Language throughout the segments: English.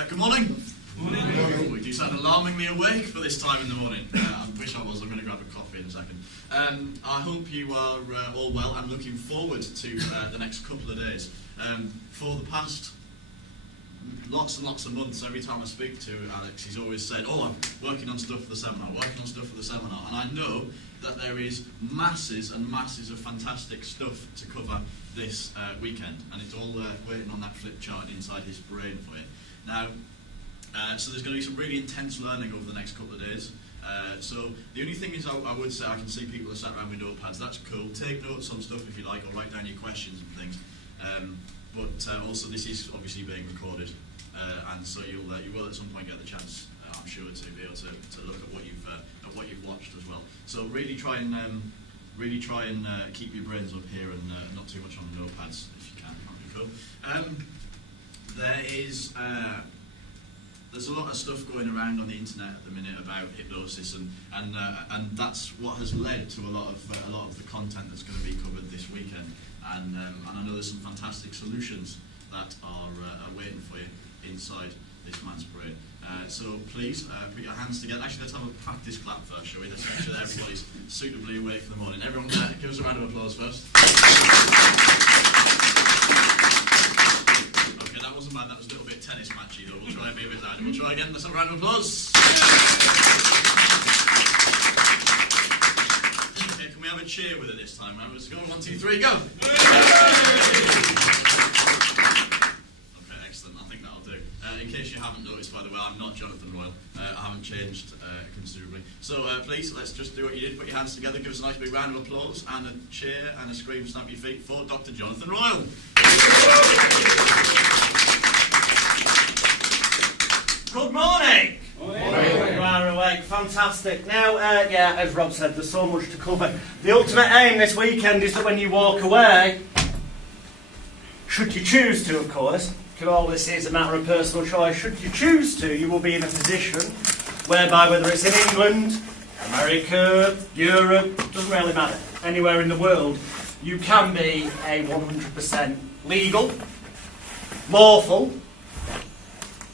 Good morning. Morning. We do sound alarmingly awake for this time in the morning. I wish I was. I'm going to grab a coffee in a second. I hope you are all well and looking forward to the next couple of days. For the past lots and lots of months, every time I speak to Alex, he's always said, "Oh, I'm working on stuff for the seminar, And I know that there is masses and masses of fantastic stuff to cover this weekend, and it's all waiting on that flip chart inside his brain for you. Now, so there's going to be some really intense learning over the next couple of days. So the only thing is, I would say, I can see people are sat around with notepads. That's cool. Take notes on stuff if you like, or write down your questions and things. But also, this is obviously being recorded, and so you will at some point get the chance, I'm sure, to be able to look at what you've watched as well. So really try and keep your brains up here and not too much on the notepads if you can. That'd be cool. There's a lot of stuff going around on the internet at the minute about hypnosis, and that's what has led to a lot of the content that's going to be covered this weekend. And I know there's some fantastic solutions that are waiting for you inside this man's brain. So please put your hands together. Actually, let's have a practice clap first, shall we? Let's make sure that everybody's suitably awake for the morning. Everyone, give us a round of applause first. Okay, that wasn't bad. That was a little bit tennis matchy, though. We'll try and be a bit louder. We'll try again. Let's have a round of applause. Okay, can we have a cheer with it this time? Right? Let's go. 1, 2, 3, go. In case you haven't noticed, by the way, I'm not Jonathan Royle. I haven't changed considerably. So please, let's just do what you did. Put your hands together, give us a nice big round of applause, and a cheer and a scream, stamp your feet for Dr. Jonathan Royle. Good morning. You are awake. Fantastic. Now, as Rob said, there's so much to cover. The ultimate aim this weekend is that when you walk away, should you choose to, of course, all this is a matter of personal choice. Should you choose to, you will be in a position whereby, whether it's in England, America, Europe, doesn't really matter, anywhere in the world, you can be a 100% legal, lawful,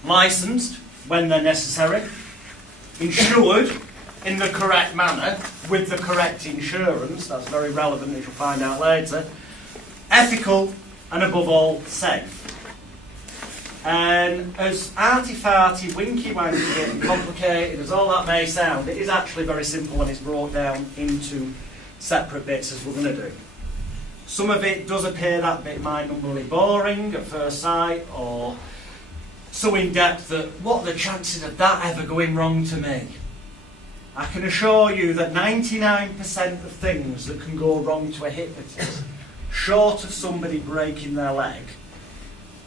licensed when they're necessary, insured in the correct manner with the correct insurance. That's very relevant, as you'll find out later, ethical, and above all, safe. And as arty-farty, winky-wanky and complicated as all that may sound, it is actually very simple when it's brought down into separate bits, as we're going to do. Some of it does appear that bit mind-numbingly boring at first sight, or so in-depth that what are the chances of that ever going wrong to me? I can assure you that 99% of things that can go wrong to a hypnotist, short of somebody breaking their leg,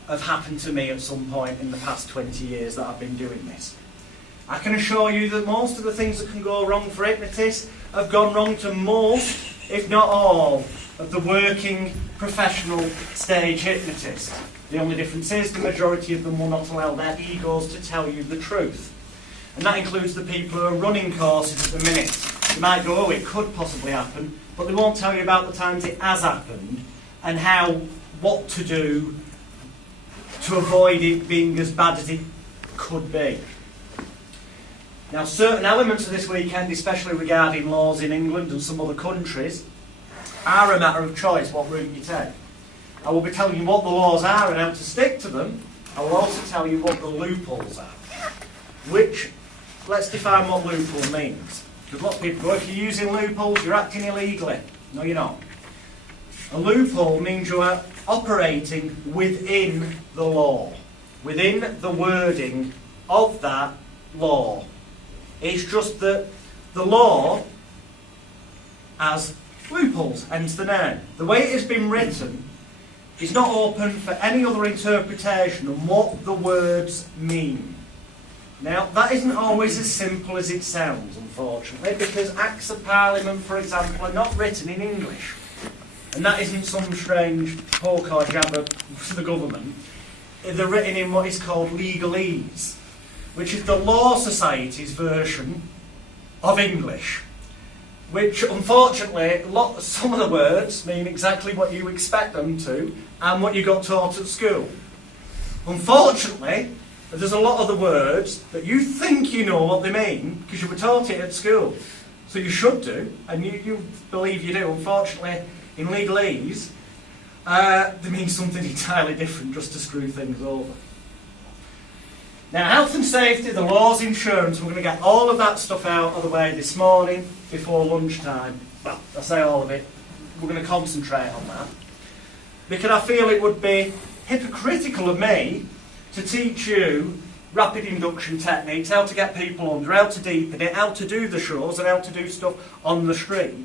have happened to me at some point in the past 20 years that I've been doing this. I can assure you that most of the things that can go wrong for hypnotists have gone wrong to most, if not all, of the working professional stage hypnotists. The only difference is the majority of them will not allow their egos to tell you the truth. And that includes the people who are running courses at the minute. You might go, oh, it could possibly happen, but they won't tell you about the times it has happened and what to do to avoid it being as bad as it could be. Now, certain elements of this weekend, especially regarding laws in England and some other countries, are a matter of choice, what route you take. I will be telling you what the laws are and how to stick to them. I will also tell you what the loopholes are. Let's define what loophole means. Because a lot of people go, if you're using loopholes, you're acting illegally. No, you're not. A loophole means you are operating within the law, within the wording of that law. It's just that the law has loopholes, hence the name. The way it has been written is not open for any other interpretation of what the words mean. Now, that isn't always as simple as it sounds, unfortunately, because Acts of Parliament, for example, are not written in English. And that isn't some strange poke or jabber for the government. They're written in what is called legalese, which is the Law Society's version of English. Which, unfortunately, some of the words mean exactly what you expect them to and what you got taught at school. Unfortunately, There's a lot of the words that you think you know what they mean because you were taught it at school. So you should do, and you believe you do. Unfortunately, in legalese, they mean something entirely different just to screw things over. Now, health and safety, the laws, insurance, we're going to get all of that stuff out of the way this morning before lunchtime. Well, I say all of it. We're going to concentrate on that. Because I feel it would be hypocritical of me to teach you rapid induction techniques, how to get people under, how to deepen it, how to do the shows and how to do stuff on the street,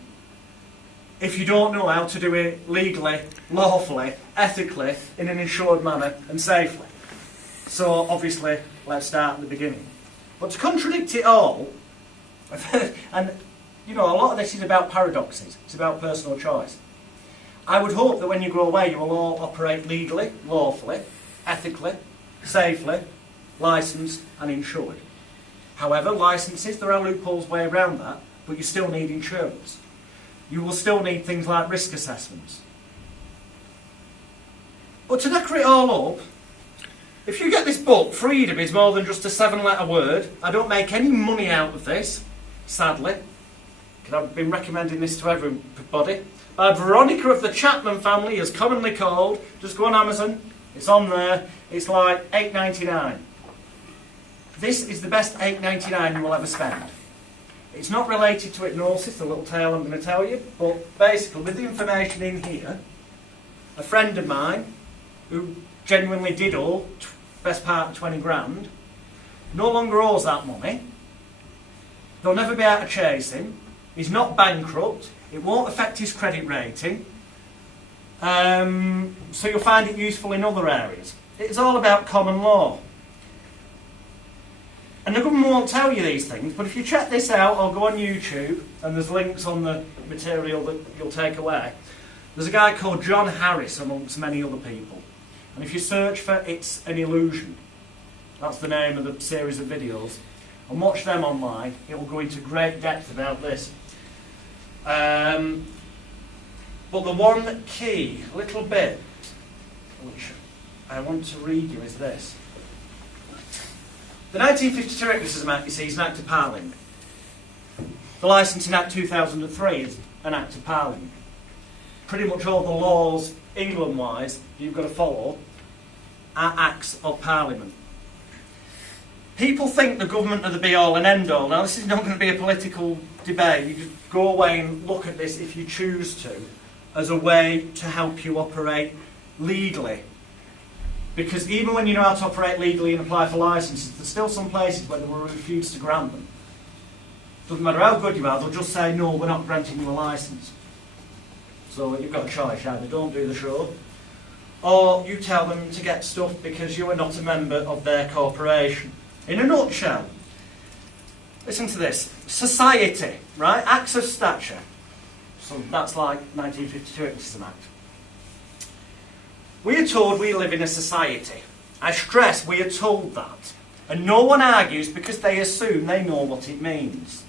if you don't know how to do it legally, lawfully, ethically, in an insured manner and safely. So obviously, let's start at the beginning. But to contradict it all, and you know, a lot of this is about paradoxes, it's about personal choice. I would hope that when you go away, you will all operate legally, lawfully, ethically, safely, licensed and insured. However, licenses, there are loopholes way around that, but you still need insurance. You will still need things like risk assessments. But to knacker it all up, if you get this book, freedom is more than just a 7-letter word. I don't make any money out of this, sadly, because I've been recommending this to everybody. Veronica of the Chapman family is commonly called. Just go on Amazon, it's on there. It's like $8.99. This is the best $8.99 you will ever spend. It's not related to hypnosis, the little tale I'm going to tell you, but basically with the information in here, a friend of mine who genuinely did owe best part of 20 grand, no longer owes that money. They'll never be able to chase him. He's not bankrupt. It won't affect his credit rating. So you'll find it useful in other areas. It's all about common law. And the government won't tell you these things, but if you check this out, I'll go on YouTube, and there's links on the material that you'll take away. There's a guy called John Harris, amongst many other people. And if you search for It's an Illusion, that's the name of the series of videos, and watch them online, it will go into great depth about this. But the one key little bit which I want to read you is this. The 1952 Hypnotism Act, you see, is an Act of Parliament. The Licensing Act 2003 is an Act of Parliament. Pretty much all the laws, England-wise, you've got to follow are Acts of Parliament. People think the government are the be-all and end-all. Now, this is not going to be a political debate. You can go away and look at this if you choose to, as a way to help you operate legally. Because even when you know how to operate legally and apply for licences, there's still some places where they will refuse to grant them. Doesn't matter how good you are, they'll just say, no, we're not granting you a licence. So you've got a choice, either don't do the show, or you tell them to get stuff because you are not a member of their corporation. In a nutshell, listen to this. Society, right? Acts of stature. So that's like 1952 Hypnotism Act. We are told we live in a society. I stress we are told that. And no one argues because they assume they know what it means.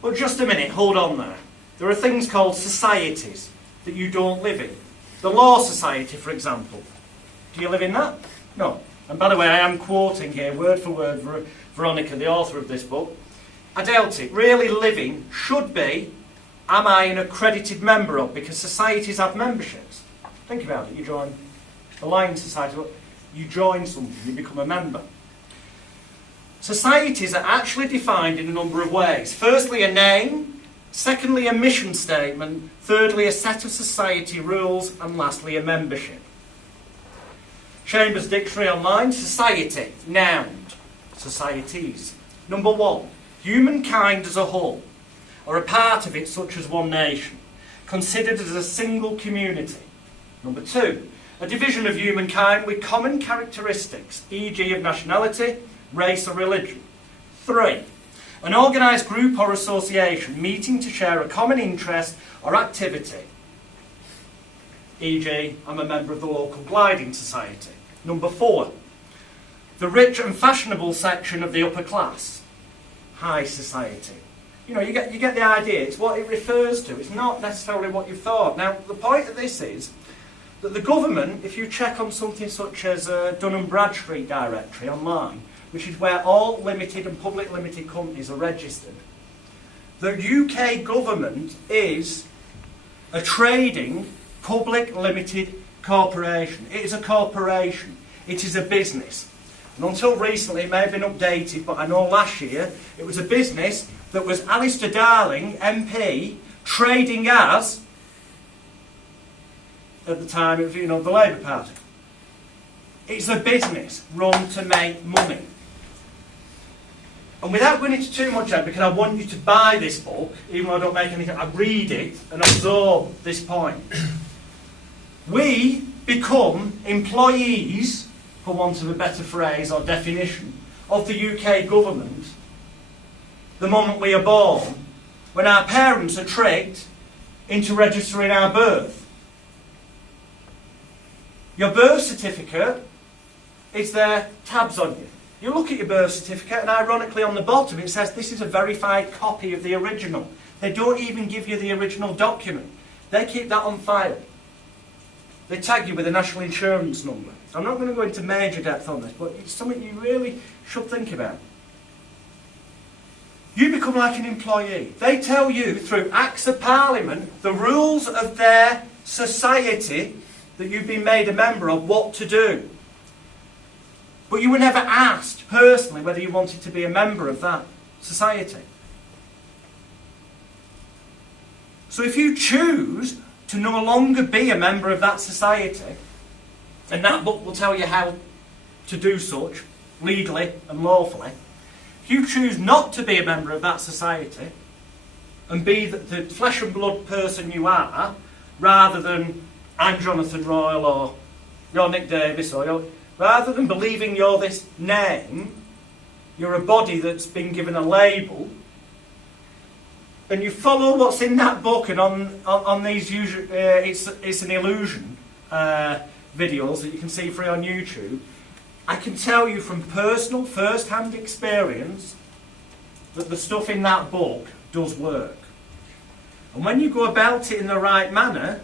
But just a minute, hold on there. There are things called societies that you don't live in. The Law Society, for example. Do you live in that? No. And by the way, I am quoting here, word for word, Veronica, the author of this book. I doubt it. Really living should be, am I an accredited member of? Because societies have memberships. Think about it. You join the Lion Society, you join something, you become a member. Societies are actually defined in a number of ways. Firstly, a name. Secondly, a mission statement. Thirdly, a set of society rules. And lastly, a membership. Chambers Dictionary online, society, noun, societies. Number 1, humankind as a whole, or a part of it such as one nation, considered as a single community. Number 2, a division of humankind with common characteristics, e.g. of nationality, race or religion. 3, an organised group or association meeting to share a common interest or activity, e.g. I'm a member of the local gliding society. Number 4, the rich and fashionable section of the upper class, high society. You know, you get the idea. It's what it refers to. It's not necessarily what you thought. Now, the point of this is, that the government, if you check on something such as Dun & Bradstreet directory online, which is where all limited and public limited companies are registered, the UK government is a trading public limited corporation. It is a corporation. It is a business. And until recently, it may have been updated, but I know last year, it was a business that was Alistair Darling, MP, trading as, at the time, it was, the Labour Party. It's a business run to make money. And without going into too much out, because I want you to buy this book, even though I don't make anything, I read it and absorb this point. We become employees, for want of a better phrase or definition, of the UK government the moment we are born, when our parents are tricked into registering our birth. Your birth certificate is there, tabs on you. You look at your birth certificate and ironically on the bottom it says this is a verified copy of the original. They don't even give you the original document. They keep that on file. They tag you with a national insurance number. I'm not going to go into major depth on this, but it's something you really should think about. You become like an employee. They tell you through Acts of Parliament, the rules of their society that you've been made a member of, what to do. But you were never asked personally whether you wanted to be a member of that society. So if you choose to no longer be a member of that society, and that book will tell you how to do such, legally and lawfully, if you choose not to be a member of that society, and be the flesh and blood person you are, rather than I'm Jonathan Royal or you're Nick Davis or you're... Rather than believing you're this name, you're a body that's been given a label, and you follow what's in that book, and on these usual, it's an illusion videos that you can see free on YouTube. I can tell you from personal, first-hand experience that the stuff in that book does work. And when you go about it in the right manner,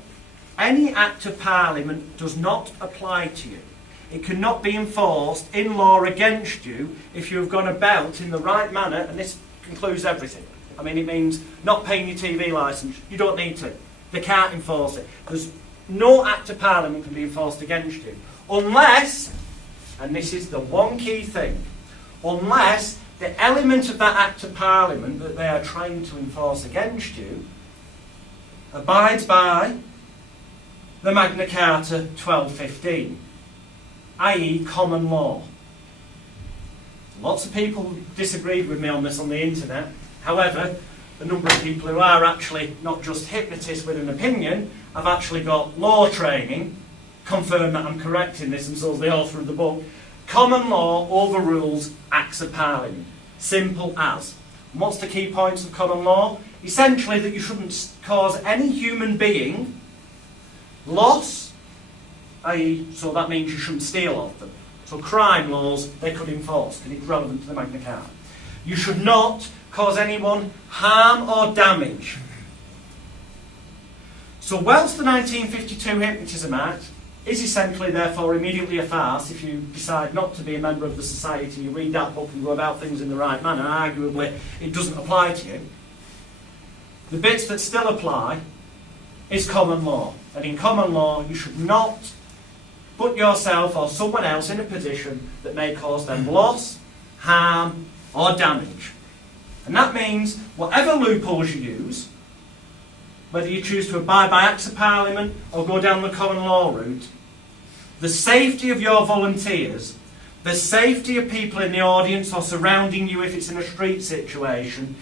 any Act of Parliament does not apply to you. It cannot be enforced in law against you if you have gone about in the right manner, and this concludes everything. I mean, it means not paying your TV licence. You don't need to. They can't enforce it. There's no Act of Parliament can be enforced against you. Unless, and this is the one key thing, unless the element of that Act of Parliament that they are trying to enforce against you abides by the Magna Carta 1215. i.e. common law. Lots of people disagreed with me on this on the internet. However, a number of people who are actually not just hypnotists with an opinion, have actually got law training, confirm that I'm correct in this, and so is the author of the book. Common law overrules Acts of Parliament. Simple as. And what's the key points of common law? Essentially that you shouldn't cause any human being loss, i.e., so that means you shouldn't steal off them. So crime laws, they could enforce, and it's relevant to the Magna Carta. You should not cause anyone harm or damage. So whilst the 1952 Hypnotism Act is essentially, therefore, immediately a farce, if you decide not to be a member of the society, you read that book and go about things in the right manner, arguably it doesn't apply to you. The bits that still apply is common law. And in common law, you should not put yourself or someone else in a position that may cause them loss, harm, or damage. And that means whatever loopholes you use, whether you choose to abide by Acts of Parliament or go down the common law route, the safety of your volunteers, the safety of people in the audience or surrounding you if it's in a street situation,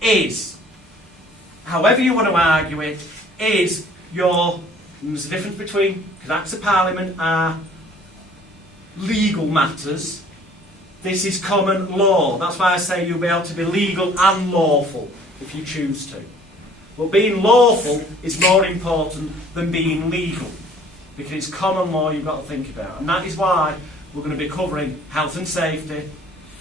is, however you want to argue it, is your... There's a difference between, because Acts of Parliament are legal matters, this is common law. That's why I say you'll be able to be legal and lawful if you choose to. But being lawful is more important than being legal, because it's common law you've got to think about. And that is why we're going to be covering health and safety,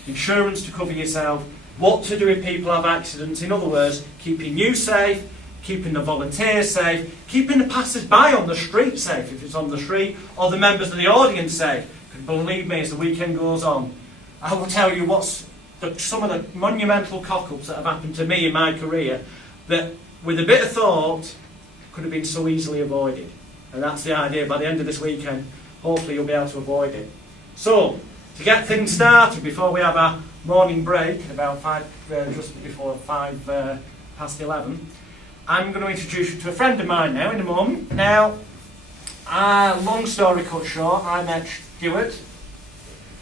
insurance to cover yourself, what to do if people have accidents, in other words, keeping you safe, keeping the volunteers safe, keeping the passers-by on the street safe if it's on the street, or the members of the audience safe. Because believe me, as the weekend goes on, I will tell you some of the monumental cock-ups that have happened to me in my career that, with a bit of thought, could have been so easily avoided. And that's the idea. By the end of this weekend, hopefully you'll be able to avoid it. So, to get things started before we have our morning break, about just before 11:05, I'm going to introduce you to a friend of mine now in a moment. Now, long story cut short, I met Stuart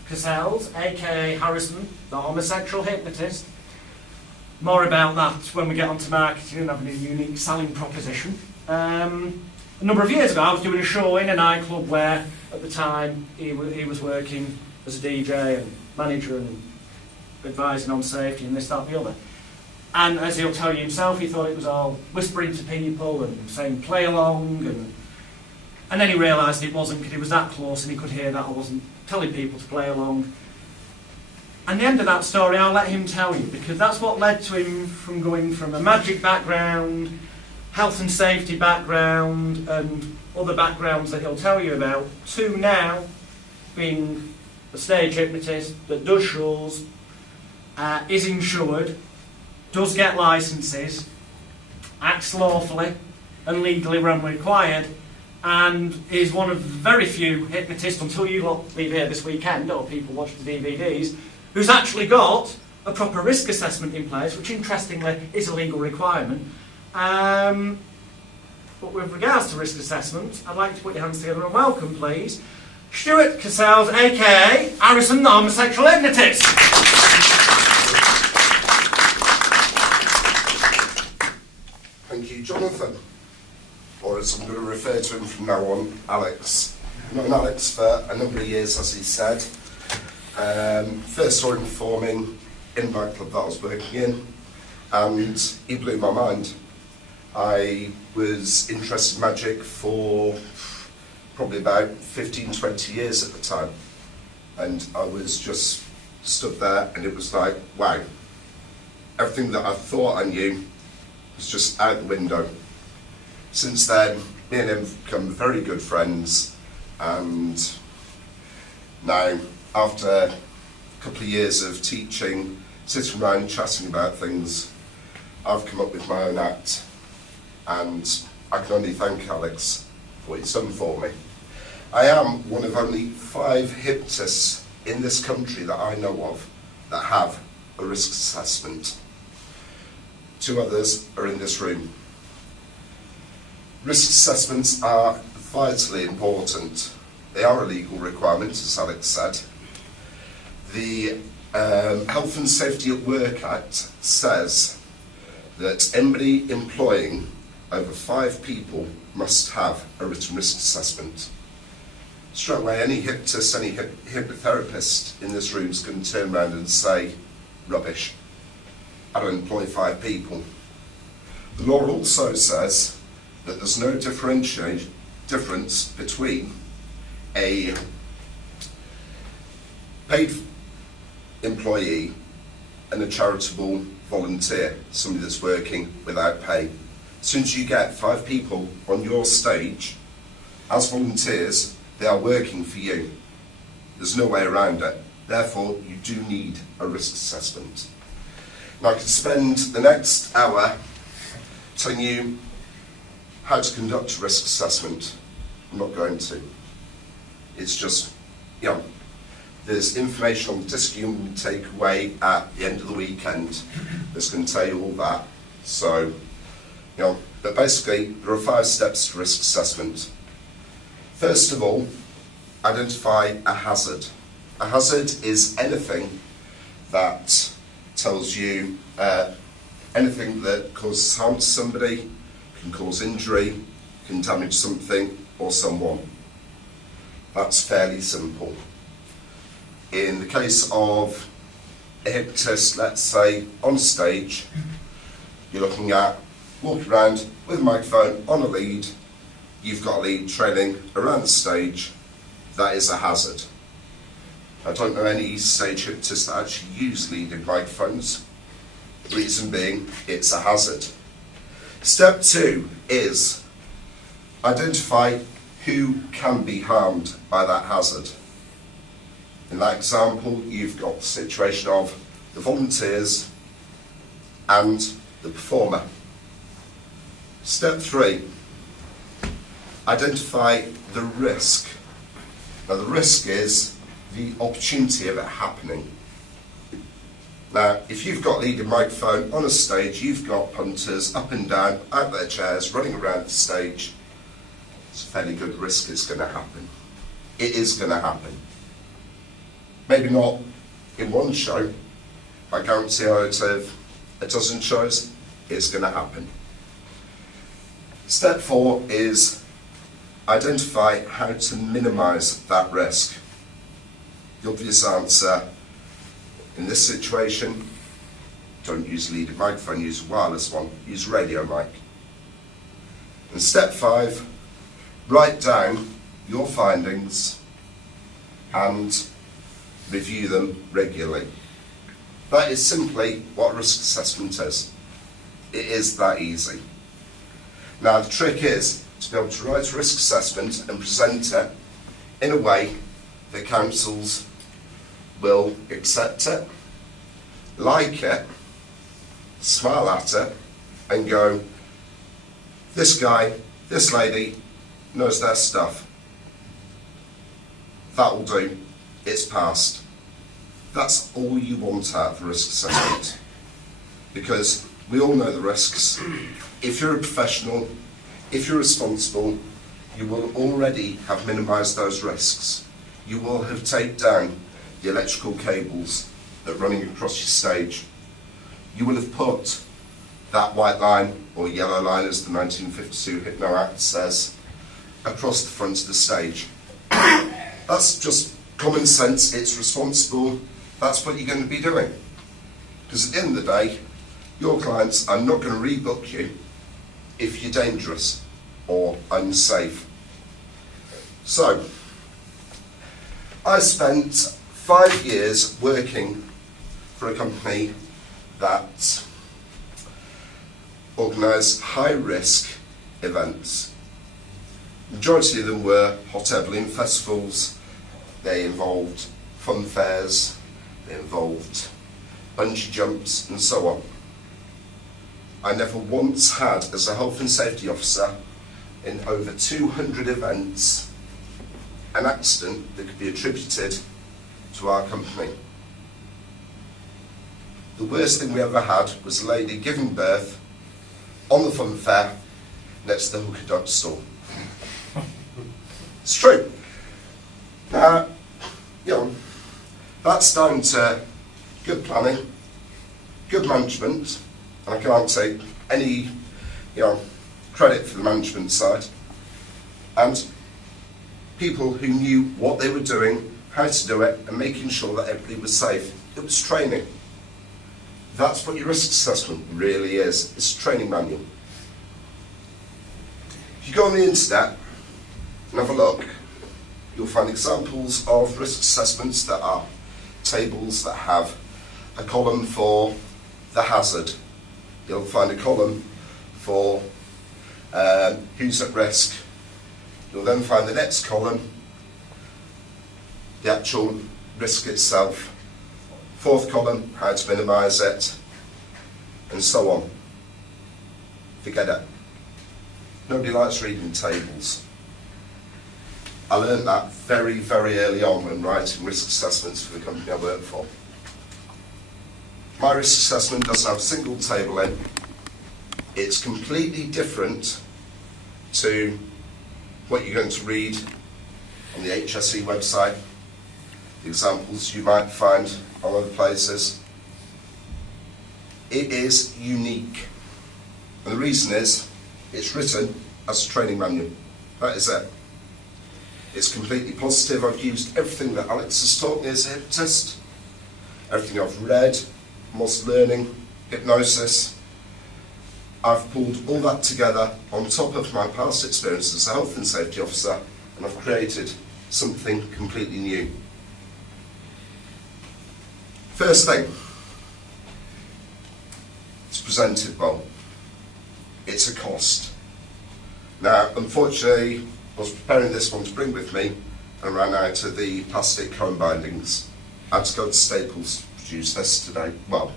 Cassells, aka Harrison, the homosexual hypnotist. More about that when we get onto marketing and having a unique selling proposition. A number of years ago, I was doing a show in a nightclub where, at the time, he was working as a DJ and manager and advising on safety and this, that, and the other. And as he'll tell you himself, he thought it was all whispering to people and saying play along, and then he realised it wasn't, because he was that close and he could hear that I wasn't telling people to play along. And the end of that story I'll let him tell you, because that's what led to him from going from a magic background, health and safety background, and other backgrounds that he'll tell you about, to now being a stage hypnotist that does shows, is insured, does get licences, acts lawfully and legally when required, and is one of very few hypnotists, until you lot leave here this weekend, or people watch the DVDs, who's actually got a proper risk assessment in place, which interestingly is a legal requirement. But with regards to risk assessment, I'd like to put your hands together and welcome, please, Stuart Cassells, aka Harrison, the homosexual hypnotist. Thank you, Jonathan. Or as I'm going to refer to him from now on, Alex. I've known Alex for a number of years, as he said. First saw him performing in the nightclub that I was working in, and he blew my mind. I was interested in magic for probably about 15, 20 years at the time. And I was just stood there and it was like, wow. Everything that I thought I knew was just out the window. Since then, me and him have become very good friends, and now, after a couple of years of teaching, sitting around chatting about things, I've come up with my own act, and I can only thank Alex for what he's done for me. I am one of only 5 hypnotists in this country that I know of that have a risk assessment. 2 others are in this room. Risk assessments are vitally important. They are a legal requirement, as Alex said. The Health and Safety at Work Act says that anybody employing over 5 people must have a written risk assessment. Straight away, any hypnotist, any hypnotherapist in this room is going to turn around and say, rubbish, I don't employ 5 people. The law also says that there's no difference between a paid employee and a charitable volunteer, somebody that's working without pay. As soon as you get 5 people on your stage as volunteers, they are working for you. There's no way around it. Therefore, you do need a risk assessment. Now, I could spend the next hour telling you how to conduct a risk assessment. I'm not going to. It's just, there's information on the disc you can take away at the end of the weekend that's going to tell you all that. So, but basically, there are 5 steps to risk assessment. First of all, identify a hazard. A hazard is anything that tells you anything that causes harm to somebody, can cause injury, can damage something or someone. That's fairly simple. In the case of a hypnotist, let's say on stage, you're looking at walking around with a microphone on a lead, you've got a lead trailing around the stage, that is a hazard. I don't know any stage hypnotists that actually use leading microphones. Reason being, it's a hazard. Step 2 is identify who can be harmed by that hazard. In that example, you've got the situation of the volunteers and the performer. Step 3, identify the risk. Now the risk is the opportunity of it happening. Now, if you've got a leading microphone on a stage, you've got punters up and down, out their chairs, running around the stage, it's a fairly good risk it's going to happen. It is going to happen. Maybe not in one show, I guarantee out of a dozen shows, it's going to happen. Step 4 is identify how to minimise that risk. The obvious answer in this situation, don't use a leaded microphone, use a wireless one, use a radio mic. And step 5, write down your findings and review them regularly. That is simply what a risk assessment is. It is that easy. Now the trick is to be able to write a risk assessment and present it in a way that councils will accept it, like it, smile at it, and go, this guy, this lady knows their stuff. That'll do, it's passed. That's all you want out of the risk assessment. Because we all know the risks. If you're a professional, if you're responsible, you will already have minimised those risks. You will have taken down the electrical cables that are running across your stage. You will have put that white line, or yellow line as the 1952 Hypno Act says, across the front of the stage. That's just common sense, it's responsible, that's what you're going to be doing. Because at the end of the day, your clients are not going to rebook you if you're dangerous or unsafe. So, I spent 5 years working for a company that organised high-risk events. The majority of them were hot air balloon festivals. They involved fun fairs, they involved bungee jumps and so on. I never once had, as a health and safety officer, in over 200 events, an accident that could be attributed to our company. The worst thing we ever had was a lady giving birth on the fun fair next to the hooker dog stall. It's true. That's down to good planning, good management, and I can't take any, credit for the management side, and people who knew what they were doing, how to do it, and making sure that everybody was safe. It was training. That's what your risk assessment really is. It's a training manual. If you go on the internet and have a look, you'll find examples of risk assessments that are tables that have a column for the hazard. You'll find a column for who's at risk. You'll then find the next column, the actual risk itself. Fourth column, how to minimise it, and so on. Forget it. Nobody likes reading tables. I learned that very, very early on when writing risk assessments for the company I work for. My risk assessment doesn't have a single table in. It's completely different to what you're going to read on the HSE website, the examples you might find on other places. It is unique. And the reason is, it's written as a training manual. That is it. It's completely positive. I've used everything that Alex has taught me as a hypnotist, everything I've read, Moss Learning, Hypnosis. I've pulled all that together on top of my past experience as a health and safety officer, and I've created something completely new. First thing, it's presented well. It's it's a cost. Now, unfortunately, I was preparing this one to bring with me and ran out of the plastic cone bindings. I had to go to Staples to produce this today. Well,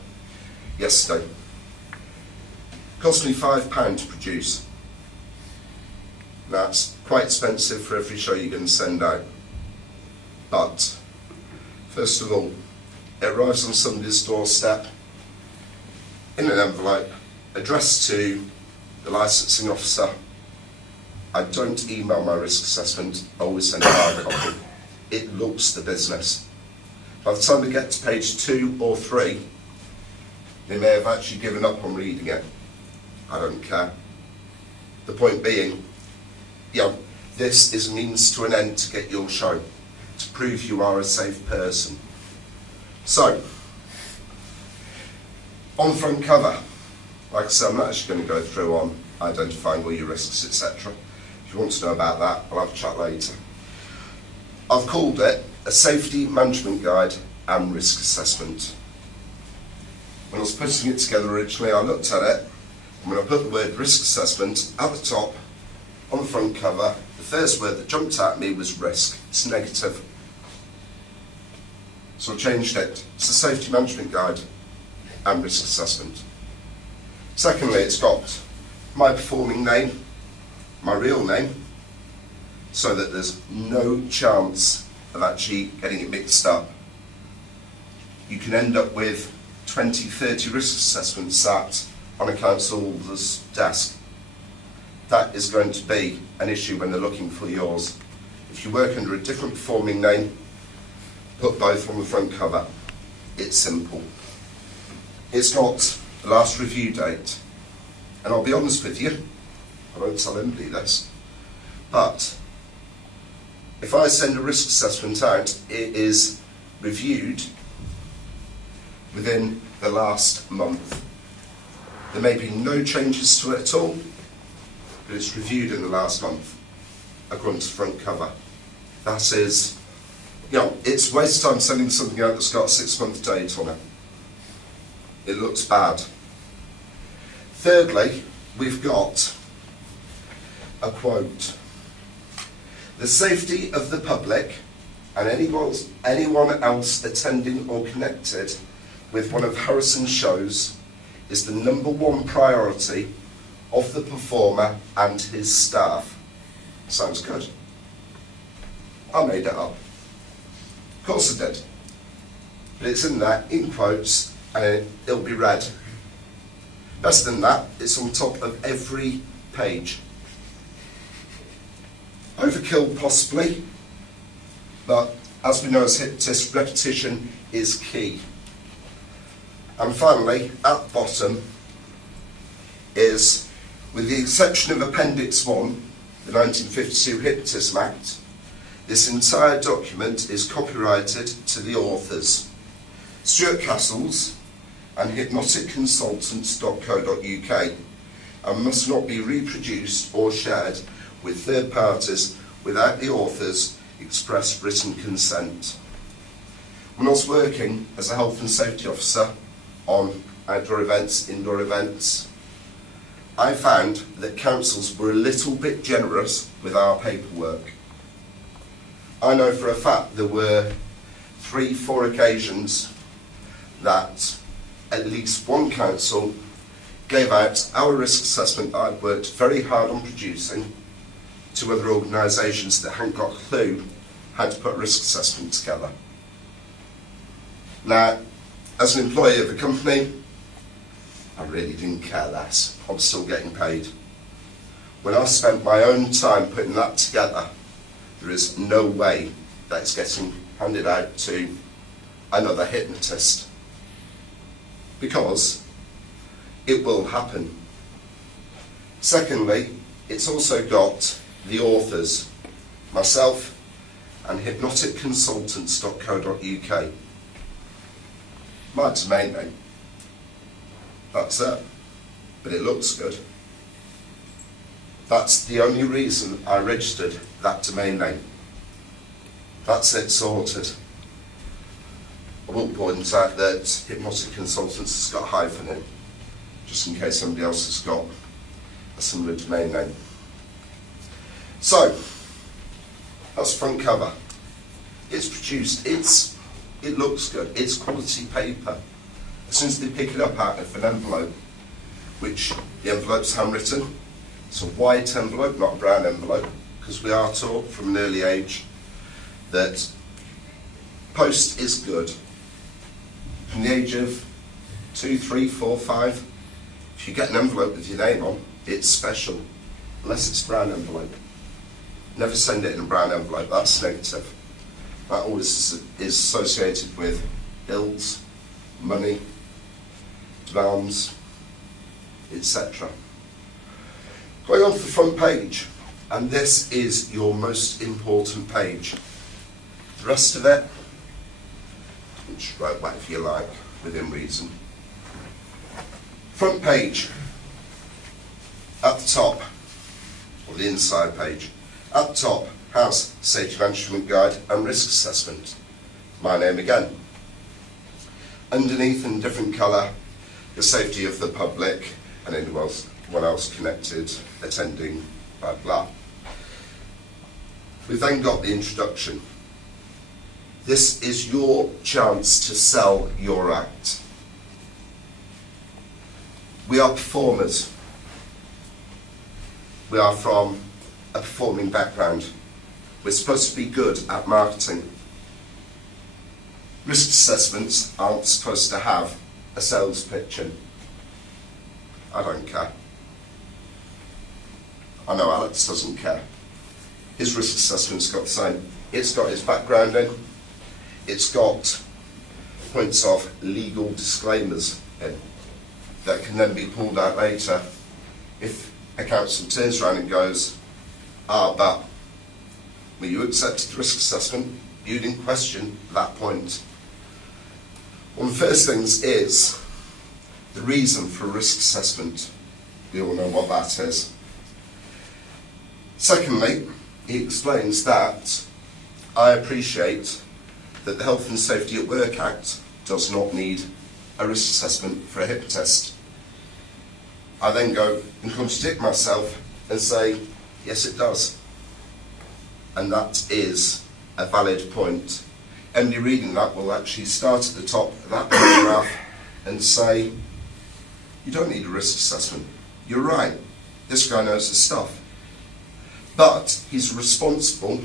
yesterday. It cost me £5 to produce. That's quite expensive for every show you're going to send out. But, first of all, it arrives on somebody's doorstep in an envelope addressed to the licensing officer. I don't email my risk assessment, I always send a hard copy. It looks the business. By the time they get to page 2 or 3, they may have actually given up on reading it. I don't care. The point being, this is a means to an end to get your show, to prove you are a safe person. So, on the front cover, like I said, I'm not actually going to go through on identifying all your risks, etc. If you want to know about that, I'll have a chat later. I've called it a safety management guide and risk assessment. When I was putting it together originally, I looked at it, and when I put the word risk assessment at the top, on the front cover, the first word that jumped at me was risk. It's negative. So I changed it. It's a safety management guide and risk assessment. Secondly, it's got my performing name, my real name, so that there's no chance of actually getting it mixed up. You can end up with 20, 30 risk assessments sat on a council's desk. That is going to be an issue when they're looking for yours. If you work under a different performing name, put both on the front cover. It's simple. It's got the last review date. And I'll be honest with you, I won't tell anybody this, but if I send a risk assessment out, it is reviewed within the last month. There may be no changes to it at all, but it's reviewed in the last month, according to the front cover. That is, it's a waste of time sending something out that's got a 6-month date on it. It looks bad. Thirdly, we've got a quote. The safety of the public and anyone else attending or connected with one of Harrison's shows is the #1 priority of the performer and his staff. Sounds good. I made it up. Of course I did. But it's in there, in quotes, and it'll be read. Best than that, it's on top of every page. Overkill possibly, but as we know as hypnotists, repetition is key. And finally, at the bottom is, with the exception of Appendix 1, the 1952 Hypnotism Act, this entire document is copyrighted to the authors, Stuart Castles and hypnoticconsultants.co.uk, and must not be reproduced or shared with third parties without the author's express written consent. When I was working as a health and safety officer on outdoor events, indoor events, I found that councils were a little bit generous with our paperwork. I know for a fact there were 3-4 occasions that at least one council gave out our risk assessment that I'd worked very hard on producing to other organisations that hadn't got a clue how to put a risk assessment together. Now, as an employee of the company, I really didn't care less. I was still getting paid. When I spent my own time putting that together, there is no way that it's getting handed out to another hypnotist, because it will happen. Secondly, it's also got the authors, myself and hypnoticconsultants.co.uk. My domain name. That's it. But it looks good. That's the only reason I registered that domain name. That's it, sorted. I will point out that Hypnotic Consultants has got a hyphen in, just in case somebody else has got a a similar domain name. So, that's front cover. It's produced, it looks good, it's quality paper. As soon as they pick it up out of an envelope, which the envelope's handwritten, it's a white envelope, not a brown envelope, because we are taught from an early age that post is good. From the age of 2, 3, 4, 5, if you get an envelope with your name on, it's special, unless it's a brown envelope. Never send it in a brown envelope, that's negative. That always is associated with bills, money, demands, etc. Going on to the front page, and this is your most important page. The rest of it, you can write whatever you like, within reason. Front page, at the top, or the inside page, at the top has Safety Management Guide and Risk Assessment. My name again. Underneath in different colour, the safety of the public and anyone else connected, attending, blah blah. We've then got the introduction. This is your chance to sell your act. We are performers. We are from a performing background. We're supposed to be good at marketing. Risk assessments aren't supposed to have a sales pitch in. I don't care. I know Alex doesn't care. His risk assessment's got the same. It's got his background in. It's got points of legal disclaimers in that can then be pulled out later if a counsel turns around and goes, but when you accepted the risk assessment, you didn't question that point. One of the first things is the reason for a risk assessment. You all know what that is. Secondly, he explains that I appreciate that the Health and Safety at Work Act does not need a risk assessment for a hypnotist. I then go and contradict myself and say, yes it does. And that is a valid point. Anybody reading that will actually start at the top of that paragraph and say, you don't need a risk assessment. You're right, this guy knows his stuff. But he's a responsible,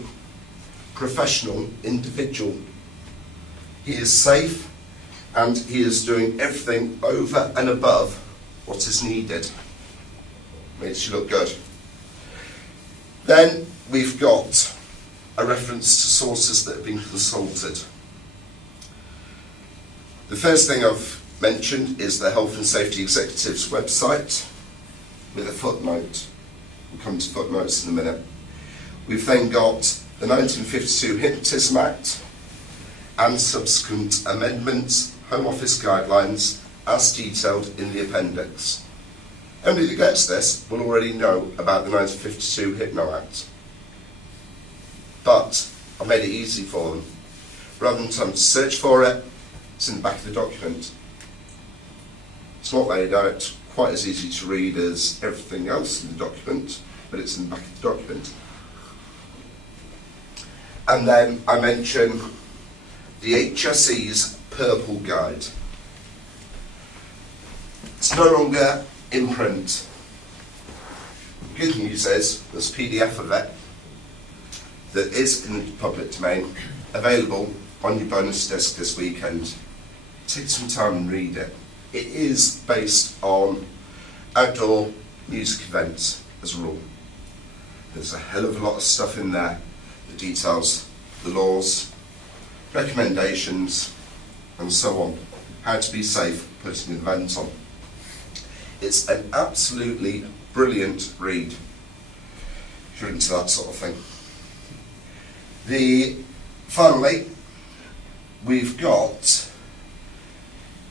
professional individual. He is safe and he is doing everything over and above what is needed. Makes you look good. Then we've got a reference to sources that have been consulted. The first thing I've mentioned is the Health and Safety Executive's website with a footnote. We'll come to footnotes in a minute. We've then got the 1952 Hypnotism Act and subsequent amendments, Home Office guidelines, as detailed in the appendix. Anybody that gets this will already know about the 1952 Hypno Act. But I made it easy for them. Rather than time to search for it, it's in the back of the document. It's not laid out quite as easy to read as everything else in the document, but it's in the back of the document. And then I mention the HSE's Purple Guide. It's no longer in print. Good news is there's a PDF of it that is in the public domain, available on your bonus disc this weekend. Take some time and read it. It is based on outdoor music events as a rule. There's a hell of a lot of stuff in there that details the laws, recommendations, and so on. How to be safe putting an event on. It's an absolutely brilliant read if you're into that sort of thing. Finally, we've got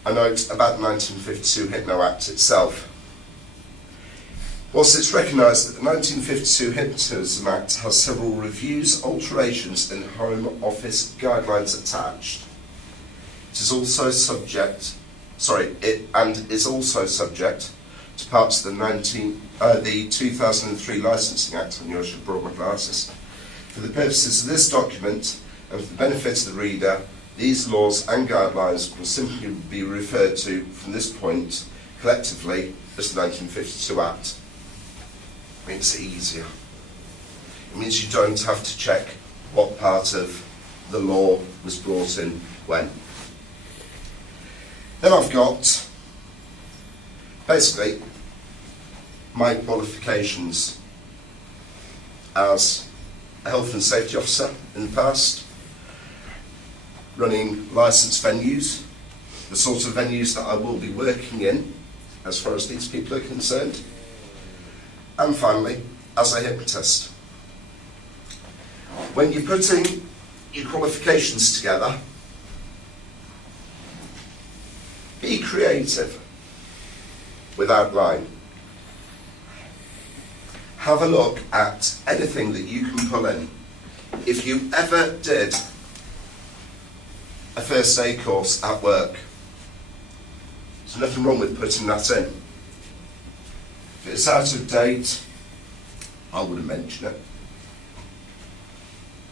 a note about the 1952 Hypno Act itself. Whilst it's recognised that the 1952 Hypnotism Act has several reviews, alterations and Home Office guidelines attached, it is also subject to parts of the 2003 Licensing Act. I knew I should have brought my glasses. For the purposes of this document, and for the benefit of the reader, these laws and guidelines will simply be referred to from this point collectively as the 1952 Act. It makes it easier. It means you don't have to check what part of the law was brought in when. Then I've got basically my qualifications as a health and safety officer in the past, running licensed venues, the sort of venues that I will be working in as far as these people are concerned, and finally as a hypnotist. When you're putting your qualifications together, be creative with outline. Have a look at anything that you can pull in. If you ever did a first aid course at work, there's nothing wrong with putting that in. If it's out of date, I wouldn't mention it.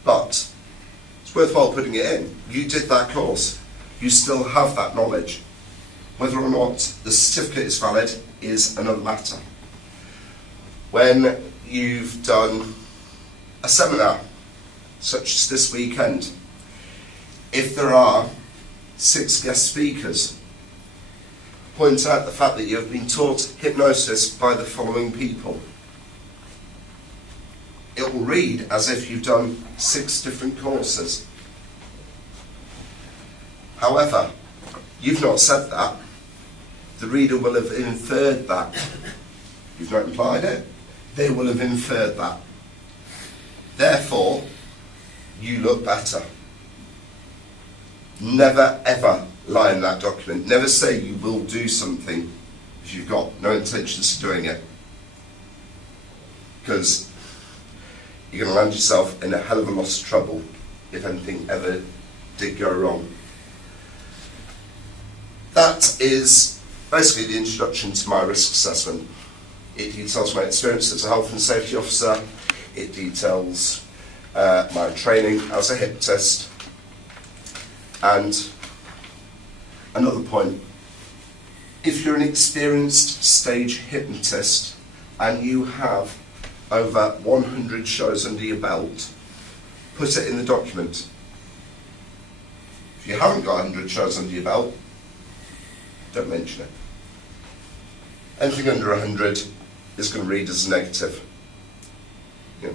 But it's worthwhile putting it in. You did that course. You still have that knowledge. Whether or not the certificate is valid is another matter. When you've done a seminar, such as this weekend, if there are 6 guest speakers, point out the fact that you have been taught hypnosis by the following people. It will read as if you've done 6 different courses. However, you've not said that. The reader will have inferred that. You've not implied it. They will have inferred that. Therefore, you look better. Never ever lie in that document. Never say you will do something if you've got no intentions of doing it. Because you're going to land yourself in a hell of a lot of trouble if anything ever did go wrong. That is basically the introduction to my risk assessment. It details my experience as a health and safety officer. It details my training as a hypnotist. And another point, if you're an experienced stage hypnotist and you have over 100 shows under your belt, put it in the document. If you haven't got 100 shows under your belt, don't mention it. Anything under 100 is going to read as a negative. You know,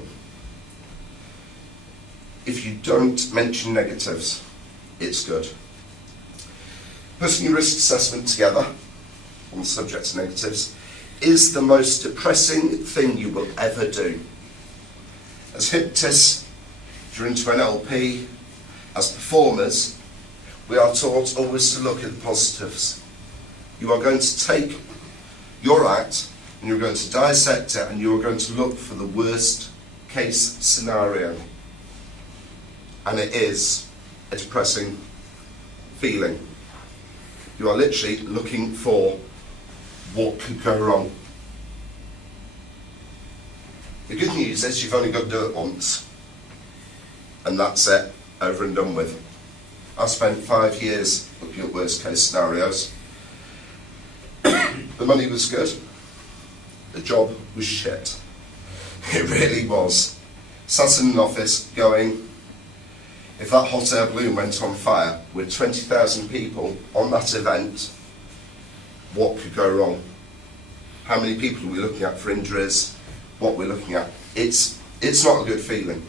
if you don't mention negatives, it's good. Putting your risk assessment together on the subject of negatives is the most depressing thing you will ever do. As hypnotists, if you're into NLP, as performers, we are taught always to look at the positives. You are going to take your act and you're going to dissect it and you're going to look for the worst case scenario. And it is a depressing feeling. You are literally looking for what could go wrong. The good news is you've only got to do it once. And that's it, over and done with. I spent 5 years looking at worst case scenarios. The money was good. The job was shit. It really was. Sat in an office going, if that hot air balloon went on fire with 20,000 people on that event, what could go wrong? How many people are we looking at for injuries? What we're looking at? It's not a good feeling.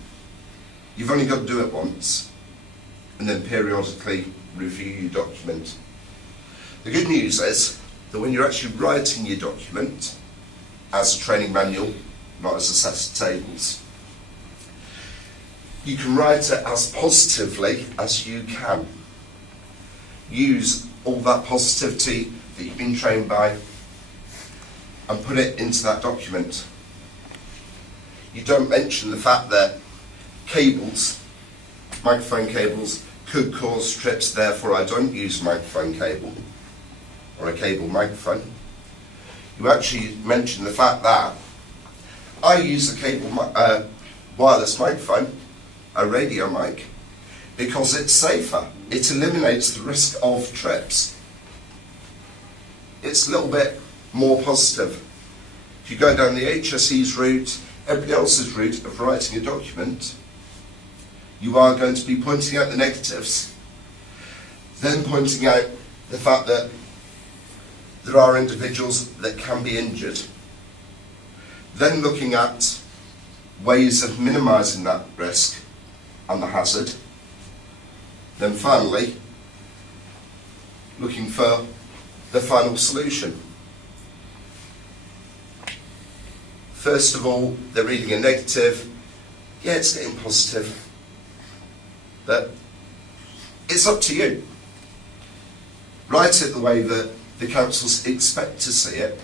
You've only got to do it once and then periodically review your document. The good news is that when you're actually writing your document as a training manual, not as a set of tables, you can write it as positively as you can. Use all that positivity that you've been trained by and put it into that document. You don't mention the fact that cables, microphone cables, could cause trips, therefore I don't use a microphone cable or a cable microphone. you actually mention the fact that I use a wireless microphone, a radio mic, because it's safer. It eliminates the risk of trips. It's a little bit more positive. If you go down the HSE's route, everybody else's route of writing a document, you are going to be pointing out the negatives, then pointing out the fact that there are individuals that can be injured, then looking at ways of minimising that risk and the hazard, then finally looking for the final solution. First of all, they're reading a negative. Yeah, it's getting positive. But it's up to you. Write it the way that the councils expect to see it.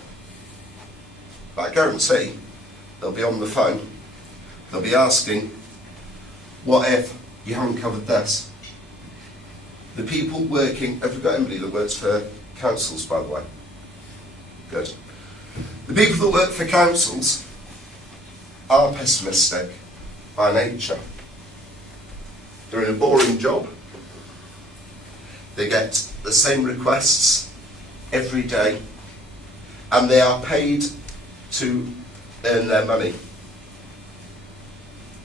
But I guarantee they'll be on the phone. They'll be asking, what if you haven't covered this? The people working, have we got anybody that works for councils, by the way? Good. The people that work for councils are pessimistic by nature. They're in a boring job. They get the same requests every day, and they are paid to earn their money.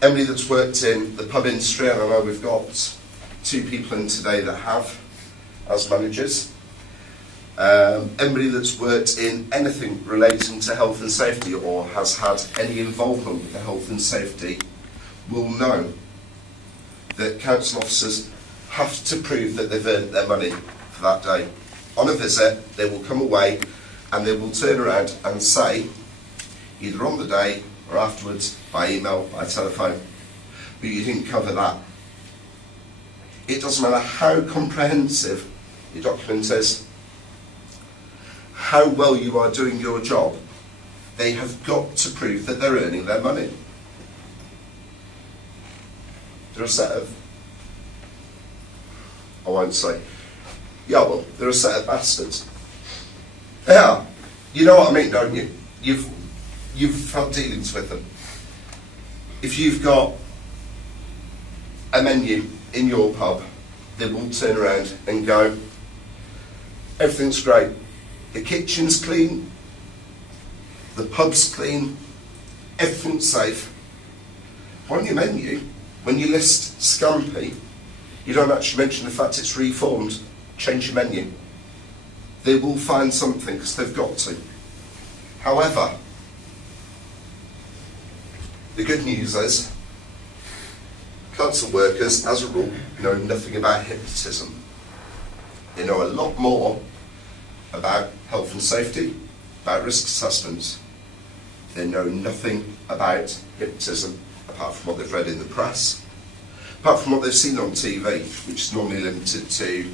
Anybody that's worked in the pub industry, and I know we've got 2 people in today that have as managers. Anybody that's worked in anything relating to health and safety or has had any involvement with the health and safety will know that council officers have to prove that they've earned their money for that day. On a visit, they will come away and they will turn around and say, either on the day or afterwards, by email, by telephone, but you didn't cover that. It doesn't matter how comprehensive your document is, how well you are doing your job, they have got to prove that they're earning their money. They're a set of, I won't say, yeah, well, they're a set of bastards. They are. You know what I mean, don't you? You've had dealings with them. If you've got a menu in your pub, they will turn around and go, everything's great. The kitchen's clean, the pub's clean, everything's safe. On your menu, when you list scampi, you don't actually mention the fact it's reformed. Change your menu. They will find something because they've got to. However, the good news is council workers, as a rule, know nothing about hypnotism. They know a lot more about health and safety, about risk assessments. They know nothing about hypnotism apart from what they've read in the press, apart from what they've seen on TV, which is normally limited to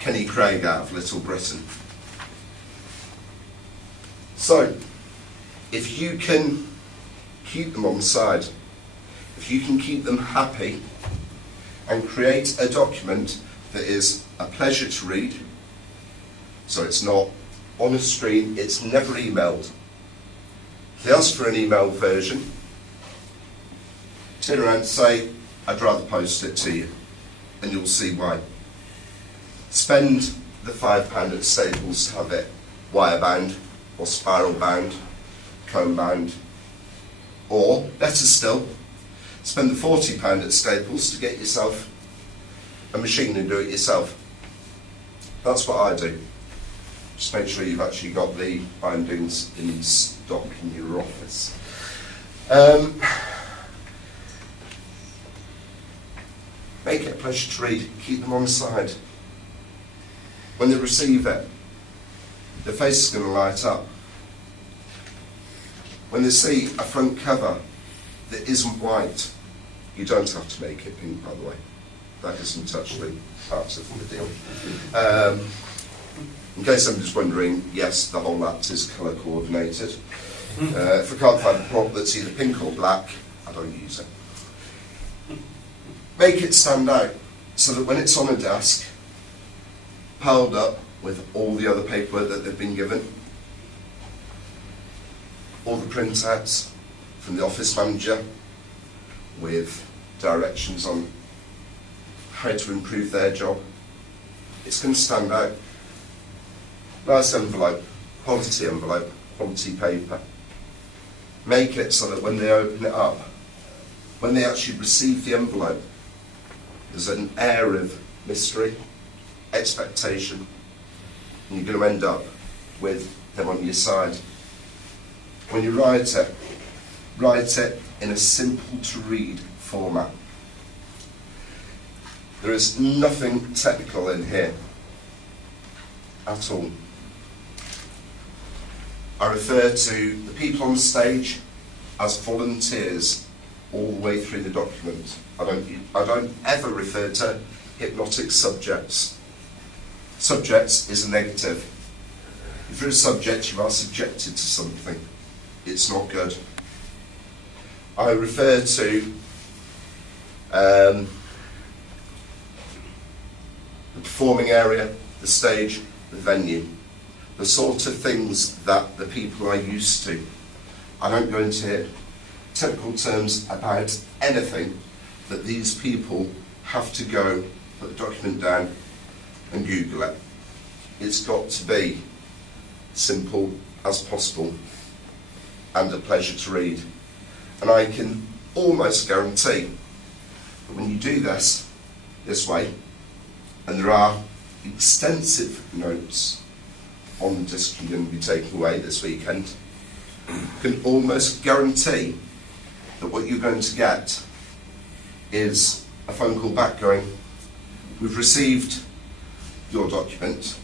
Kenny Craig out of Little Britain. So, if you can keep them on side, if you can keep them happy and create a document that is a pleasure to read, so it's not on a screen, it's never emailed. If they ask for an email version, turn around and say, I'd rather post it to you, and you'll see why. Spend the £5 at Staples to have it wire bound or spiral bound, comb bound, or better still, spend the £40 at Staples to get yourself a machine and do it yourself. That's what I do. Just make sure you've actually got the bindings in stock in your office. Make it a pleasure to read. Keep them on the side. When they receive it, their face is going to light up. When they see a front cover that isn't white, you don't have to make it pink, by the way. That isn't actually part of the deal. In case somebody's wondering, yes, the whole act is colour coordinated. If I can't find a prop that's either pink or black, I don't use it. Make it stand out so that when it's on a desk, piled up with all the other paperwork that they've been given, all the printouts from the office manager with directions on how to improve their job. It's going to stand out. Nice envelope, quality paper. Make it so that when they open it up, when they actually receive the envelope, there's an air of mystery, expectation, and you're going to end up with them on your side. When you write it in a simple to read format. There is nothing technical in here at all. I refer to the people on stage as volunteers all the way through the document. I don't ever refer to hypnotic subjects. Subjects is a negative. If you're a subject, you are subjected to something. It's not good. I refer to the performing area, the stage, the venue, the sort of things that the people are used to. I don't go into technical terms about anything that these people have to go, put the document down and Google it. It's got to be simple as possible and a pleasure to read. And I can almost guarantee that when you do this way, and there are extensive notes on the disc you're going to be taking away this weekend, you can almost guarantee that what you're going to get is a phone call back going, we've received your document,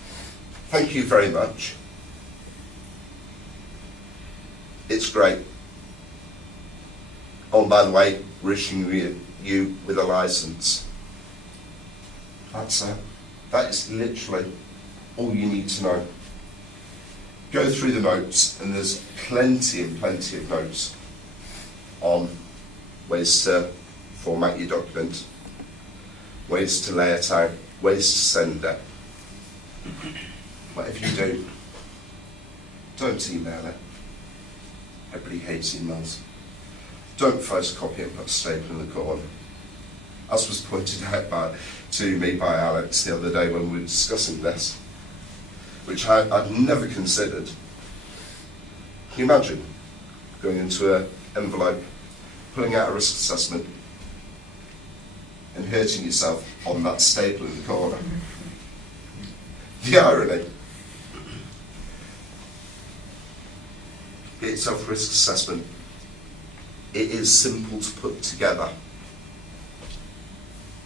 thank you very much, it's great. Oh, by the way, we're issuing you with a license. That's it. That is literally all you need to know. Go through the notes, and there's plenty and plenty of notes on ways to format your document, ways to lay it out, ways to send it. Whatever you do, don't email it. Everybody hates emails. Don't photocopy it and put a staple in the corner. As was pointed out to me by Alex the other day when we were discussing this, which I'd never considered. Can you imagine going into an envelope, pulling out a risk assessment and hurting yourself on that staple in the corner? The irony. Get yourself a risk assessment. It is simple to put together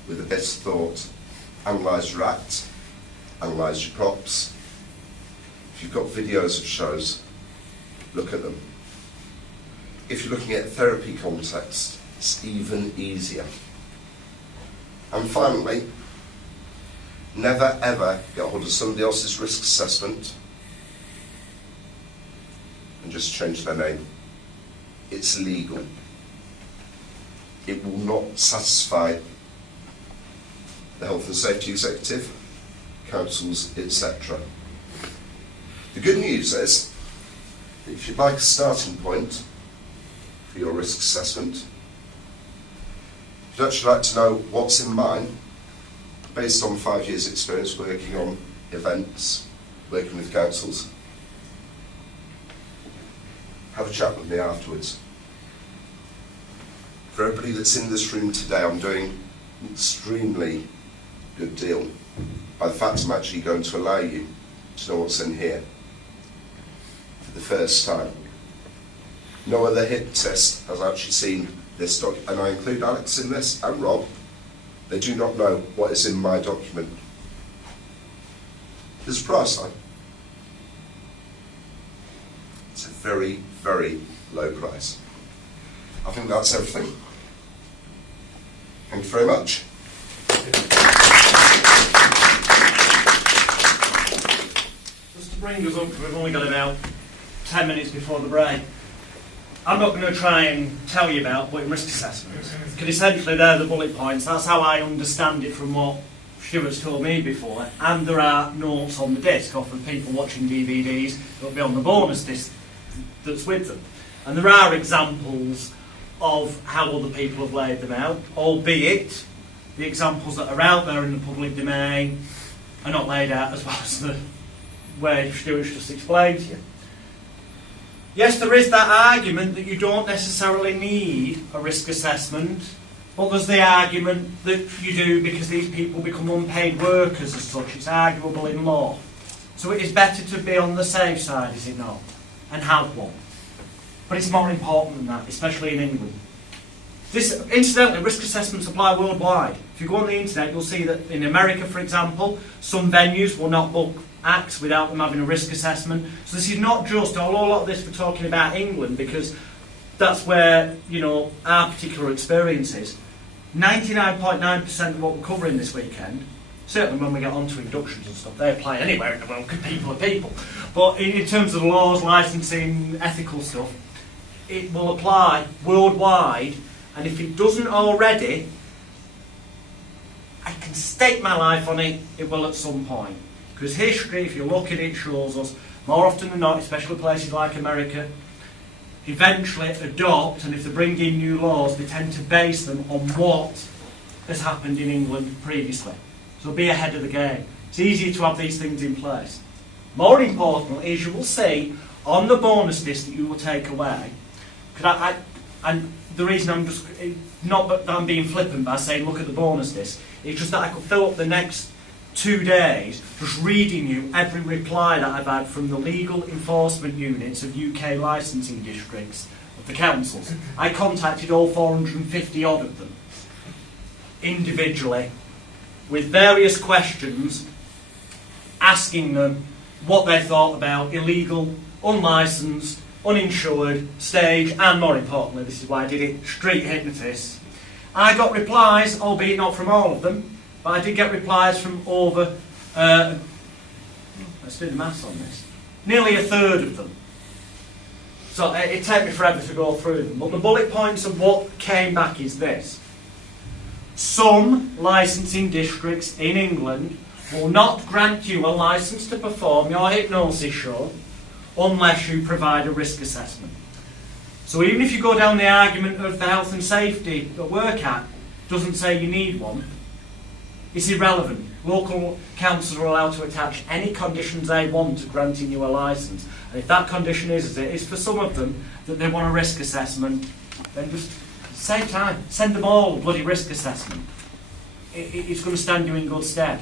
with a bit of thought. Analyse your act, analyse your props. If you've got videos of shows, look at them. If you're looking at a therapy context, it's even easier. And finally, never ever get hold of somebody else's risk assessment and just change their name. It's illegal. It will not satisfy the Health and Safety Executive, councils, etc. The good news is that if you'd like a starting point for your risk assessment, if you'd actually like to know what's in mine, based on 5 years' experience working on events, working with councils, have a chat with me afterwards. For everybody that's in this room today, I'm doing an extremely good deal by the fact I'm actually going to allow you to know what's in here for the first time. No other hypnotist has actually seen this document, and I include Alex in this and Rob. They do not know what is in my document. There's a price line. It's a very, very low price. I think that's everything. Thank you very much. Just to bring us up, we've only got about 10 minutes before the break. I'm not going to try and tell you about what risk assessments, because essentially they're the bullet points. That's how I understand it from what Stuart's told me before. And there are notes on the disc, or for people watching DVDs, it'll be on the bonus disc that's with them. And there are examples of how other people have laid them out, albeit the examples that are out there in the public domain are not laid out as well as the way Stuart's just explained to you. Yes, there is that argument that you don't necessarily need a risk assessment, but there's the argument that you do because these people become unpaid workers as such. It's arguable in law. So it is better to be on the safe side, is it not? And have one. But it's more important than that, especially in England. Incidentally, risk assessments apply worldwide. If you go on the internet, you'll see that in America, for example, some venues will not book acts without them having a risk assessment. So this is not just, although a lot of this we're talking about England, because that's where, our particular experience is. 99.9% of what we're covering this weekend, certainly when we get onto inductions and stuff, they apply anywhere in the world because people are people. But in terms of laws, licensing, ethical stuff, it will apply worldwide, and if it doesn't already, I can stake my life on it, it will at some point. Because history, if you look at it, shows us, more often than not, especially places like America, eventually adopt, and if they bring in new laws, they tend to base them on what has happened in England previously. So be ahead of the game. It's easier to have these things in place. More importantly is you will see on the bonus disc that you will take away, and the reason I'm just, not that I'm being flippant by saying look at the bonus disc, it's just that I could fill up the next 2 days just reading you every reply that I've had from the legal enforcement units of UK licensing districts of the councils. I contacted all 450 odd of them individually with various questions, asking them what they thought about illegal, unlicensed, uninsured, stage, and more importantly, this is why I did it, street hypnotists. I got replies, albeit not from all of them, but I did get replies from over, let's do the maths on this, nearly a third of them. So it took me forever to go through them. But the bullet points of what came back is this. Some licensing districts in England will not grant you a licence to perform your hypnosis show unless you provide a risk assessment. So even if you go down the argument of the Health and Safety at Work Act doesn't say you need one, it's irrelevant. Local councils are allowed to attach any conditions they want to granting you a licence. And if that condition is, as it is for some of them, that they want a risk assessment, then just save time. Send them all a bloody risk assessment. It's going to stand you in good stead.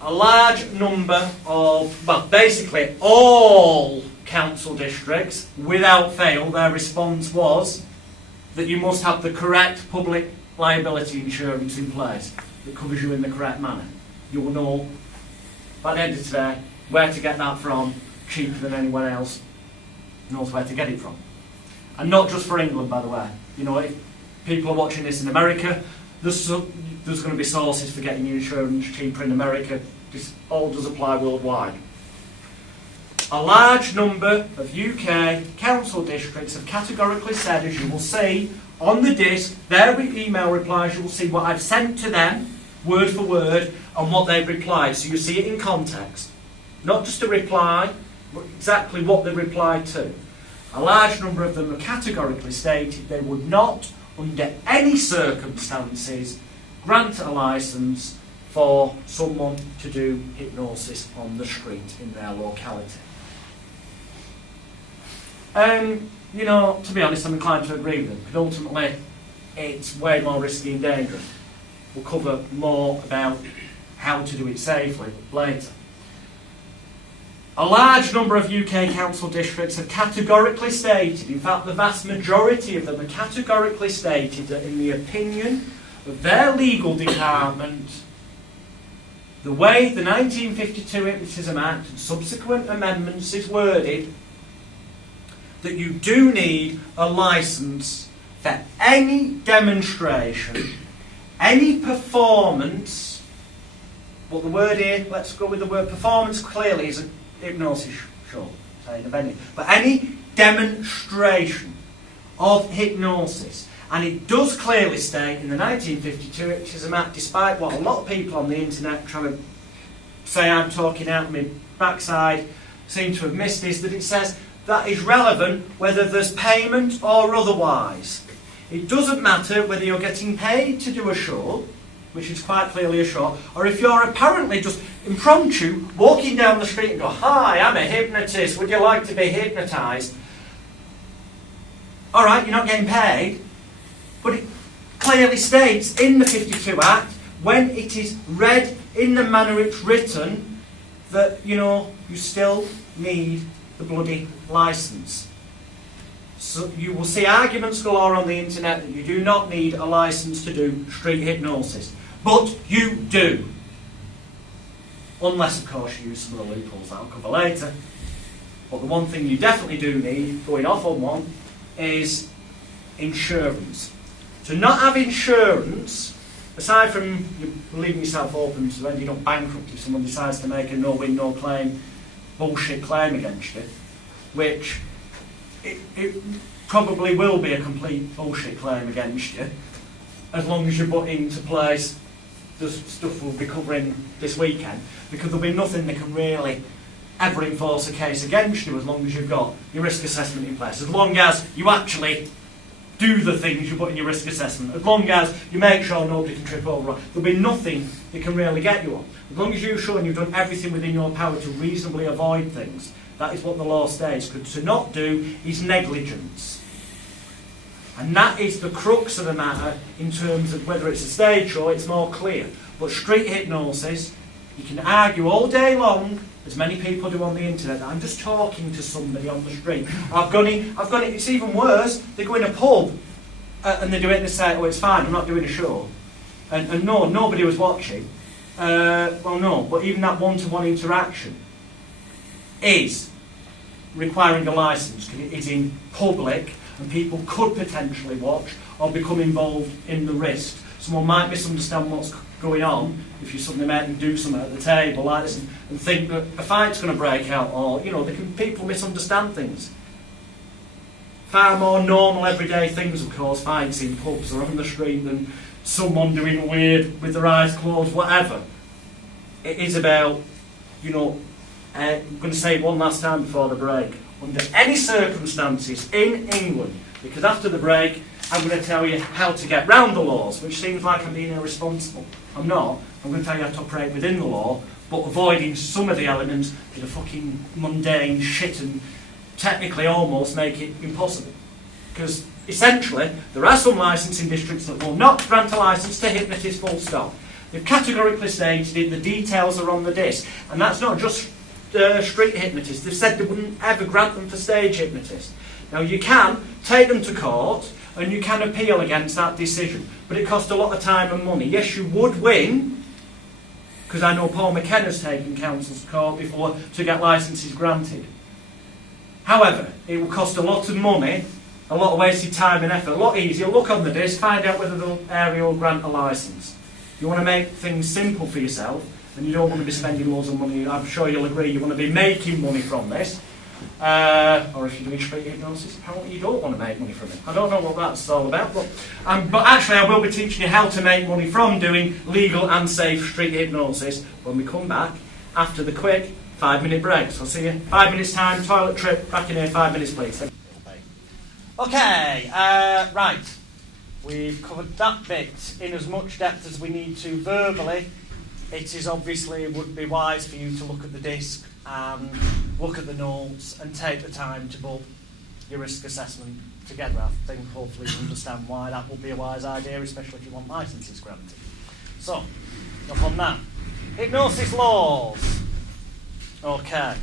A large number of, well, basically all council districts, without fail, their response was that you must have the correct public liability insurance in place that covers you in the correct manner. You will know by the end of today where to get that from, cheaper than anyone else knows where to get it from. And not just for England, by the way. If people are watching this in America, there's going to be sources for getting your insurance cheaper in America. This all does apply worldwide. A large number of UK council districts have categorically said, as you will see on the disc, their email replies, you will see what I've sent to them, word for word, and what they've replied. So you see it in context. Not just a reply, but exactly what they replied to. A large number of them have categorically stated they would not, under any circumstances, grant a licence for someone to do hypnosis on the street in their locality. To be honest, I'm inclined to agree with them, because ultimately it's way more risky and dangerous. We'll cover more about how to do it safely later. A large number of UK council districts have categorically stated, in fact the vast majority of them have categorically stated that in the opinion of their legal department, the way the 1952 Hypnotism Act and subsequent amendments is worded, that you do need a licence for any demonstration, any performance. Well, the word here, let's go with the word performance, clearly is a hypnosis show, say in a venue. But any demonstration of hypnosis, and it does clearly state in the 1952 Hypnotism Act, despite what a lot of people on the internet trying to say I'm talking out of my backside seem to have missed, is that it says that is relevant whether there's payment or otherwise. It doesn't matter whether you're getting paid to do a show, which is quite clearly a show, or if you're apparently just impromptu walking down the street and go, "Hi, I'm a hypnotist, would you like to be hypnotised?" Alright, you're not getting paid, but it clearly states in the 52 Act, when it is read in the manner it's written, that, you still need the bloody licence. So you will see arguments galore on the internet that you do not need a licence to do street hypnosis. But you do. Unless, of course, you use some of the loopholes that I'll cover later. But the one thing you definitely do need, going off on one, is insurance. To not have insurance, aside from you leaving yourself open to ending up bankrupt if someone decides to make a no-win, no-claim bullshit claim against you, which it probably will be a complete bullshit claim against you, as long as you put into place the stuff we'll be covering this weekend, because there'll be nothing that can really ever enforce a case against you as long as you've got your risk assessment in place, as long as you actually do the things you put in your risk assessment, as long as you make sure nobody can trip over. There'll be nothing that can really get you on. As long as you're sure and you've done everything within your power to reasonably avoid things, that is what the law states. Because to not do is negligence. And that is the crux of the matter in terms of whether it's a stage show, it's more clear. But street hypnosis, you can argue all day long, as many people do on the internet, that I'm just talking to somebody on the street. I've gone in, it's even worse, they go in a pub and they do it and they say, "Oh, it's fine, I'm not doing a show." And no, nobody was watching. Well, no, but even that one-to-one interaction is requiring a licence, because it is in public and people could potentially watch or become involved in the risk. Someone might misunderstand what's going on if you suddenly make them do something at the table like this and think that a fight's going to break out, or, people misunderstand things. Far more normal everyday things, of course, fights in pubs or on the street than someone doing weird with their eyes closed, whatever. It is about, I'm going to say it one last time before the break. Under any circumstances in England, because after the break I'm going to tell you how to get round the laws, which seems like I'm being irresponsible. I'm not. I'm going to tell you how to operate within the law, but avoiding some of the elements that are fucking mundane shit and technically almost make it impossible. Because essentially, there are some licensing districts that will not grant a licence to hypnotists, full stop. They've categorically stated it, the details are on the disc. And that's not just street hypnotists. They've said they wouldn't ever grant them for stage hypnotists. Now, you can take them to court and you can appeal against that decision, but it costs a lot of time and money. Yes, you would win, because I know Paul McKenna's taken counsel to court before to get licences granted. However, it will cost a lot of money, a lot of wasted time and effort. A lot easier, look on the disc, find out whether the area will grant a licence. You want to make things simple for yourself, and you don't want to be spending loads of money. I'm sure you'll agree you want to be making money from this. Or if you're doing street hypnosis, apparently you don't want to make money from it. I don't know what that's all about, but actually I will be teaching you how to make money from doing legal and safe street hypnosis when we come back after the quick 5-minute break. So I'll see you 5 minutes time, toilet trip, back in here, 5 minutes please. Okay, right. We've covered that bit in as much depth as we need to verbally. It is obviously would be wise for you to look at the disc and look at the notes and take the time to put your risk assessment together. I think hopefully you understand why that would be a wise idea, especially if you want licences granted. So, enough on that. Hypnosis laws. Okay.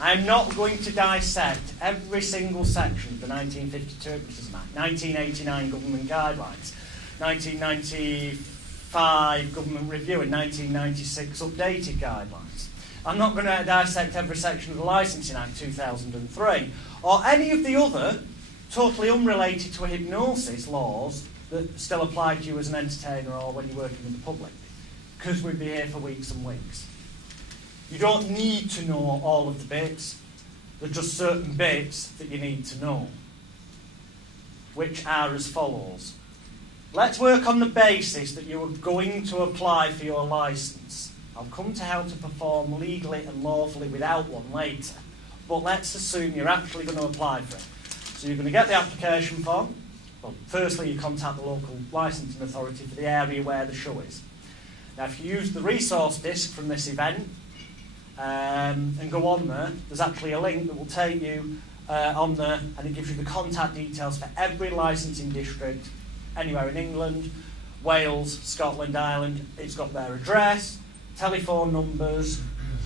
I'm not going to dissect every single section of the 1952 Hypnotism Act, 1989 government guidelines, 1995 government review and 1996 updated guidelines. I'm not going to dissect every section of the Licensing Act 2003 or any of the other totally unrelated to hypnosis laws that still apply to you as an entertainer or when you're working with the public, because we'd be here for weeks and weeks. You don't need to know all of the bits. There are just certain bits that you need to know, which are as follows. Let's work on the basis that you are going to apply for your licence. I'll come to how to perform legally and lawfully without one later. but let's assume you're actually going to apply for it. So you're going to get the application form. Well, firstly, you contact the local licensing authority for the area where the show is. Now, if you use the resource disc from this event and go on there, there's actually a link that will take you on there, and it gives you the contact details for every licensing district anywhere in England, Wales, Scotland, Ireland. It's got their address, telephone numbers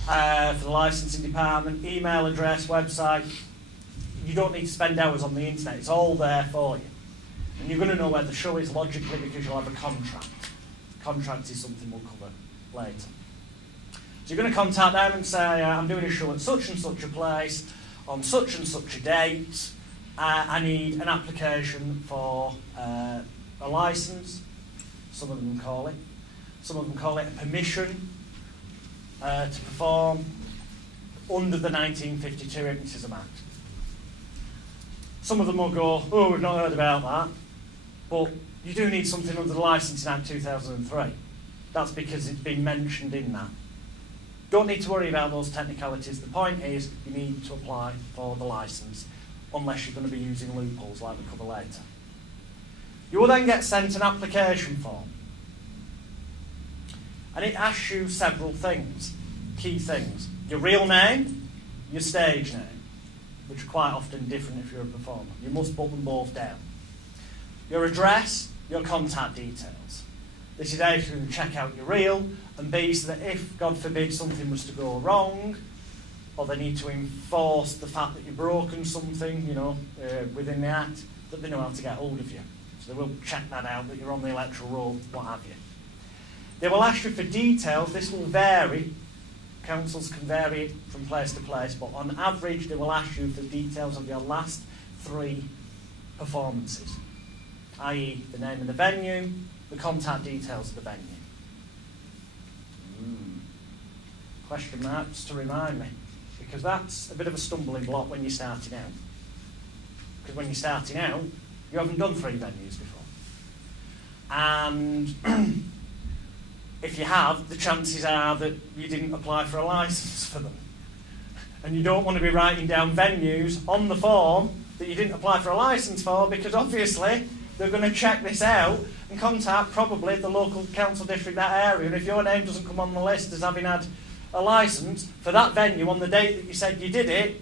for the licensing department, email address, website. You don't need to spend hours on the internet. It's all there for you. And you're going to know where the show is logically because you'll have a contract. Contract is something we'll cover later. So you're going to contact them and say, I'm doing a show at such and such a place on such and such a date. I need an application for a licence. Some of them call it. Some of them call it a permission to perform under the 1952 Hypnotism Act. Some of them will go, oh, we've not heard about that. But you do need something under the Licensing Act 2003. That's because it's been mentioned in that. Don't need to worry about those technicalities. The point is you need to apply for the licence unless you're going to be using loopholes like we cover later. You will then get sent an application form. And it asks you several things, key things. Your real name, your stage name, which are quite often different if you're a performer. You must put them both down. Your address, your contact details. This is A, so you can check out your real, and B, so that if, God forbid, something was to go wrong, or they need to enforce the fact that you've broken something, within the Act, that they know how to get hold of you. So they will check that out, that you're on the electoral roll, what have you. They will ask you for details. This will vary. Councils can vary it from place to place, but on average, they will ask you for details of your last 3 performances, i.e. the name of the venue, the contact details of the venue. Question marks to remind me, because that's a bit of a stumbling block when you're starting out. Because when you're starting out, you haven't done 3 venues before. And if you have, the chances are that you didn't apply for a licence for them. And you don't want to be writing down venues on the form that you didn't apply for a licence for, because obviously they're going to check this out and contact probably the local council district, that area. And if your name doesn't come on the list as having had a licence for that venue on the date that you said you did it,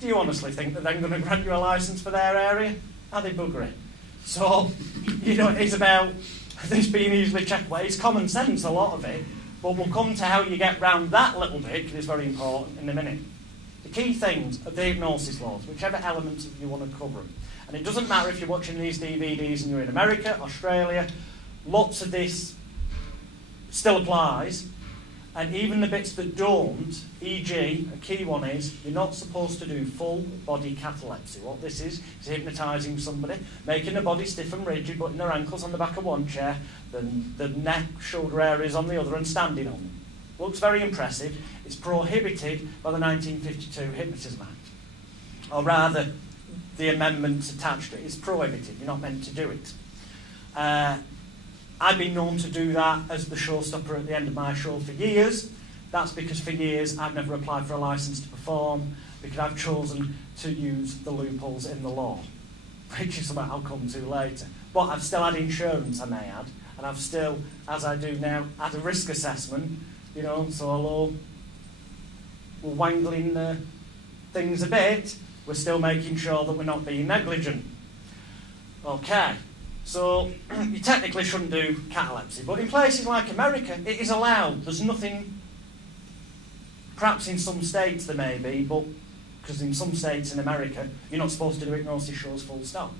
do you honestly think that they're going to grant you a licence for their area? Are they buggery? So, it's about this being easily checked. Well, it's common sense, a lot of it, but we'll come to how you get round that little bit, because it's very important, in a minute. The key things of the hypnosis laws, whichever elements you want to cover them. And it doesn't matter if you're watching these DVDs and you're in America, Australia, lots of this still applies, and even the bits that don't, e.g., a key one is, you're not supposed to do full body catalepsy. What this is hypnotising somebody, making the body stiff and rigid, putting their ankles on the back of one chair, the neck, shoulder areas on the other, and standing on them. Looks very impressive. It's prohibited by the 1952 Hypnotism Act. Or rather, the amendments attached to it. It's prohibited. You're not meant to do it. I've been known to do that as the showstopper at the end of my show for years. That's because for years I've never applied for a licence to perform, because I've chosen to use the loopholes in the law, which is something I'll come to later. But I've still had insurance, I may add, and I've still, as I do now, had a risk assessment, so although we're wangling things a bit, we're still making sure that we're not being negligent. Okay. So, you technically shouldn't do catalepsy, but in places like America, it is allowed. There's nothing, perhaps in some states there may be, but because in some states in America, you're not supposed to do hypnosis shows full stop.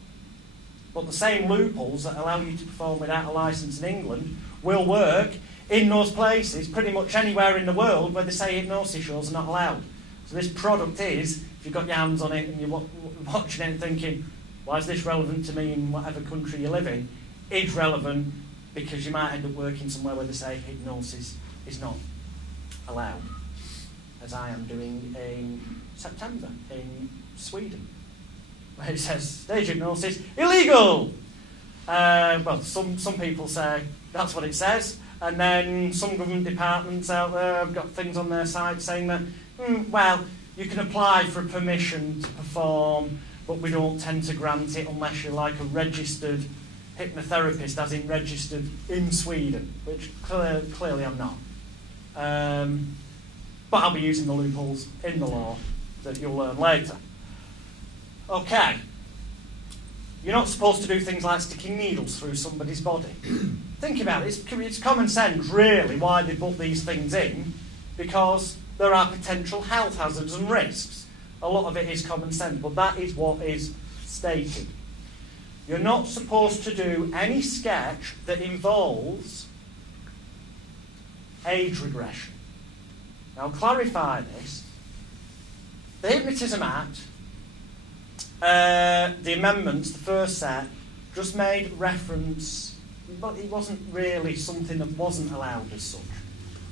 But the same loopholes that allow you to perform without a licence in England will work in those places, pretty much anywhere in the world where they say hypnosis shows are not allowed. So this product is, if you've got your hands on it and you're watching it and thinking, why is this relevant to me in whatever country you live in? It's relevant because you might end up working somewhere where they say hypnosis is not allowed, as I am doing in September in Sweden, where it says stage hypnosis illegal. Well, some people say that's what it says, and then some government departments out there have got things on their site saying that, well, you can apply for a permission to perform, but we don't tend to grant it unless you're like a registered hypnotherapist, as in registered in Sweden, which clearly I'm not. But I'll be using the loopholes in the law that you'll learn later. Okay. You're not supposed to do things like sticking needles through somebody's body. Think about it. It's common sense, really, why they put these things in, because there are potential health hazards and risks. A lot of it is common sense, but that is what is stated. You're not supposed to do any sketch that involves age regression. Now, I'll clarify this. The Hypnotism Act, the amendments, the first set, just made reference, but it wasn't really something that wasn't allowed as such.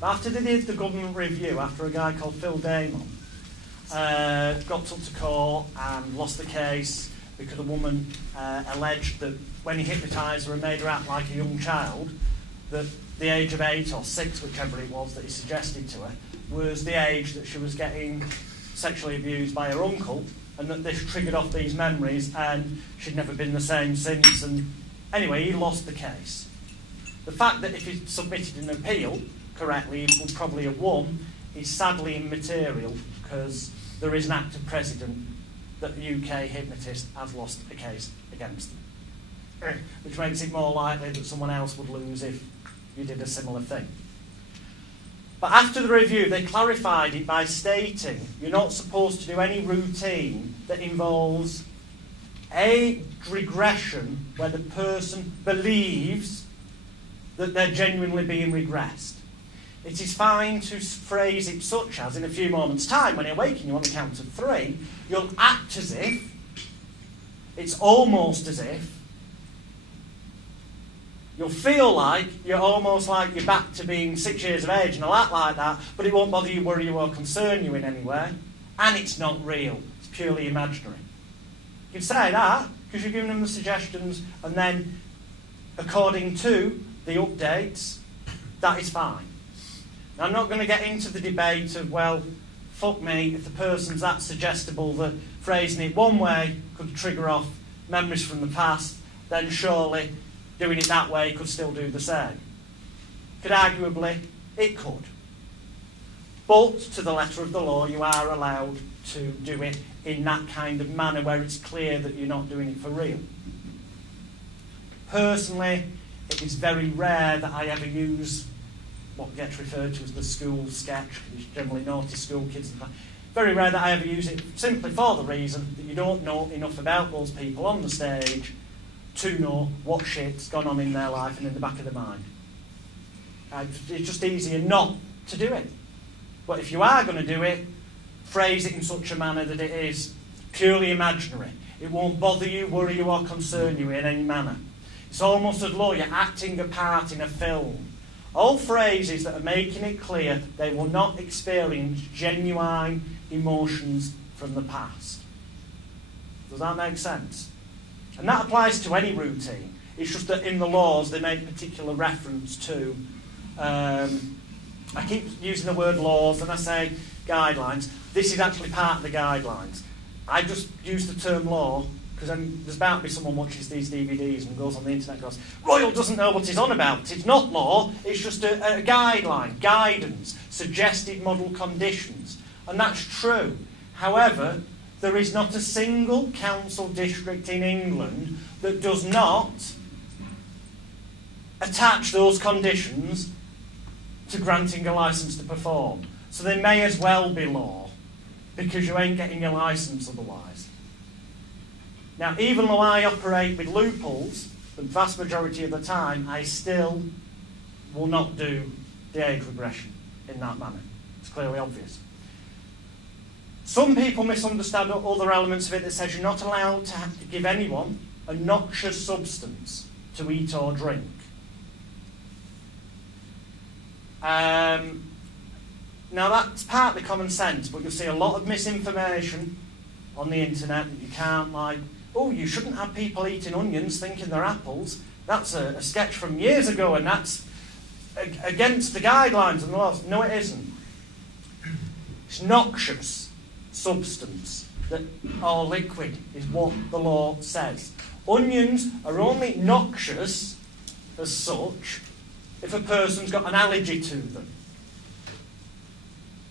But after they did the government review, after a guy called Phil Damon got took to court and lost the case because a woman alleged that when he hypnotised her and made her act like a young child, that the age of 8 or 6, whichever it was that he suggested to her, was the age that she was getting sexually abused by her uncle, and that this triggered off these memories, and she'd never been the same since. And anyway, he lost the case. The fact that if he submitted an appeal correctly, he would probably have won, is sadly immaterial, because there is an act of precedent that the UK hypnotist has lost a case against them, which makes it more likely that someone else would lose if you did a similar thing. But after the review, they clarified it by stating you're not supposed to do any routine that involves age regression where the person believes that they're genuinely being regressed. It is fine to phrase it such as, in a few moments' time, when you awaken you on the count of 3, you'll act as if, it's almost as if, you'll feel like you're almost like you're back to being 6 years of age, and you'll act like that, but it won't bother you, worry you, or concern you in any way. And it's not real. It's purely imaginary. You can say that because you're giving them the suggestions, and then, according to the updates, that is fine. Now, I'm not going to get into the debate of, well, fuck me, if the person's that suggestible that phrasing it one way could trigger off memories from the past, then surely doing it that way could still do the same. Could arguably, it could. But to the letter of the law, you are allowed to do it in that kind of manner where it's clear that you're not doing it for real. Personally, it is very rare that I ever use what gets referred to as the school sketch. It's generally naughty school kids. Very rare that I ever use it simply for the reason that you don't know enough about those people on the stage to know what shit's gone on in their life and in the back of their mind. It's just easier not to do it. But if you are going to do it, phrase it in such a manner that it is purely imaginary. It won't bother you, worry you, or concern you in any manner. It's almost as though you're acting a part in a film. All phrases that are making it clear they will not experience genuine emotions from the past. Does that make sense? And that applies to any routine. It's just that in the laws they make particular reference to, I keep using the word laws and I say guidelines. This is actually part of the guidelines. I just use the term law because there's about to be someone watches these DVDs and goes on the internet and goes, Royal doesn't know what he's on about. It's not law, it's just a guideline, guidance, suggested model conditions. And that's true. However, there is not a single council district in England that does not attach those conditions to granting a licence to perform. So they may as well be law, because you ain't getting your licence otherwise. Now, even though I operate with loopholes, the vast majority of the time, I still will not do the age regression in that manner. It's clearly obvious. Some people misunderstand other elements of it that says you're not allowed to have to give anyone a noxious substance to eat or drink. Now that's partly common sense, but you'll see a lot of misinformation on the internet that you can't, like, oh, you shouldn't have people eating onions thinking they're apples. That's a sketch from years ago and that's against the guidelines and the laws. No, it isn't. It's noxious. substance or liquid is what the law says. Onions are only noxious as such if a person's got an allergy to them.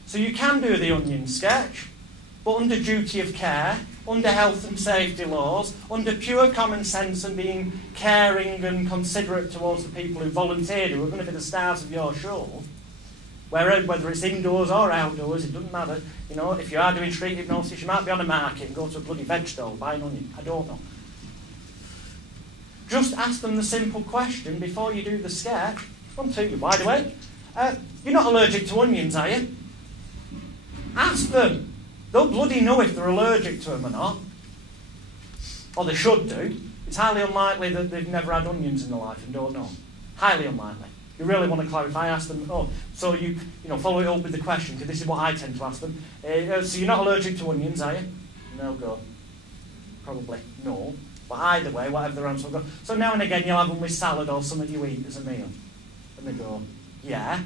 So you can do the onion sketch, but under duty of care, under health and safety laws, under pure common sense and being caring and considerate towards the people who volunteered, who are going to be the stars of your show, whether it's indoors or outdoors, it doesn't matter. You know, if you are doing street hypnosis, you might be on a market and go to a bloody veg stall, buy an onion. I don't know. Just ask them the simple question before you do the sketch. One, two, you're wide awake. You're not allergic to onions, are you? Ask them. They'll bloody know if they're allergic to them or not. Or they should do. It's highly unlikely that they've never had onions in their life and don't know. Highly unlikely. You really want to clarify, ask them, so you follow it up with the question, because this is what I tend to ask them. So you're not allergic to onions, are you? No, go. Probably no. But either way, whatever their answer will go. So now and again you'll have them with salad or something you eat as a meal. And they go, yeah,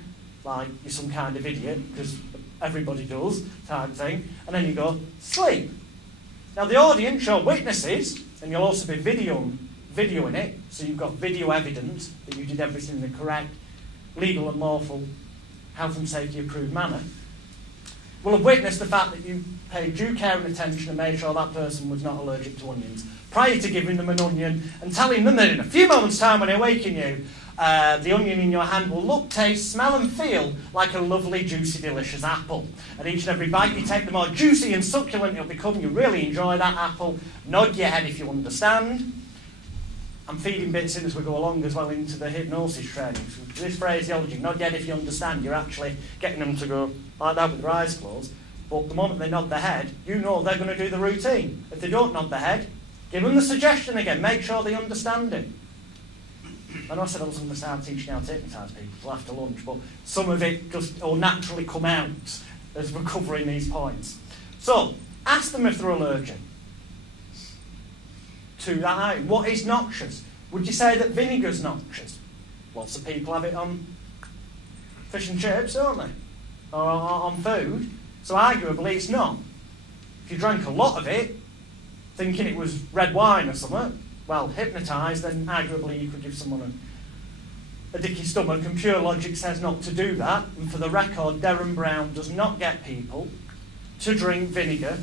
like you're some kind of idiot, because everybody does, type thing. And then you go, sleep. Now the audience, your witnesses, and you'll also be videoing it, so you've got video evidence that you did everything in the correct, legal and lawful, health and safety approved manner, will have witnessed the fact that you paid due care and attention and made sure that person was not allergic to onions, prior to giving them an onion and telling them that in a few moments' time when I awaken you, the onion in your hand will look, taste, smell and feel like a lovely, juicy, delicious apple. At each and every bite you take, the more juicy and succulent it'll become. You really enjoy that apple. Nod your head if you understand. I'm feeding bits in as we go along as well into the hypnosis training. So this phraseology, nod your head if you understand, you're actually getting them to go like that with their eyes closed. But the moment they nod their head, you know they're going to do the routine. If they don't nod their head, give them the suggestion again. Make sure they understand it. I know I said I was going to start teaching how to hypnotise people till after lunch, but some of it just will naturally come out as we're covering these points. So, ask them if they're allergic to that item. What is noxious? Would you say that vinegar's noxious? Lots of people have it on fish and chips, don't they? Or on food. So arguably it's not. If you drank a lot of it, thinking it was red wine or something, well, hypnotised, then arguably you could give someone a dicky stomach, and pure logic says not to do that. And for the record, Derren Brown does not get people to drink vinegar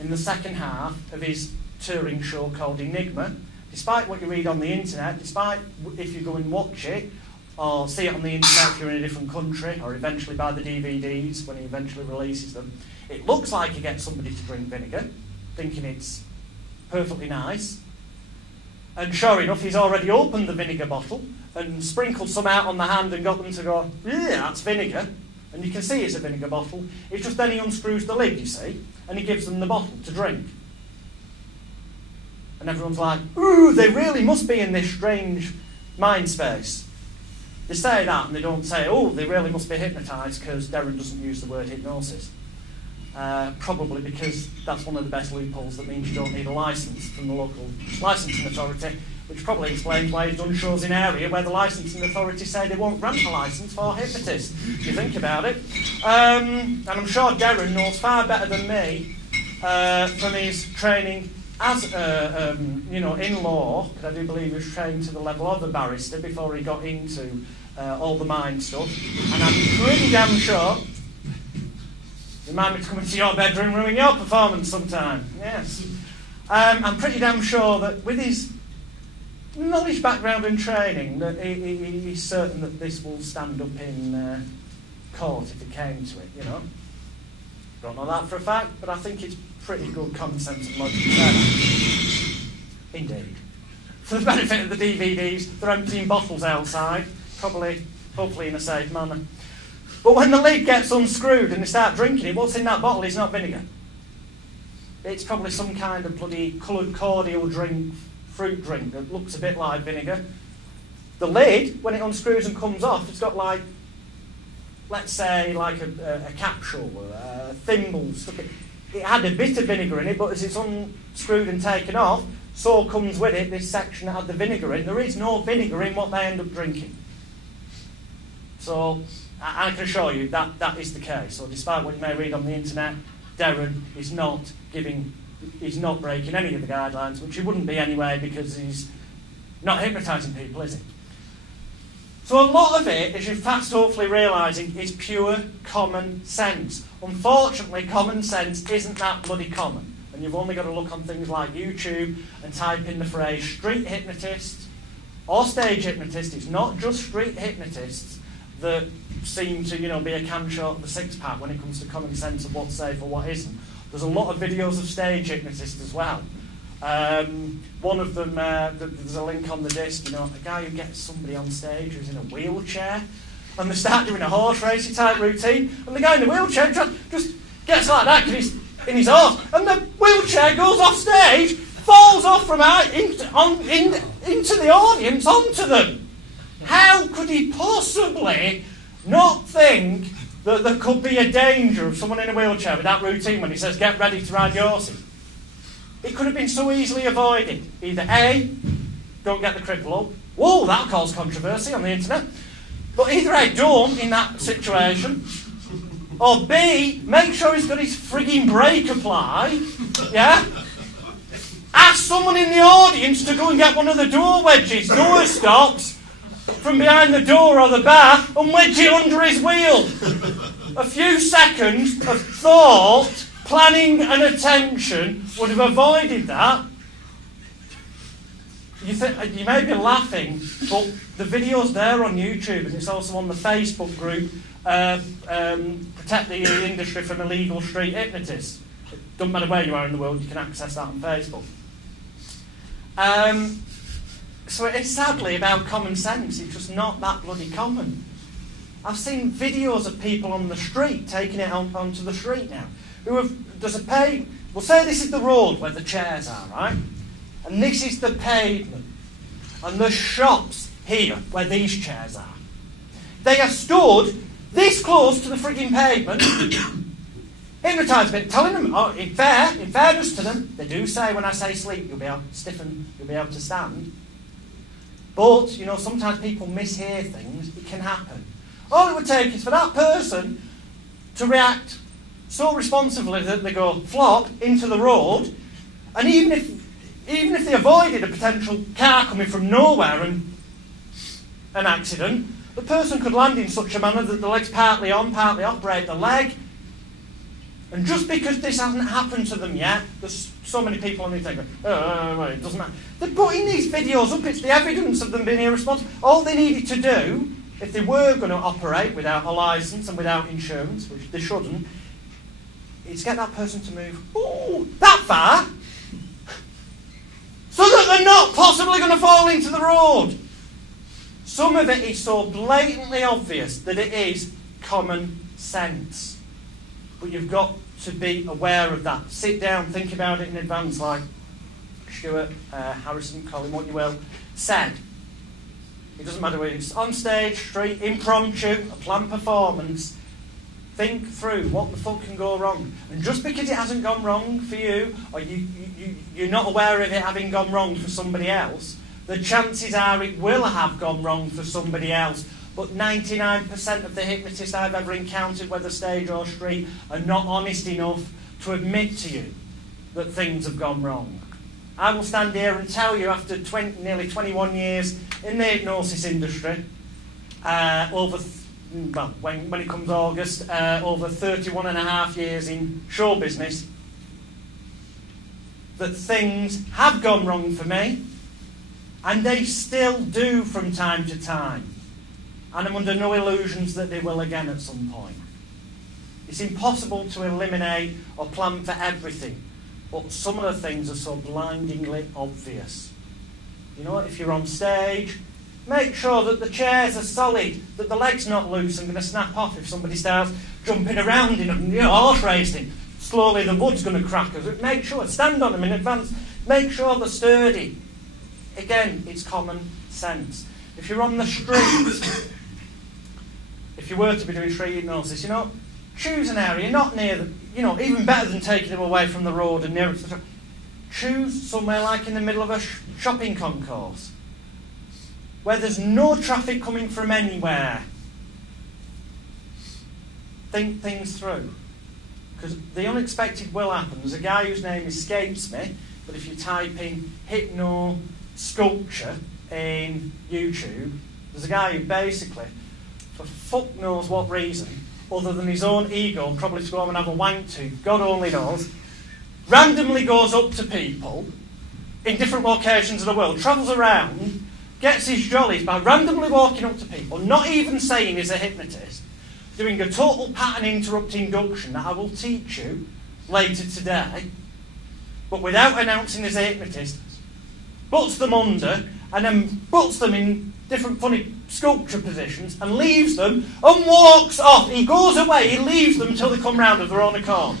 in the second half of his touring show called Enigma, despite what you read on the internet, despite if you go and watch it, or see it on the internet if you're in a different country, or eventually buy the DVDs when he eventually releases them. It looks like he gets somebody to drink vinegar, thinking it's perfectly nice. And sure enough, he's already opened the vinegar bottle and sprinkled some out on the hand and got them to go, yeah, that's vinegar. And you can see it's a vinegar bottle. It's just then he unscrews the lid, you see, and he gives them the bottle to drink. And everyone's like, ooh, they really must be in this strange mind space. They say that and they don't say, oh, they really must be hypnotised, because Derren doesn't use the word hypnosis. Probably because that's one of the best loopholes that means you don't need a licence from the local licensing authority, which probably explains why he's done shows in area where the licensing authority say they won't grant a licence for hypnotists, if you think about it. And I'm sure Derren knows far better than me from his training as, in law, because I do believe he was trained to the level of a barrister before he got into all the mind stuff. And I'm pretty damn sure, remind me to come into your bedroom and ruin your performance sometime. Yes. I'm pretty damn sure that with his knowledge, background and training, that he's certain that this will stand up in court if it came to it, you know. Don't know that for a fact, but I think it's pretty good common sense and logic there. Indeed. For the benefit of the DVDs, they're emptying bottles outside, hopefully in a safe manner. But when the lid gets unscrewed and they start drinking it, what's in that bottle is not vinegar. It's probably some kind of bloody coloured cordial drink, fruit drink that looks a bit like vinegar. The lid, when it unscrews and comes off, it's got like, let's say, like a capsule or a thimble. It had a bit of vinegar in it, but as it's unscrewed and taken off, so comes with it this section that had the vinegar in. There is no vinegar in what they end up drinking. So I can assure you that is the case. So despite what you may read on the internet, Darren is not breaking any of the guidelines, which he wouldn't be anyway because he's not hypnotising people, is he? So a lot of it, as you're fast hopefully realising, is pure common sense. Unfortunately, common sense isn't that bloody common. And you've only got to look on things like YouTube and type in the phrase street hypnotist or stage hypnotist. It's not just street hypnotists that seem to, be a can short of the six-pack when it comes to common sense of what's safe or what isn't. There's a lot of videos of stage hypnotists as well. One of them, there's a link on the disc, a guy who gets somebody on stage who's in a wheelchair, and they start doing a horse racing type routine, and the guy in the wheelchair just gets like that because he's in his horse, and the wheelchair goes off stage, falls off from out into the audience onto them. How could he possibly not think that there could be a danger of someone in a wheelchair with that routine when he says, get ready to ride your horses? It could have been so easily avoided. Either A, don't get the cripple up. Whoa, that'll cause controversy on the internet. But either A, don't in that situation. Or B, make sure he's got his frigging brake apply. Yeah? Ask someone in the audience to go and get one of the door wedges, door stops, from behind the door or the bar and wedge it under his wheel. A few seconds of thought, planning and attention would have avoided that. You may be laughing, but the video's there on YouTube and it's also on the Facebook group Protect the Industry from Illegal Street Hypnotists. It doesn't matter where you are in the world, you can access that on Facebook. So it's sadly about common sense. It's just not that bloody common. I've seen videos of people on the street taking it onto the street now. There's a pavement. We'll say this is the road where the chairs are, right? And this is the pavement. And the shops here where these chairs are. They are stood this close to the frigging pavement, hypnotised a bit, telling them, in fairness to them, they do say when I say sleep, you'll be able to stiffen, you'll be able to stand. But, sometimes people mishear things. It can happen. All it would take is for that person to react so responsively that they go flop into the road, and even if they avoided a potential car coming from nowhere and an accident, the person could land in such a manner that the leg's partly on, partly off, break the leg. And just because this hasn't happened to them yet, there's so many people on the thing going, well, it doesn't matter. They're putting these videos up, it's the evidence of them being irresponsible. All they needed to do, if they were going to operate without a licence and without insurance, which they shouldn't, is get that person to move, that far, so that they're not possibly going to fall into the road. Some of it is so blatantly obvious that it is common sense. But you've got to be aware of that. Sit down, think about it in advance, like Stuart, Harrison, Colin, what you will, said. It doesn't matter whether it's on stage, street, impromptu, a planned performance. Think through what the fuck can go wrong. And just because it hasn't gone wrong for you, or you're not aware of it having gone wrong for somebody else, the chances are it will have gone wrong for somebody else. But 99% of the hypnotists I've ever encountered, whether stage or street, are not honest enough to admit to you that things have gone wrong. I will stand here and tell you after nearly 21 years in the hypnosis industry, when it comes August, over 31 and a half years in show business, that things have gone wrong for me, and they still do from time to time. And I'm under no illusions that they will again at some point. It's impossible to eliminate or plan for everything, but some of the things are so blindingly obvious. If you're on stage, make sure that the chairs are solid, that the leg's not loose and going to snap off if somebody starts jumping around in them, horse racing. Slowly the wood's going to crack. Make sure, stand on them in advance. Make sure they're sturdy. Again, it's common sense. If you're on the street, if you were to be doing street hypnosis, choose an area, not near the, even better than taking them away from the road and near it. Choose somewhere like in the middle of a shopping concourse, where there's no traffic coming from anywhere. Think things through. because the unexpected will happen. There's a guy whose name escapes me, but if you type in hypno sculpture in YouTube, there's a guy who basically, for fuck knows what reason, other than his own ego and probably to go home and have a wank to, God only knows, randomly goes up to people in different locations of the world, travels around, gets his jollies by randomly walking up to people, not even saying he's a hypnotist, doing a total pattern interrupt induction that I will teach you later today, but without announcing he's a hypnotist, puts them under and then puts them in different funny sculpture positions and leaves them and walks off. He goes away, he leaves them until they come round of their own accord.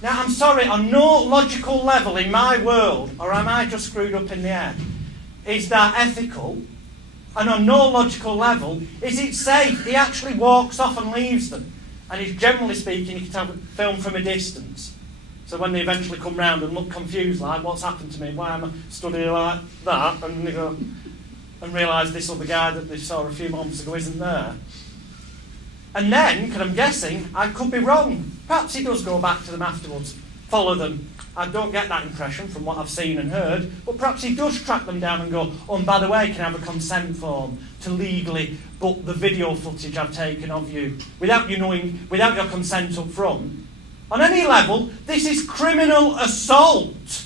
Now, I'm sorry, on no logical level in my world, or am I just screwed up in the head, is that ethical? And on no logical level, is it safe? He actually walks off and leaves them. And he's generally speaking, you can tell, filmed from a distance. So when they eventually come round and look confused, like, what's happened to me? Why am I stood here like that? And they go, and realise this other guy that they saw a few months ago isn't there. And then, because I'm guessing, I could be wrong. Perhaps he does go back to them afterwards, follow them. I don't get that impression from what I've seen and heard, but perhaps he does track them down and go, oh, and by the way, can I have a consent form to legally book the video footage I've taken of you, without you knowing, without your consent up front. On any level, this is criminal assault.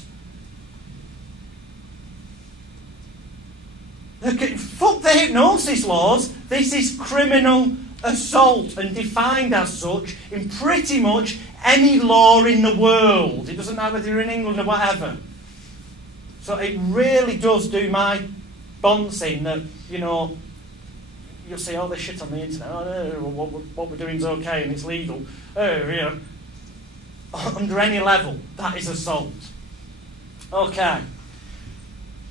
Fuck the hypnosis laws, this is criminal assault and defined as such in pretty much any law in the world. It doesn't matter whether you're in England or whatever. So it really does do my bouncing that, you know, you'll see all this shit on the internet. Oh, what we're doing is okay and it's legal. Oh, you know. Under any level, that is assault. Okay.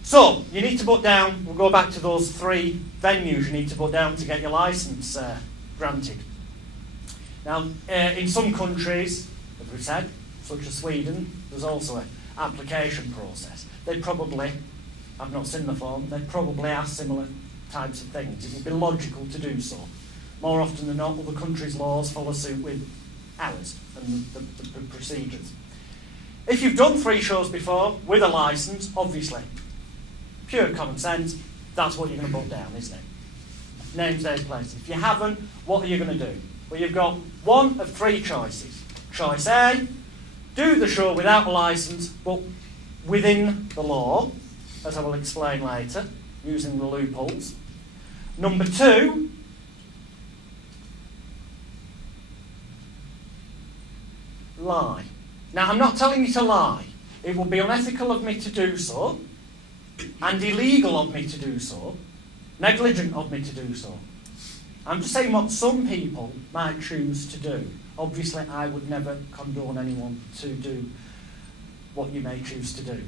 So, you need to put down, we'll go back to those 3 venues you need to put down to get your licence granted. Now, in some countries, as we've said, such as Sweden, there's also an application process. They probably, I've not seen the form, they probably ask similar types of things. It would be logical to do so. More often than not, other countries' laws follow suit with ours and the procedures. If you've done 3 shows before with a licence, obviously, pure common sense, that's what you're going to put down, isn't it? Names, days, places. If you haven't, what are you going to do? Well, you've got one of 3 choices. Choice A, do the show without a licence, but within the law, as I will explain later, using the loopholes. Number 2, lie. Now, I'm not telling you to lie. It would be unethical of me to do so, and illegal of me to do so, negligent of me to do so. I'm just saying what some people might choose to do. Obviously, I would never condone anyone to do what you may choose to do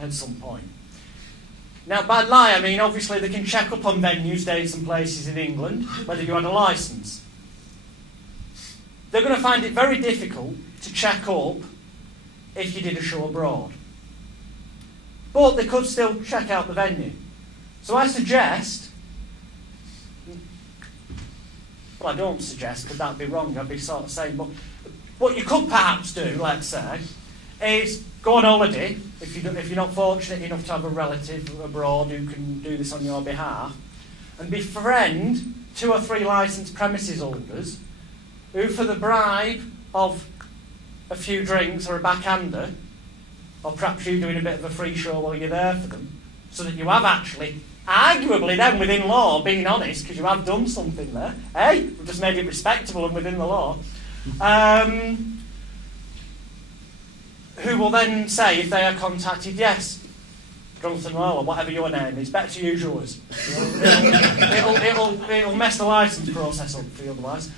at some point. Now, by lie, I mean, obviously, they can check up on venues, dates and places in England, whether you had a licence. They're going to find it very difficult to check up if you did a show abroad. But they could still check out the venue. So I suggest, well, I don't suggest because that'd be wrong, I'd be sort of saying, but what you could perhaps do, let's say, is go on holiday, if you're not fortunate enough to have a relative abroad who can do this on your behalf, and befriend 2 or 3 licensed premises holders who, for the bribe of a few drinks or a backhander, or perhaps you doing a bit of a free show while you're there for them, so that you have actually, arguably then within law, being honest, because you have done something there, we've just made it respectable and within the law, who will then say, if they are contacted, yes, Jonathan Roll, or whatever your name is, better to use yours. It'll mess the licence process up for you otherwise.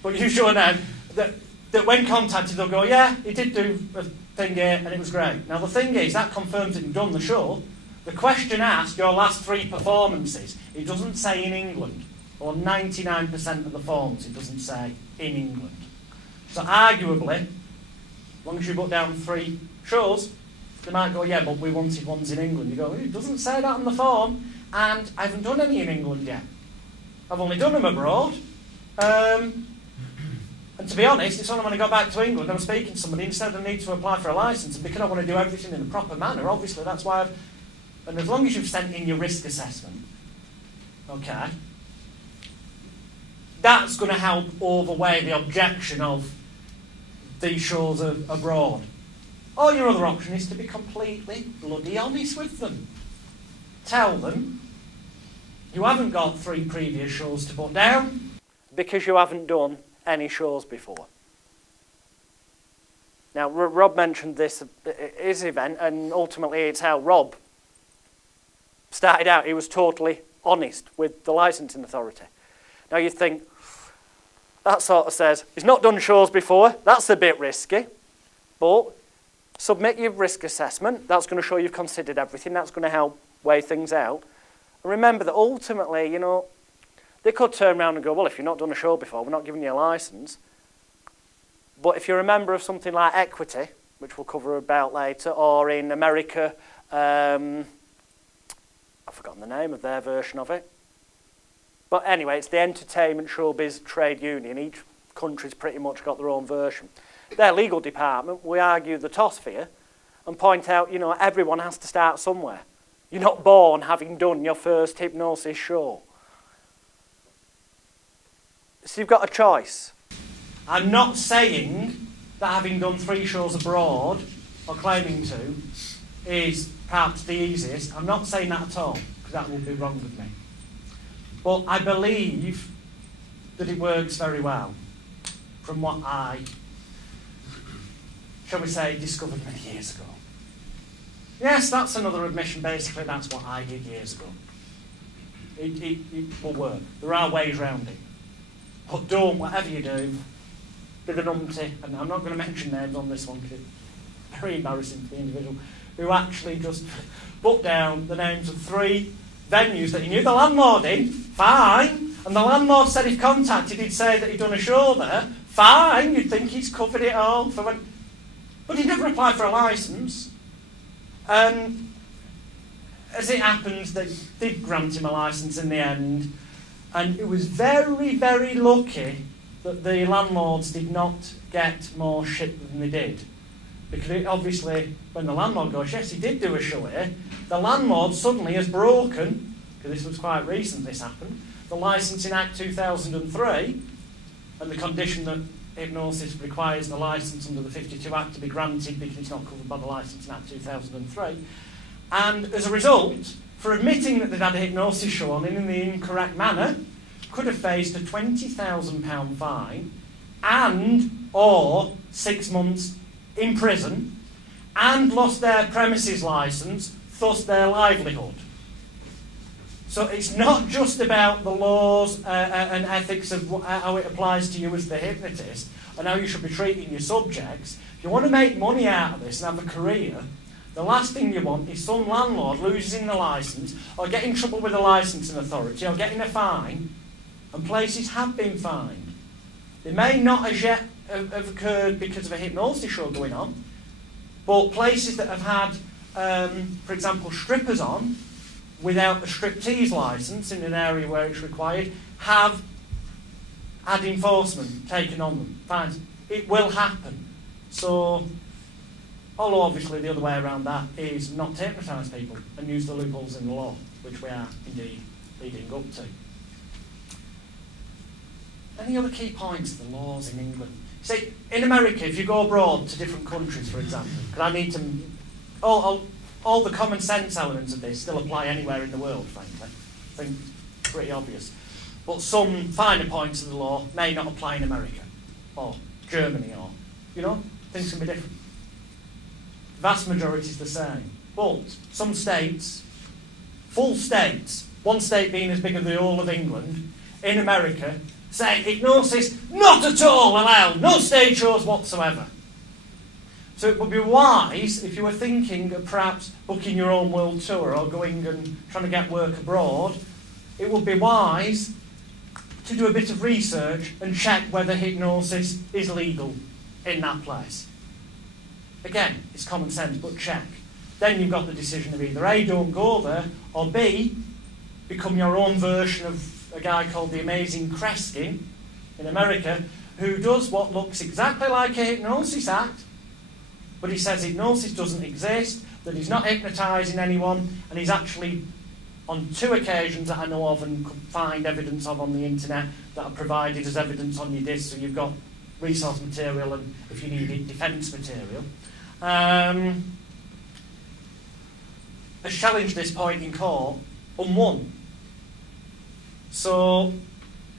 But use your name. That when contacted, they'll go, yeah, he did do a thing here, and it was great. Now, the thing is, that confirms that you've done the show. The question asked, your last 3 performances, it doesn't say in England. Or 99% of the forms, it doesn't say in England. So, arguably, as long as you put down 3 shows, they might go, yeah, but we wanted ones in England. You go, it doesn't say that on the form, and I haven't done any in England yet. I've only done them abroad. be honest, it's only when I got back to England I was speaking to somebody and said I need to apply for a licence, and because I want to do everything in the proper manner, obviously that's why and as long as you've sent in your risk assessment, okay, that's going to help overweigh the objection of these shows abroad. Or your other option is to be completely bloody honest with them. Tell them you haven't got 3 previous shows to put down because you haven't done any shows before. Now, Rob mentioned this at his event, and ultimately it's how Rob started out. He was totally honest with the licensing authority. Now you think, that sort of says, he's not done shows before, that's a bit risky, but submit your risk assessment, that's going to show you've considered everything, that's going to help weigh things out. And remember that ultimately, you know, they could turn around and go, well, if you've not done a show before, we're not giving you a licence. But if you're a member of something like Equity, which we'll cover about later, or in America, I've forgotten the name of their version of it. But anyway, it's the Entertainment Showbiz Trade Union. Each country's pretty much got their own version. Their legal department, we argue the toss for you and point out, you know, everyone has to start somewhere. You're not born having done your first hypnosis show. So you've got a choice. I'm not saying that having done 3 shows abroad, or claiming to, is perhaps the easiest. I'm not saying that at all, because that would be wrong with me. But I believe that it works very well, from what I, shall we say, discovered many years ago. Yes, that's another admission. Basically, that's what I did years ago. It will work. There are ways round it. But don't, whatever you do, be the numpty, and I'm not going to mention names on this one because it's very embarrassing for the individual, who actually just put down the names of 3 venues that he knew the landlord in, fine, and the landlord said if contacted he'd say that he'd done a show there, fine, you'd think he's covered it all for when, but he never applied for a licence. And as it happens, they did grant him a licence in the end, and it was very, very lucky that the landlords did not get more shit than they did. Because obviously, when the landlord goes, yes, he did do a show here, the landlord suddenly has broken, because this was quite recent this happened, the Licensing Act 2003, and the condition that hypnosis requires the licence under the 52 Act to be granted because it's not covered by the Licensing Act 2003. And as a result, for admitting that they'd had a hypnosis show on in the incorrect manner, could have faced a £20,000 fine and or 6 months in prison and lost their premises licence, thus their livelihood. So it's not just about the laws and ethics of how it applies to you as the hypnotist and how you should be treating your subjects. If you want to make money out of this and have a career, the last thing you want is some landlord losing the licence or get in trouble with the licensing authority or getting a fine, and places have been fined. They may not as yet have occurred because of a hypnosis show going on, but places that have had, for example, strippers on without a striptease licence in an area where it's required have had enforcement taken on them. Fines. It will happen. So, although obviously the other way around that is not to hypnotise people and use the loopholes in the law, which we are indeed leading up to. Any other key points of the laws in England? See, in America, if you go abroad to different countries, for example, because I need to... All the common sense elements of this still apply anywhere in the world, frankly. I think it's pretty obvious. But some finer points of the law may not apply in America, or Germany, or, you know, things can be different. The vast majority is the same. But some states, full states, one state being as big as the whole of England, in America, say hypnosis not at all allowed, no stage shows whatsoever. So it would be wise, if you were thinking of perhaps booking your own world tour or going and trying to get work abroad, it would be wise to do a bit of research and check whether hypnosis is legal in that place. Again, it's common sense, but check. Then you've got the decision of either A, don't go there, or B, become your own version of a guy called the Amazing Kreskin in America, who does what looks exactly like a Hypnosis Act, but he says hypnosis doesn't exist, that he's not hypnotising anyone, and he's actually, on 2 occasions that I know of and could find evidence of on the internet, that are provided as evidence on your disc, so you've got resource material and, if you need it, defence material, has challenged this point in court and won. So,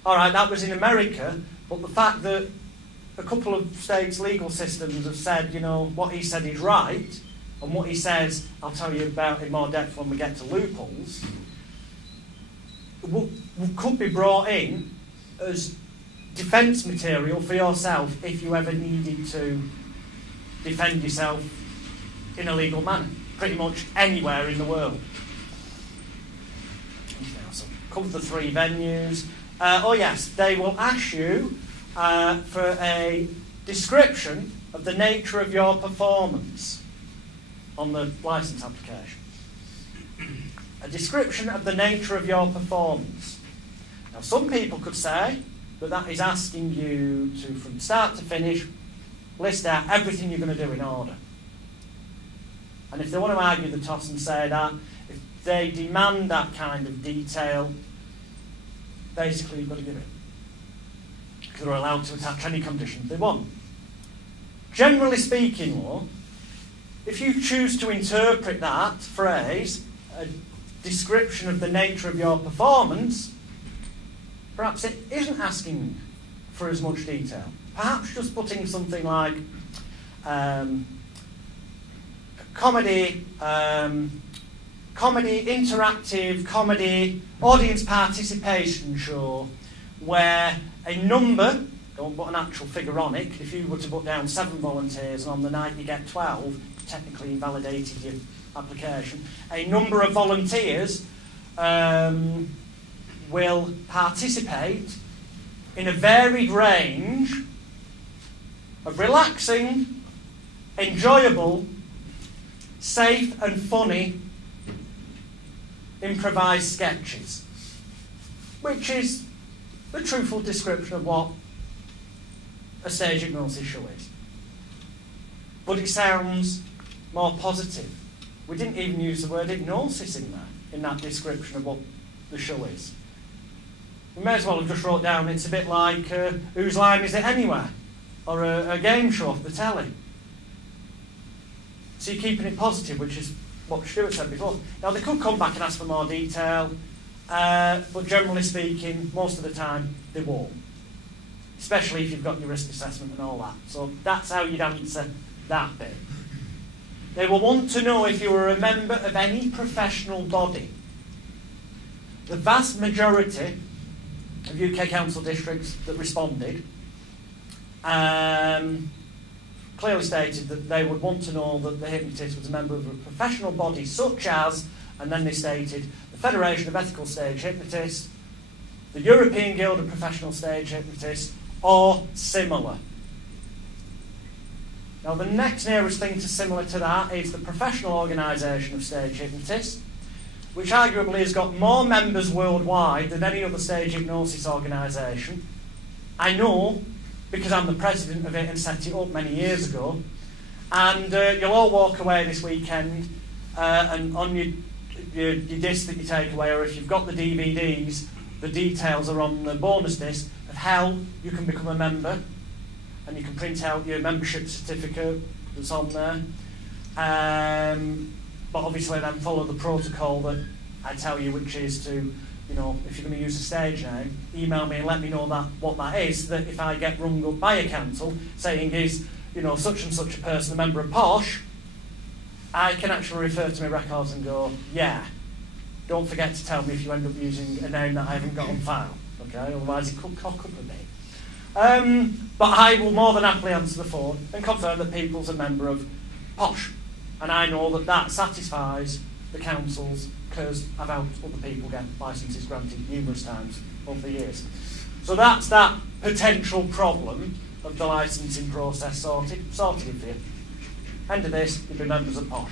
alright, that was in America, but the fact that a couple of states' legal systems have said, you know, what he said is right, and what he says, I'll tell you about in more depth when we get to loopholes, could be brought in as defence material for yourself if you ever needed to defend yourself in a legal manner, pretty much anywhere in the world. So, cover the 3 venues. Oh yes, they will ask you for a description of the nature of your performance on the licence application. A description of the nature of your performance. Now, some people could say that that is asking you to, from start to finish, list out everything you're going to do in order. And if they want to argue the toss and say that, if they demand that kind of detail, basically you've got to give it. Because they're allowed to attach any conditions they want. Generally speaking, though, if you choose to interpret that phrase, a description of the nature of your performance, perhaps it isn't asking for as much detail. Perhaps just putting something like comedy, interactive comedy, audience participation show, where a number, don't put an actual figure on it, if you were to put down 7 volunteers and on the night you get 12, technically invalidated your application, a number of volunteers will participate in a varied range of relaxing, enjoyable, safe and funny improvised sketches, which is the truthful description of what a stage hypnosis show is. But it sounds more positive. We didn't even use the word hypnosis in there, in that description of what the show is. We may as well have just wrote down it's a bit like Whose Line Is It Anyway? Or a game show off the telly. So you're keeping it positive, which is what Stuart said before. Now they could come back and ask for more detail, but generally speaking, most of the time they won't. Especially if you've got your risk assessment and all that. So that's how you'd answer that bit. They will want to know if you were a member of any professional body. The vast majority of UK council districts that responded clearly stated that they would want to know that the hypnotist was a member of a professional body such as, and then they stated, the Federation of Ethical Stage Hypnotists, the European Guild of Professional Stage Hypnotists, or similar. Now the next nearest thing to similar to that is the Professional Organisation of Stage Hypnotists, which arguably has got more members worldwide than any other stage hypnosis organisation. I know, because I'm the president of it and set it up many years ago, and you'll all walk away this weekend and on your disc that you take away, or if you've got the DVDs, the details are on the bonus disc of how you can become a member, and you can print out your membership certificate that's on there. But obviously then follow the protocol that I tell you, which is to, you know, if you're going to use a stage name, email me and let me know that what that is, that if I get rung up by a council saying is, you know, such and such a person a member of POSH, I can actually refer to my records and go, yeah, don't forget to tell me if you end up using a name that I haven't got on file, okay, otherwise it could cock up a bit. But I will more than happily answer the phone and confirm that people's a member of POSH, and I know that that satisfies the councils because I've helped other people get licences granted numerous times over the years. So that's that potential problem of the licensing process sorted for you. End of this, you'll be members of POSH.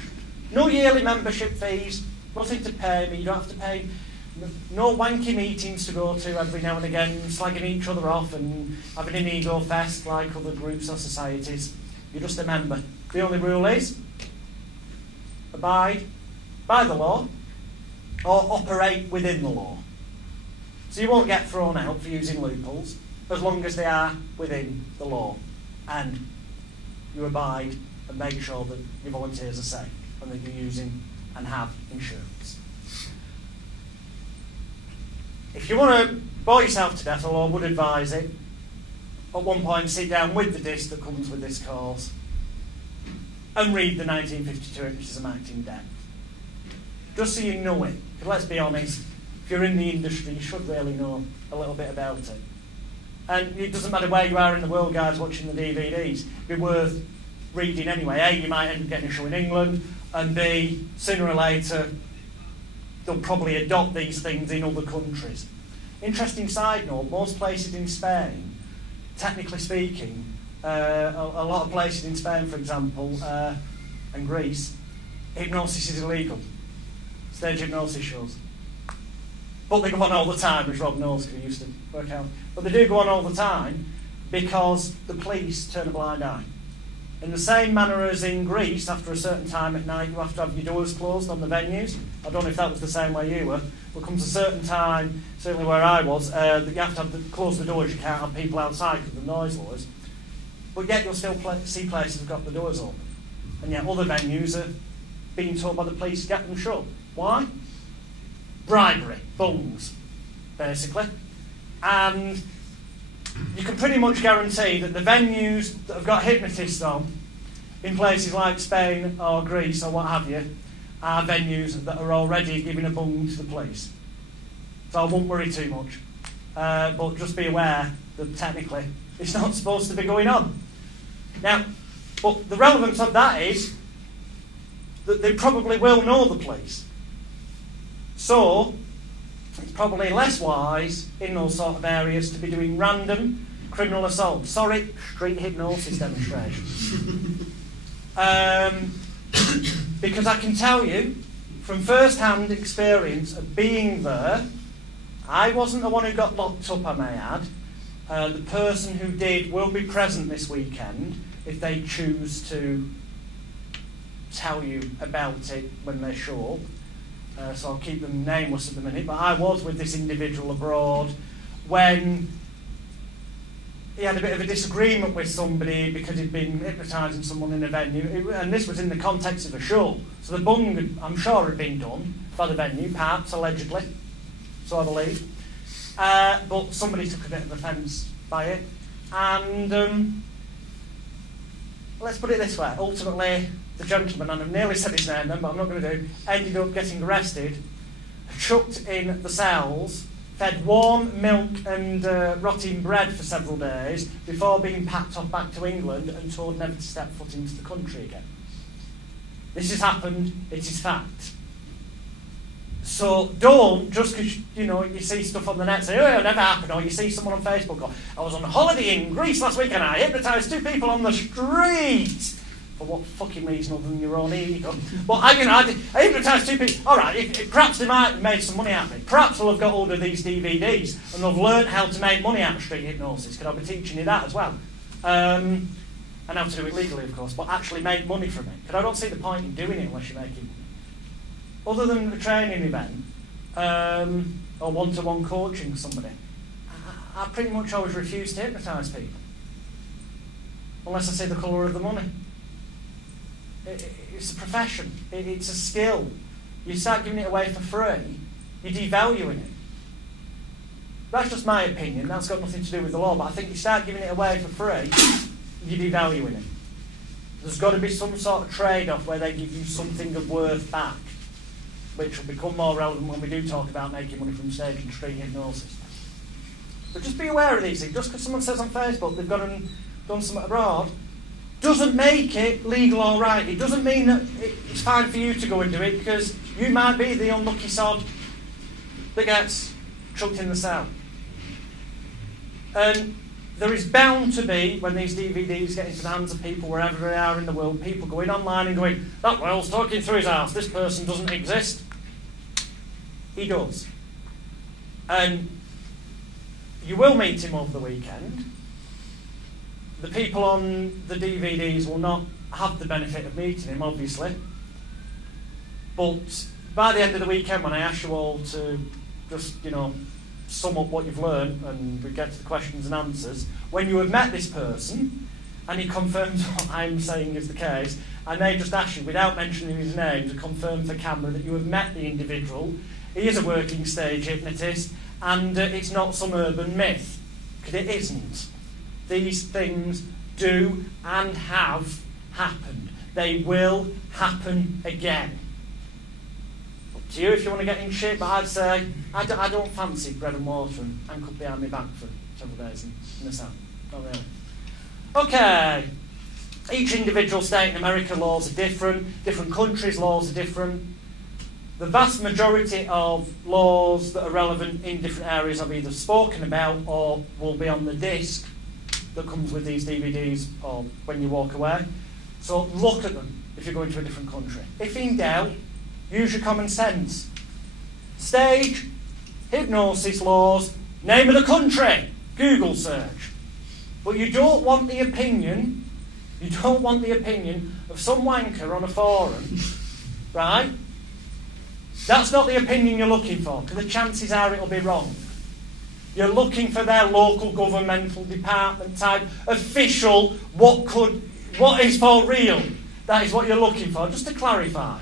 No yearly membership fees, nothing to pay me, you don't have to pay No wanky meetings to go to every now and again, slagging each other off and having an ego fest like other groups or societies. You're just a member. The only rule is abide by the law or operate within the law. So you won't get thrown out for using loopholes as long as they are within the law and you abide and make sure that your volunteers are safe and that you're using and have insurance. If you want to bore yourself to death, the law would advise it. At one point, sit down with the disc that comes with this course and read the 1952 Hypnotism Act in depth. Just so you know it. Because let's be honest, if you're in the industry, you should really know a little bit about it. And it doesn't matter where you are in the world, guys, watching the DVDs. It'd be worth reading anyway. A, you might end up getting a show in England, and B, sooner or later, they'll probably adopt these things in other countries. Interesting side note, most places in Spain, technically speaking, a lot of places in Spain, for example, and Greece, hypnosis is illegal. Stage hypnosis shows. But they go on all the time, as Rob knows, because he used to work out. But they do go on all the time because the police turn a blind eye. In the same manner as in Greece, after a certain time at night, you have to have your doors closed on the venues. I don't know if that was the same where you were. But comes a certain time, certainly where I was, that you have to close the doors. You can't have people outside because of the noise laws. But yet you'll still see places that have got the doors open. And yet other venues are being told by the police to get them shut. Why? Bribery, bungs, basically. And you can pretty much guarantee that the venues that have got hypnotists on, in places like Spain or Greece or what have you, are venues that are already giving a bung to the police. So I won't worry too much. But just be aware that technically it's not supposed to be going on. Now, but the relevance of that is that they probably will know the police. So, it's probably less wise in those sort of areas to be doing random criminal assault. Sorry, street hypnosis demonstration. Because I can tell you, from first-hand experience of being there, I wasn't the one who got locked up, I may add. The person who did will be present this weekend if they choose to tell you about it when they show up. So I'll keep them nameless at the minute, but I was with this individual abroad when he had a bit of a disagreement with somebody because he'd been hypnotising someone in a venue, and this was in the context of a show. So the bung, I'm sure, had been done by the venue, perhaps, allegedly, so I believe. But somebody took a bit of offence by it, and let's put it this way, ultimately, the gentleman, and I've nearly said his name then, but I'm not going to do, ended up getting arrested, chucked in the cells, fed warm milk and rotting bread for several days before being packed off back to England and told never to step foot into the country again. This has happened, it is fact. So don't, just because you see stuff on the net, say, oh, it'll never happen, or you see someone on Facebook go, I was on holiday in Greece last week and I hypnotised 2 people on the street. For what fucking reason other than your own ego? Well, I hypnotised 2 people. All right, perhaps they might have made some money out of it. Perhaps they'll have got hold of these DVDs and they've learnt how to make money out of street hypnosis. Could I be teaching you that as well? And how to do it legally, of course, but actually make money from it. Because I don't see the point in doing it unless you're making money. Other than a training event or one-to-one coaching somebody, I pretty much always refuse to hypnotise people. Unless I see the colour of the money. It's a profession. It's a skill. You start giving it away for free, you're devaluing it. That's just my opinion. That's got nothing to do with the law, but I think you start giving it away for free, you're devaluing it. There's got to be some sort of trade-off where they give you something of worth back, which will become more relevant when we do talk about making money from stage and street hypnosis. But just be aware of these things. Just because someone says on Facebook they've gone and done something abroad, doesn't make it legal or right. It doesn't mean that it's fine for you to go and do it, because you might be the unlucky sod that gets chucked in the cell. And there is bound to be, when these DVDs get into the hands of people wherever they are in the world, people going online and going, that whale's talking through his arse, this person doesn't exist. He does. And you will meet him over the weekend. The people on the DVDs will not have the benefit of meeting him, obviously. But by the end of the weekend, when I ask you all to just, sum up what you've learned, and we get to the questions and answers, when you have met this person, and he confirms what I'm saying is the case, and they just ask you, without mentioning his name, to confirm for camera that you have met the individual, he is a working stage hypnotist, and it's not some urban myth, because it isn't. These things do and have happened. They will happen again. Up to you if you want to get in shape, but I'd say I don't fancy bread and water and anchored behind my back for several days in the sun. Not really. Okay. Each individual state in America laws are different. Different countries' laws are different. The vast majority of laws that are relevant in different areas I've either spoken about or will be on the disc that comes with these DVDs or when you walk away. So look at them if you're going to a different country. If in doubt, use your common sense. Stage, hypnosis laws, name of the country, Google search. But you don't want the opinion of some wanker on a forum, right? That's not the opinion you're looking for, because the chances are it'll be wrong. You're looking for their local governmental department type official, what is for real. That is what you're looking for, just to clarify.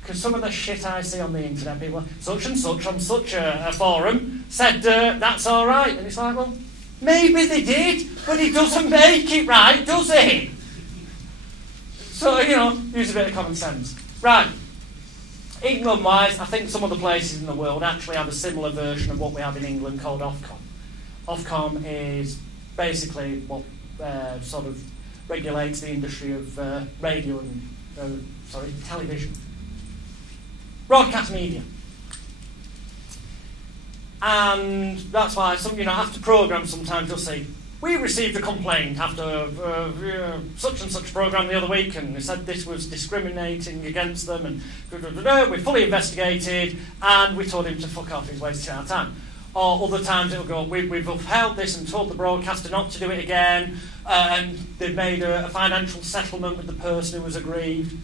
Because some of the shit I see on the internet, people, such and such on such a forum said that's all right. And it's like, well, maybe they did, but it doesn't make it right, does it? So, use a bit of common sense. Right. England-wise, I think some other places in the world actually have a similar version of what we have in England called Ofcom. Ofcom is basically what sort of regulates the industry of radio and television. Broadcast media. And that's why after programmes sometimes you'll see, we received a complaint after such and such programme the other week, and they said this was discriminating against them, and we fully investigated, and we told him to fuck off, he's wasting our time. Or other times it'll go, we've upheld this and told the broadcaster not to do it again, and they've made a financial settlement with the person who was aggrieved.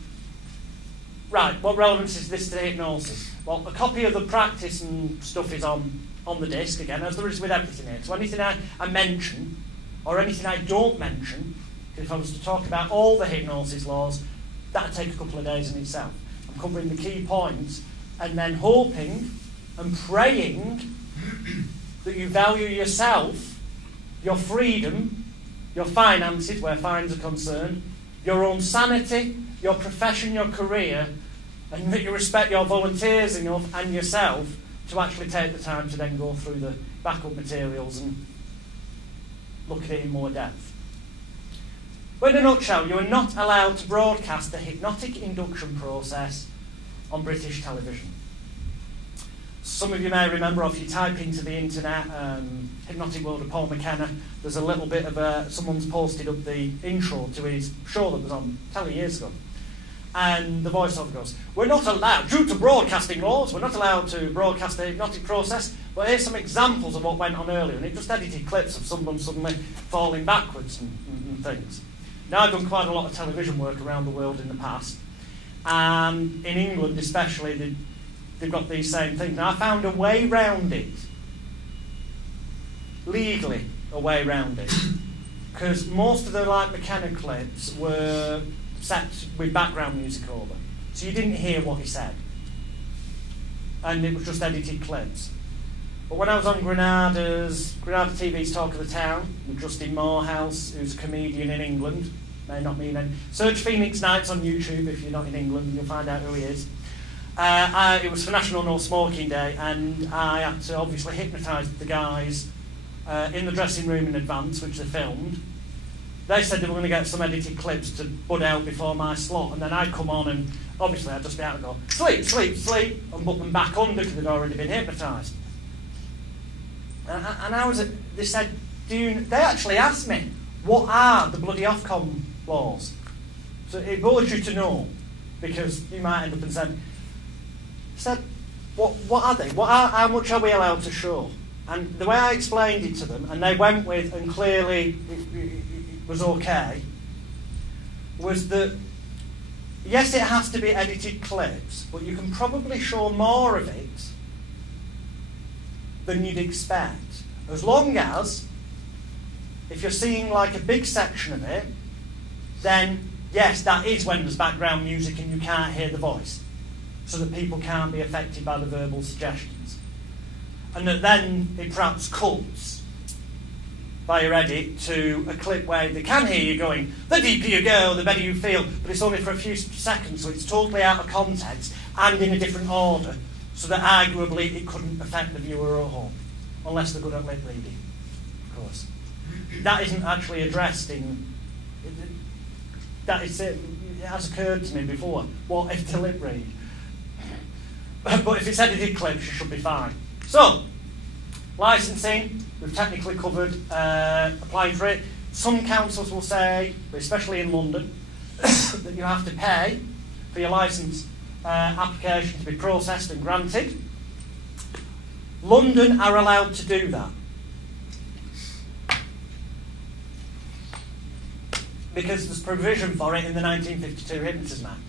Right, what relevance is this to hypnosis? Well, a copy of the practice and stuff is on the disc again, as there is with everything here. So anything I mention, or anything I don't mention, if I was to talk about all the hypnosis laws, that would take a couple of days in itself. I'm covering the key points, and then hoping and praying that you value yourself, your freedom, your finances, where fines are concerned, your own sanity, your profession, your career, and that you respect your volunteers enough and yourself to actually take the time to then go through the backup materials and look at it in more depth. But in a nutshell, you are not allowed to broadcast the hypnotic induction process on British television. Some of you may remember, if you type into the internet, Hypnotic World of Paul McKenna, there's a little bit of someone's posted up the intro to his show that was on telly years ago. And the voiceover goes, we're not allowed, due to broadcasting laws, we're not allowed to broadcast the hypnotic process, but here's some examples of what went on earlier. And it just edited clips of someone suddenly falling backwards and things. Now, I've done quite a lot of television work around the world in the past. And in England especially, they've got these same things. Now, I found a way round it, legally a way round it, because most of the McKenna clips were set with background music over, so you didn't hear what he said, and it was just edited clips. But when I was on Granada TV's Talk of the Town with Justin Morehouse, who's a comedian in England, may not mean any. Search Phoenix Nights on YouTube if you're not in England, and you'll find out who he is. It was for National No Smoking Day, and I had to obviously hypnotise the guys in the dressing room in advance, which they filmed. They said they were going to get some edited clips to bud out before my slot, and then I'd come on and obviously I'd just be able to go, sleep, sleep, sleep, and put them back under because they'd already been hypnotised. And they said, they actually asked me, what are the bloody Ofcom laws? So it bores you to know, because you might end up and said, what are they? How much are we allowed to show? And the way I explained it to them, and they went with, and clearly it was okay, was that yes, it has to be edited clips, but you can probably show more of it than you'd expect. As long as, if you're seeing like a big section of it, then yes, that is when there's background music and you can't hear the voice, so that people can't be affected by the verbal suggestions. And that then it perhaps cuts by your edit to a clip where they can hear you going, the deeper you go, the better you feel, but it's only for a few seconds, so it's totally out of context and in a different order, so that arguably it couldn't affect the viewer at home, unless they're good at lip reading, of course. That isn't actually addressed in... That is it has occurred to me before. What if they lip read? But if it's edited clips, you should be fine. So, licensing, we've technically covered applying for it. Some councils will say, especially in London, that you have to pay for your licence application to be processed and granted. London are allowed to do that, because there's provision for it in the 1952 Hypnotism Act.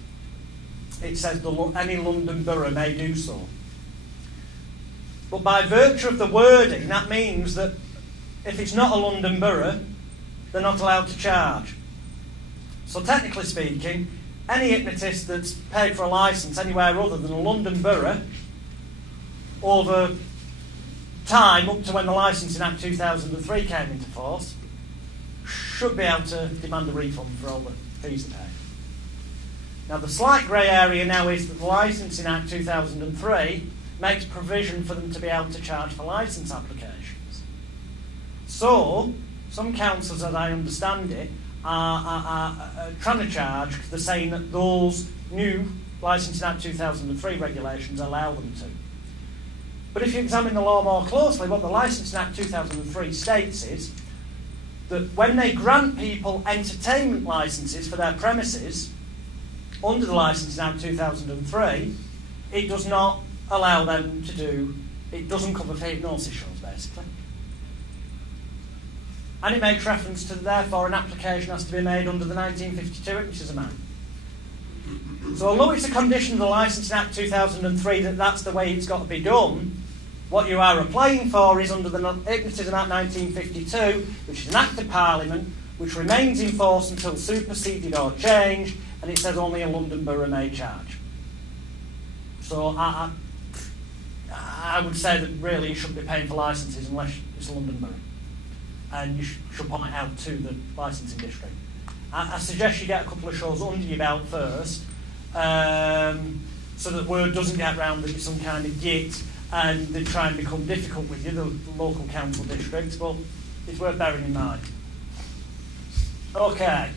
It says any London borough may do so. But by virtue of the wording, that means that if it's not a London borough, they're not allowed to charge. So technically speaking, any hypnotist that's paid for a licence anywhere other than a London borough over time, up to when the Licensing Act 2003 came into force, should be able to demand a refund for all the fees they pay. Now the slight grey area now is that the Licensing Act 2003 makes provision for them to be able to charge for licence applications. So, some councils, as I understand it, are trying to charge because they're saying that those new Licensing Act 2003 regulations allow them to. But if you examine the law more closely, what the Licensing Act 2003 states is that when they grant people entertainment licences for their premises under the Licensing Act 2003, it does not allow them to do, it doesn't cover for hypnosis shows basically. And it makes reference to, therefore, an application has to be made under the 1952 Hypnotism Act. So although it's a condition of the Licensing Act 2003 that that's the way it's got to be done, what you are applying for is under the Hypnotism Act 1952, which is an Act of Parliament, which remains in force until superseded or changed, and it says only a London borough may charge. So I would say that really you shouldn't be paying for licences unless it's a London borough. And you should point it out to the licensing district. I suggest you get a couple of shows under your belt first, so that word doesn't get round that you're some kind of git and they try and become difficult with you, the local council districts, but it's worth bearing in mind. Okay,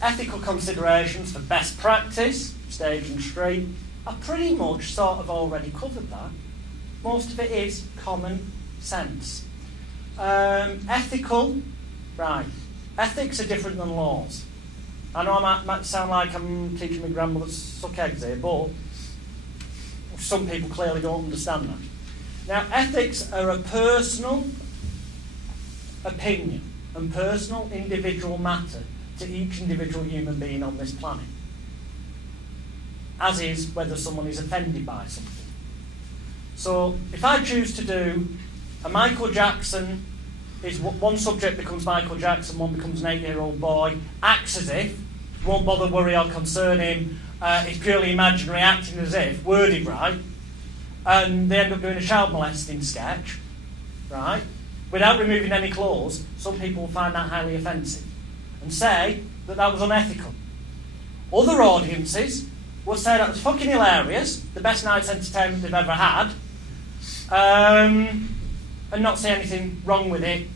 ethical considerations for best practice, stage and street, I pretty much sort of already covered that. Most of it is common sense. Ethical, right. Ethics are different than laws. I know I might sound like I'm teaching my grandmother to suck eggs here, but some people clearly don't understand that. Now, ethics are a personal opinion and personal individual matter to each individual human being on this planet, as is whether someone is offended by something. So, if I choose to do a Michael Jackson, is one subject becomes Michael Jackson, one becomes an 8-year-old boy, acts as if, won't bother, worry or concern him, it's purely imaginary, acting as if, worded right, and they end up doing a child molesting sketch, right, without removing any clause, some people will find that highly offensive and say that that was unethical. Other audiences would say that was fucking hilarious, the best night's entertainment they've ever had, and not see anything wrong with it.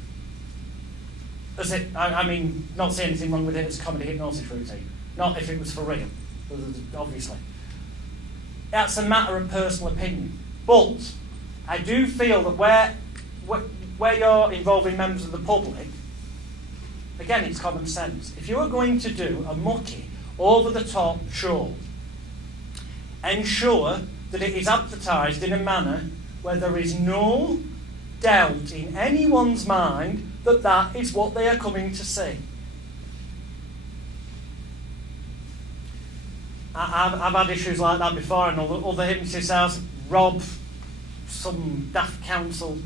Not see anything wrong with it as a comedy hypnosis routine. Not if it was for real, obviously. That's a matter of personal opinion. But I do feel that where you're involving members of the public, again, it's common sense. If you are going to do a mucky, over-the-top show, ensure that it is advertised in a manner where there is no doubt in anyone's mind that that is what they are coming to see. I've had issues like that before, and other hypnotists have rob some daft council.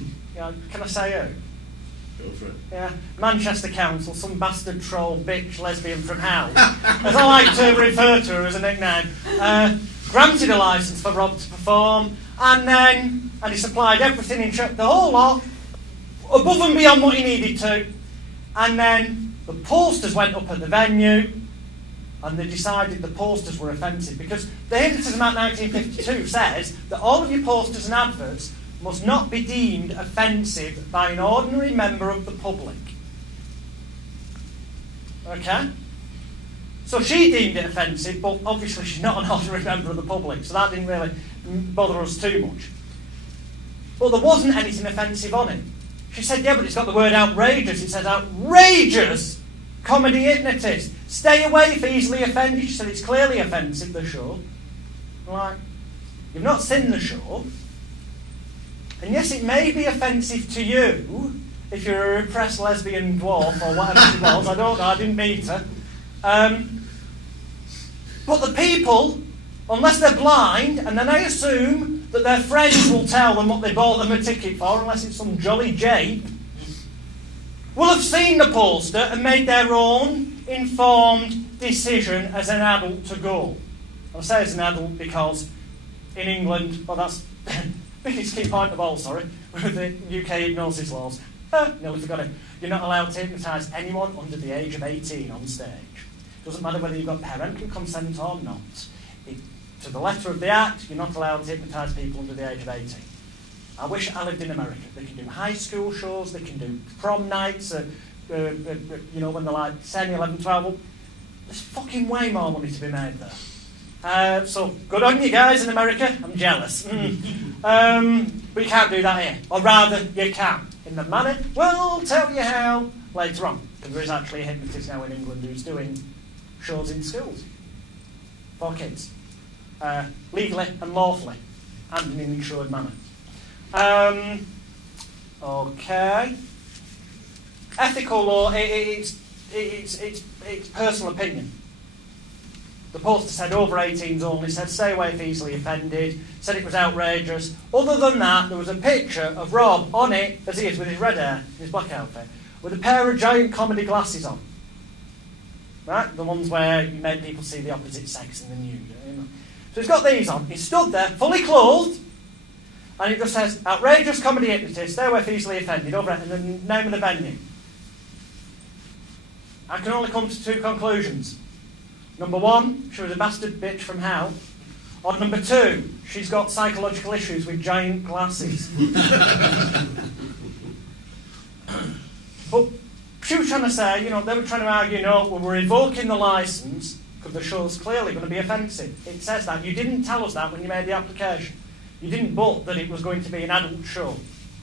You know, can I say who? Go for it. Yeah, Manchester Council, some bastard troll bitch lesbian from hell, as I like to refer to her as a nickname, granted a licence for Rob to perform, and he supplied everything in the whole lot, above and beyond what he needed to, and then the posters went up at the venue, and they decided the posters were offensive, because the Hypnotism Act 1952 says that all of your posters and adverts must not be deemed offensive by an ordinary member of the public. Okay? So she deemed it offensive, but obviously she's not an ordinary member of the public, so that didn't really bother us too much. But there wasn't anything offensive on it. She said, yeah, but it's got the word outrageous. It says outrageous comedy hypnotist. Stay away for easily offended. She said it's clearly offensive, the show. I'm like, you've not seen the show. And yes, it may be offensive to you if you're a repressed lesbian dwarf or whatever she was. I don't know, I didn't meet her. But the people, unless they're blind, and then I assume that their friends will tell them what they bought them a ticket for, unless it's some jolly jape, will have seen the poster and made their own informed decision as an adult to go. I say as an adult because in England, well, that's biggest key point of all, sorry, with the UK hypnosis laws. Nearly forgot it. You're not allowed to hypnotise anyone under the age of 18 on stage. Doesn't matter whether you've got parental consent or not. To the letter of the Act, you're not allowed to hypnotise people under the age of 18. I wish I lived in America. They can do high school shows, they can do prom nights, you know, when they're like 10, 11, 12. There's fucking way more money to be made there. So, good on you guys in America. I'm jealous. But you can't do that here. Or rather, you can. In the manner, we'll tell you how later on. Because there is actually a hypnotist now in England who's doing shows in schools for kids. Legally and lawfully. And in an insured manner. Okay. Ethical law, it's personal opinion. The poster said over 18s only, said stay away if easily offended, said it was outrageous. Other than that, there was a picture of Rob on it, as he is with his red hair, his black outfit, with a pair of giant comedy glasses on. Right? The ones where you make people see the opposite sex in the nude. You know? So he's got these on. He stood there, fully clothed, and it just says, outrageous comedy hypnotist, stay away if easily offended, over it, and the name of the venue. I can only come to two conclusions. Number one, she was a bastard bitch from hell. Or number two, she's got psychological issues with giant glasses. But she was trying to say, you know, they were trying to argue, no, well, we're revoking the licence because the show's clearly going to be offensive. It says that. You didn't tell us that when you made the application. You didn't book that it was going to be an adult show.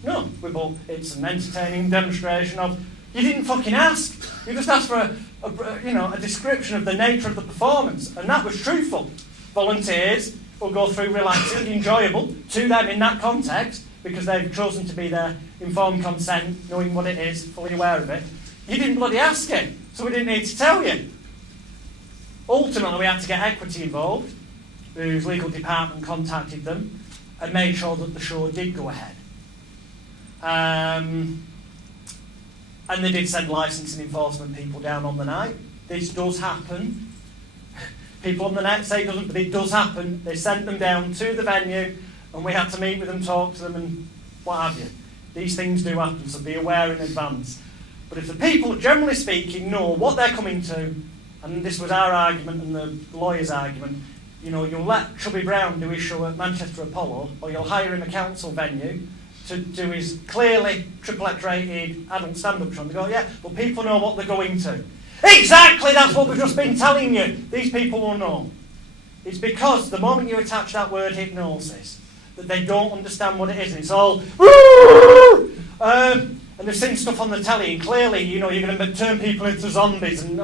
No, we booked it's an entertaining demonstration of... You didn't fucking ask. You just asked for a description of the nature of the performance, and that was truthful. Volunteers will go through relaxing, enjoyable to them in that context because they've chosen to be there, informed consent, knowing what it is, fully aware of it. You didn't bloody ask it, so we didn't need to tell you. Ultimately, we had to get Equity involved, whose legal department contacted them and made sure that the show did go ahead. And they did send licensing enforcement people down on the night. This does happen. People on the net say it doesn't, but it does happen. They sent them down to the venue, and we had to meet with them, talk to them, and what have you. These things do happen, so be aware in advance. But if the people, generally speaking, know what they're coming to, and this was our argument and the lawyer's argument, you know, you'll let Chubby Brown do his show at Manchester Apollo, or you'll hire him a council venue to do his clearly XXX rated adult stand-up show. And they go, yeah, but people know what they're going to. Exactly, that's what we've just been telling you. These people will know. It's because the moment you attach that word hypnosis, that they don't understand what it is, and it's all, and they've seen stuff on the telly, and clearly, you know, you're going to turn people into zombies, and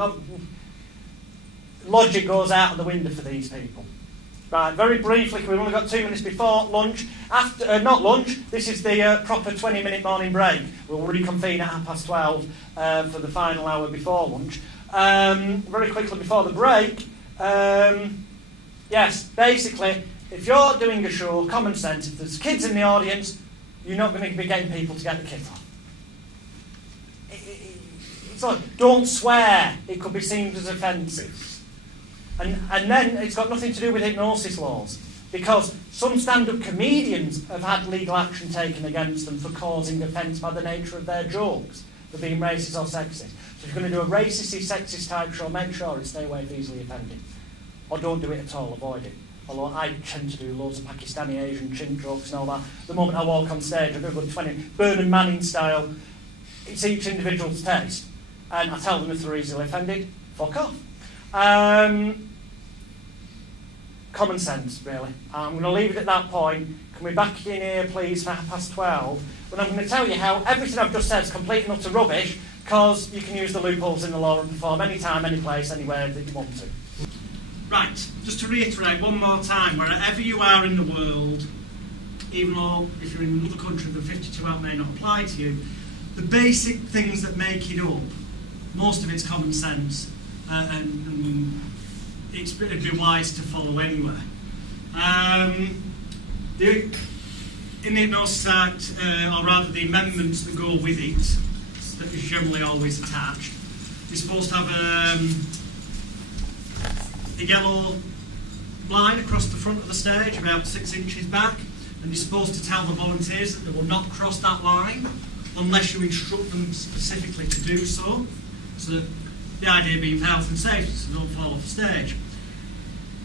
logic goes out of the window for these people. Right, very briefly, we've only got 2 minutes before lunch. After, not lunch, this is the proper 20-minute morning break. We'll reconvene at 12:30 for the final hour before lunch. Very quickly before the break, yes, basically, if you're doing a show, common sense, if there's kids in the audience, you're not going to be getting people to get the kit off. It's like, don't swear, it could be seen as offensive. And then it's got nothing to do with hypnosis laws, because some stand-up comedians have had legal action taken against them for causing offence by the nature of their jokes, for being racist or sexist. So if you're going to do a racist, sexist type show, make sure it's stay away from easily offending. Or don't do it at all, avoid it. Although I tend to do loads of Pakistani, Asian, chink jokes and all that. The moment I walk on stage, I do a good 20, Bernard Manning style. It's each individual's taste. And I tell them if they're easily offended, fuck off. Common sense, really. I'm going to leave it at that point. Can we back in here, please, for 12:30? But I'm going to tell you how everything I've just said is complete and utter rubbish, because you can use the loopholes in the law and perform any time, any place, anywhere that you want to. Right, just to reiterate one more time, wherever you are in the world, even though if you're in another country, the 52 Act may not apply to you, the basic things that make it up, most of it's common sense, and it'd be wise to follow anyway. In the Hypnosis Act, or rather the amendments that go with it, that is generally always attached, you're supposed to have a yellow line across the front of the stage, about 6 inches back, and you're supposed to tell the volunteers that they will not cross that line unless you instruct them specifically to do so. So that the idea being for health and safety, so they don't fall off the stage.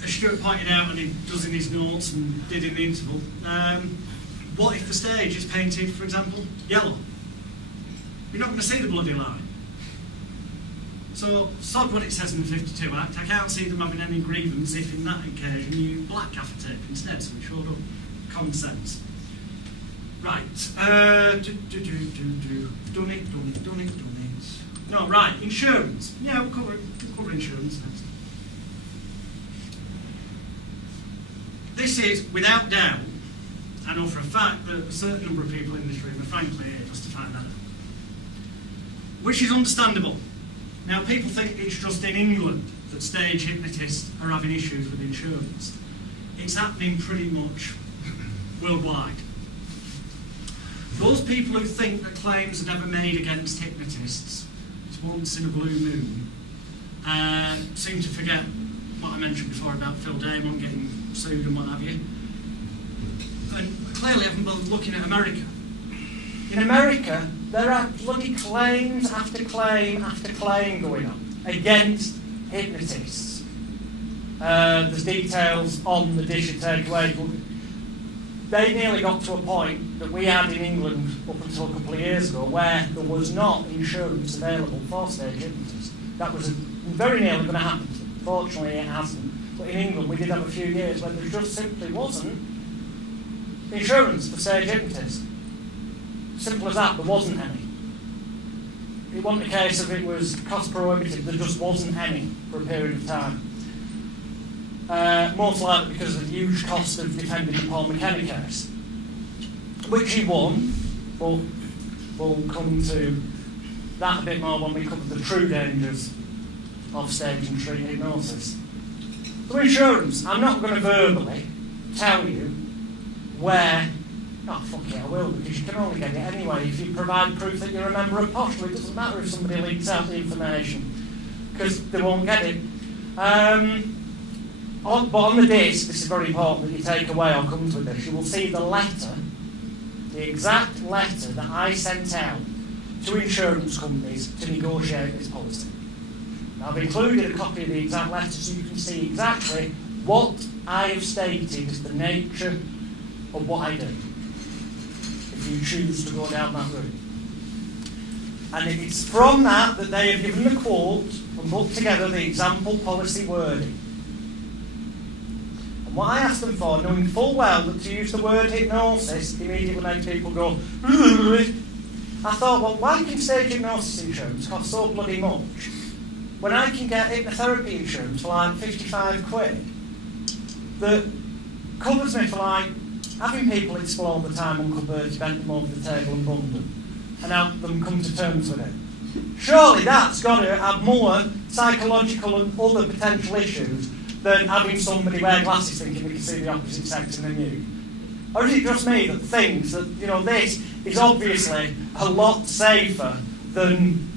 As Stuart pointed out, and he does in his notes and did in the interval, what if the stage is painted, for example, yellow? You're not going to see the bloody line. So, sod what it says in the 52 Act. I can't see them having any grievance if, in that occasion, you black gaffer tape instead, so we showed up. Common sense. Right. Done it. No, right, insurance. Yeah, we'll cover insurance next. This is, without doubt, I know for a fact that a certain number of people in this room are frankly here just to find that out. Which is understandable. Now, people think it's just in England that stage hypnotists are having issues with insurance. It's happening pretty much worldwide. Those people who think that claims are never made against hypnotists, it's once in a blue moon, seem to forget what I mentioned before about Phil Damon getting sued and what have you. And clearly haven't bothered looking at America. In America, there are bloody claims after claim after claim going on against hypnotists. There's details on the dish of takeaway. They nearly got to a point that we had in England up until a couple of years ago where there was not insurance available for stage hypnotists. That was very nearly going to happen. Fortunately, it hasn't. But in England, we did have a few years where there just simply wasn't insurance for stage hypnotists. Simple as that, there wasn't any. It wasn't a case of it was cost prohibitive, there just wasn't any for a period of time. Most likely because of the huge cost of defending the Paul McKenna case, which he won, but we'll come to that a bit more when we cover the true dangers of stage and treat hypnosis. For insurance, I'm not going to verbally tell you where. Oh, fuck it, I will, because you can only get it anyway if you provide proof that you're a member of POSH. It doesn't matter if somebody leaks out the information, because they won't get it. But on the disc, this is very important that you take away or comes with this, you will see the letter, the exact letter that I sent out to insurance companies to negotiate this policy. Now, I've included a copy of the exact letter so you can see exactly what I have stated is the nature of what I do, if you choose to go down that route. And it's from that they have given the quote and put together the example policy wording. And what I asked them for, knowing full well that to use the word hypnosis immediately makes people go, I thought, well, why can stage hypnosis insurance cost so bloody much when I can get hypnotherapy insurance for like 55 quid? that covers me for like having people explore the time Uncle Bertie bent them over the table and bummed them and help them come to terms with it. Surely that's got to have more psychological and other potential issues than having somebody wear glasses thinking they can see the opposite sex in the nude. Or is it just me that thinks that, you know, this is obviously a lot safer than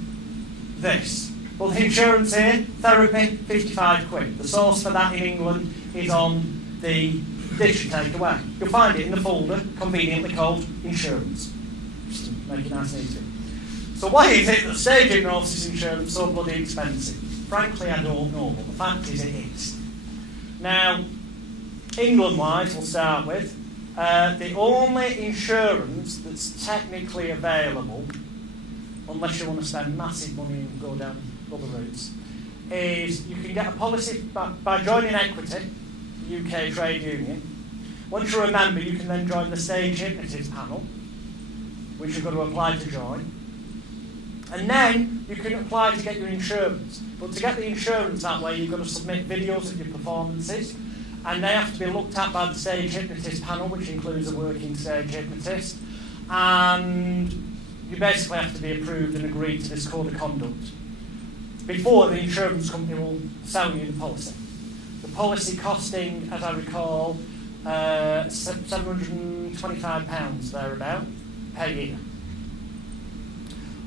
this? Well, the insurance here, therapy, £55. The source for that in England is on the dish you take away. You'll find it in the folder, conveniently called insurance. Just to make it nice and easy. So why is it that stage hypnosis insurance is so bloody expensive? Frankly, I don't know, but the fact is it is. Now, England-wise, we'll start with, the only insurance that's technically available, unless you want to spend massive money and go down other routes, is you can get a policy by joining Equity, the UK trade union. Once you're a member, you can then join the Stage Hypnotist panel, which you've got to apply to join. And then you can apply to get your insurance. But to get the insurance that way, you've got to submit videos of your performances, and they have to be looked at by the Stage Hypnotist panel, which includes a working stage hypnotist, and you basically have to be approved and agree to this code of conduct before the insurance company will sell you the policy. The policy costing, as I recall, £725 thereabout per year.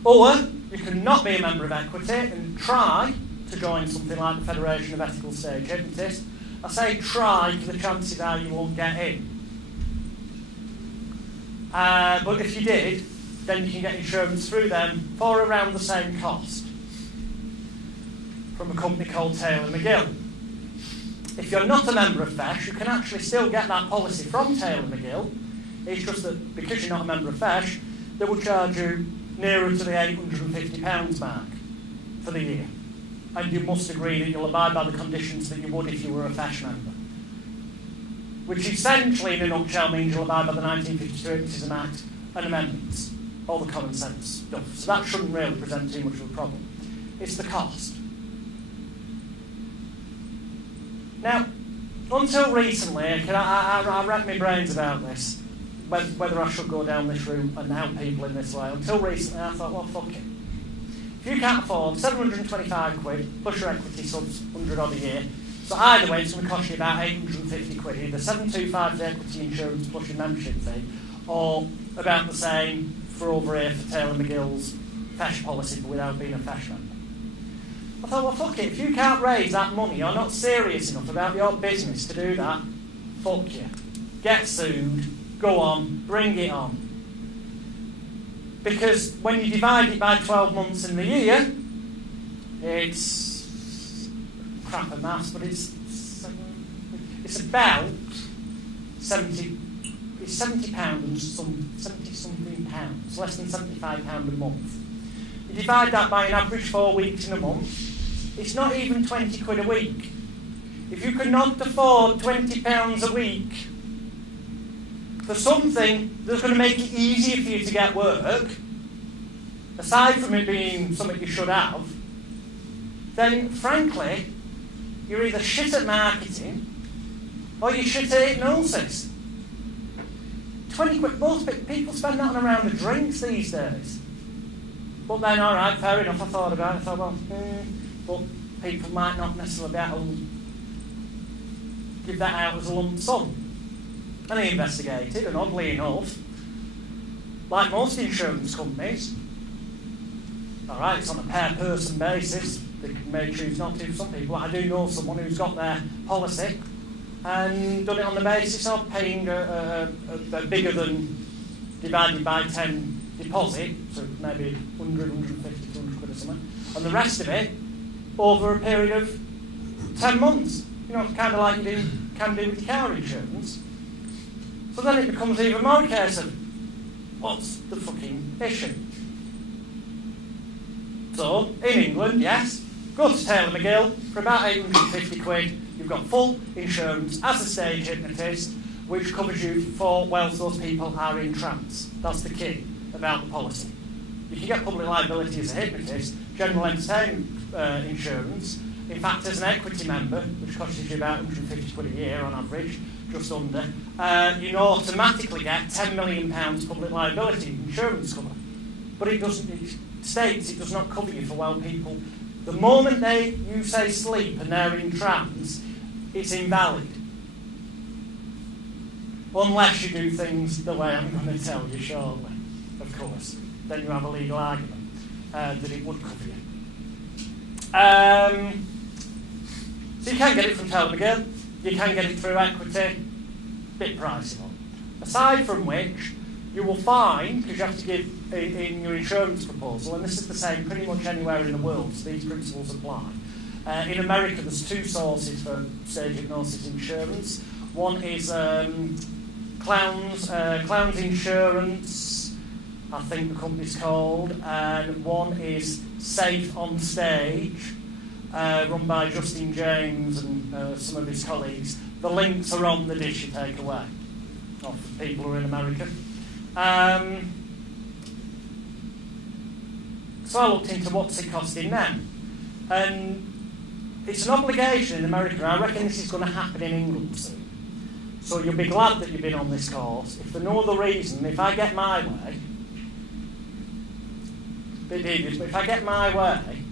Or you can not be a member of Equity and try to join something like the Federation of Ethical Stage Hypnotists. I say try because the chances are you won't get in. But if you did, then you can get insurance through them for around the same cost from a company called Taylor McGill. If you're not a member of FESH, you can actually still get that policy from Taylor McGill. It's just that because you're not a member of FESH, they will charge you nearer to the £850 mark for the year. And you must agree that you'll abide by the conditions that you would if you were a FESH member. Which essentially, in a nutshell, means you'll abide by the 1952 Hypnotism Act and amendments. All the common sense stuff. So that shouldn't really present too much of a problem. It's the cost. Now, until recently, I racked my brains about this, whether I should go down this route and help people in this way. Until recently, I thought, well, fuck it. If you can't afford £725 plus your equity subs, 100 odd a year, so either way, it's going to cost you about £850, either £725 the equity insurance plus your membership fee, or about the same for over here for Taylor McGill's FESH policy, but without being a FESH member. I thought, well, fuck it, if you can't raise that money, you're not serious enough about your business to do that, fuck you. Get sued, go on, bring it on. Because when you divide it by 12 months in the year, it's crap at maths, but it's about £70 and some 70 something pounds, less than £75 a month. You divide that by an average 4 weeks in a month, it's not even £20 a week. If you cannot afford £20 a week for something that's going to make it easier for you to get work, aside from it being something you should have, then frankly, you're either shit at marketing or you're shit at hypnosis. £20, most people spend that on a round of drinks these days. But then, alright, fair enough, I thought about it, I thought, well, but people might not necessarily be able to give that out as a lump sum. And they investigated, and oddly enough, like most insurance companies, alright, it's on a per-person basis, they may choose not to for some people. I do know someone who's got their policy and done it on the basis of paying a bigger than divided by 10 deposit, so maybe 100, 150, 200 quid or something, and the rest of it over a period of 10 months. You know, kind of like you can do with your car insurance. So then it becomes even more a case of, what's the fucking issue? So, in England, yes, go to Taylor McGill for about £850. You've got full insurance as a stage hypnotist, which covers you for whilst those people are in trance. That's the key about the policy. You can get public liability as a hypnotist, general entertainment insurance, in fact, as an equity member, which costs you about 150 quid a year on average, just under, you automatically get £10 million public liability insurance cover. But it doesn't, it states it does not cover you for while people, the moment you say sleep and they're in trance, it's invalid. Unless you do things the way I'm going to tell you shortly, of course. Then you have a legal argument that it would cover you. So you can get it from Telmagirl, you can get it through equity, bit pricey one. Aside from which, you will find, because you have to give in your insurance proposal, and this is the same pretty much anywhere in the world, so these principles apply. In America, there's two sources for stage hypnosis insurance. One is Clowns Insurance, I think the company's called, and one is Safe on Stage, run by Justin James and some of his colleagues. The links are on the dish you take away, of the people who are in America. So I looked into what's it costing them, and it's an obligation in America. I reckon this is going to happen in England soon. So you'll be glad that you've been on this course. If for no other reason, if I get my way, bit devious, but if I get my way,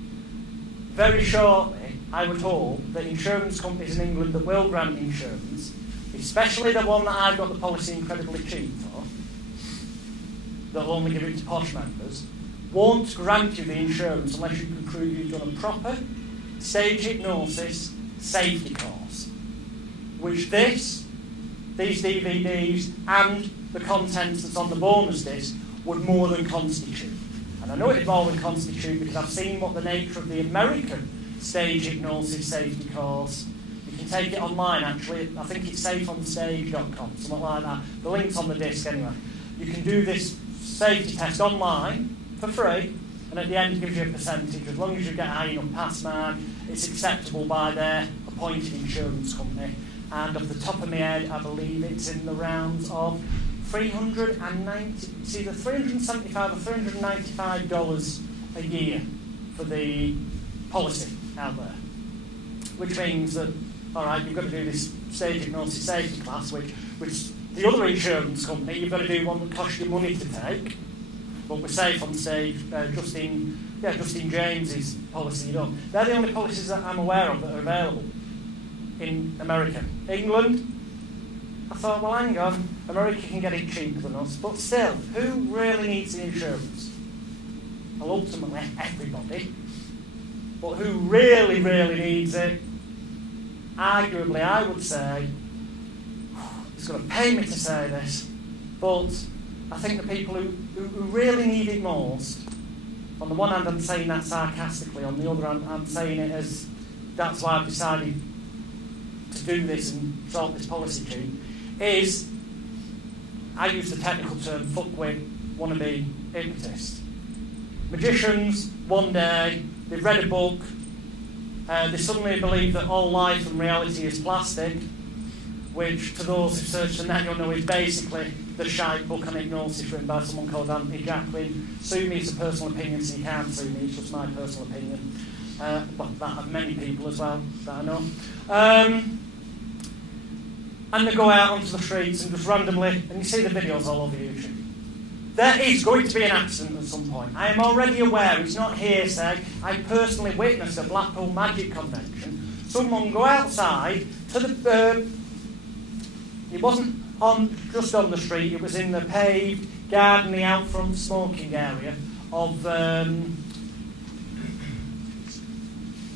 very shortly, I would hope that insurance companies in England that will grant insurance, especially the one that I've got the policy incredibly cheap for, that'll only give it to posh members, won't grant you the insurance unless you can prove you've done a proper stage hypnosis safety course, which these DVDs and the contents that's on the bonus disc would more than constitute. And I know it's more than constitute because I've seen what the nature of the American stage hypnosis safety course. You can take it online actually, I think it's safeonstage.com, something like that. The link's on the disc anyway. You can do this safety test online for free, and at the end it gives you a percentage. As long as you get a high enough pass mark, it's acceptable by their appointed insurance company. And off the top of my head, I believe it's in the rounds of it's either $375 or $395 a year for the policy out there. Which means that, all right, you've got to do this stage hypnosis safety class, which the other insurance company, you've got to do one that costs you money to take. But we're safe on stage. Justin James's policy, you don't. They're the only policies that I'm aware of that are available in America. England, I thought, well, hang on, America can get it cheaper than us, but still, who really needs the insurance? Well, ultimately, everybody. But who really, really needs it? Arguably, I would say, it's going to pay me to say this, but I think the people who really need it most, on the one hand I'm saying that sarcastically, on the other hand I'm saying it as that's why I've decided to do this and sort this policy cheap, is, I use the technical term, fuckwit, wannabe hypnotists. Magicians, one day, they've read a book, they suddenly believe that all life and reality is plastic, which to those who've searched the net, you'll know is basically the shite book on hypnosis written by someone called Anthony Jacqueline. Sue me, it's a personal opinion, so you can't sue me, it's just my personal opinion. Well, that have many people as well, that I know. And they go out onto the streets and just randomly, and you see the videos all over YouTube. There is going to be an accident at some point. I am already aware, it's not hearsay. I personally witnessed at Blackpool Magic Convention someone go outside to the... it wasn't just on the street, it was in the paved, gardeny, out front smoking area of...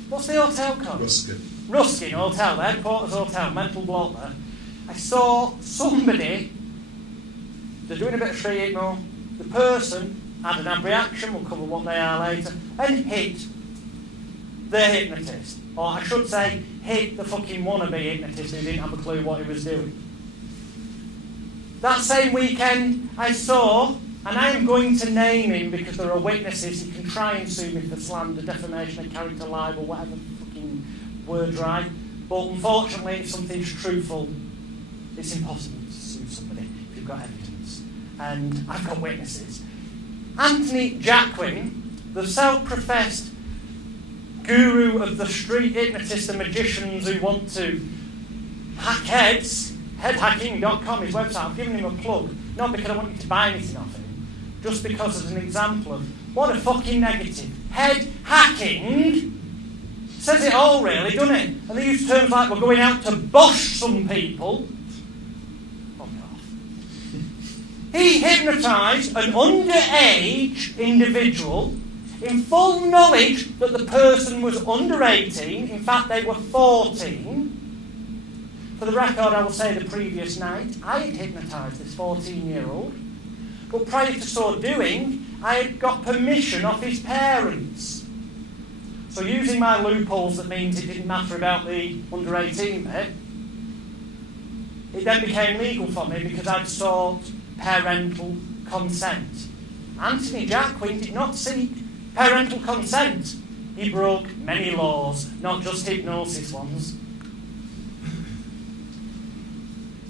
what's the hotel called? Ruskin Hotel, the headquarters hotel, mental block there. I saw somebody, they're doing a bit of street hypno, the person had an ab reaction, we'll cover what they are later, and hit the hypnotist. Or I should say, hit the fucking wannabe hypnotist who didn't have a clue what he was doing. That same weekend, I saw, and I am going to name him because there are witnesses, you can try and sue me for slander, defamation of character, libel, whatever fucking word's right, but unfortunately, if something's truthful, it's impossible to sue somebody if you've got evidence. And I've got witnesses. Anthony Jacqueline, the self-professed guru of the street hypnotists and magicians who want to hack heads, headhacking.com, his website. I've given him a plug, not because I want you to buy anything off him, just because as an example of what a fucking negative. Head hacking says it all, really, doesn't it? And they use terms like we're going out to bosh some people. Fuck off. He hypnotised an underage individual in full knowledge that the person was under 18. In fact, they were 14. For the record, I will say the previous night, I had hypnotised this 14-year-old. But prior to so doing, I had got permission off his parents. So using my loopholes, that means it didn't matter about the under 18 bit, it then became legal for me because I'd sought parental consent. Anthony Jacquin did not seek parental consent. He broke many laws, not just hypnosis ones.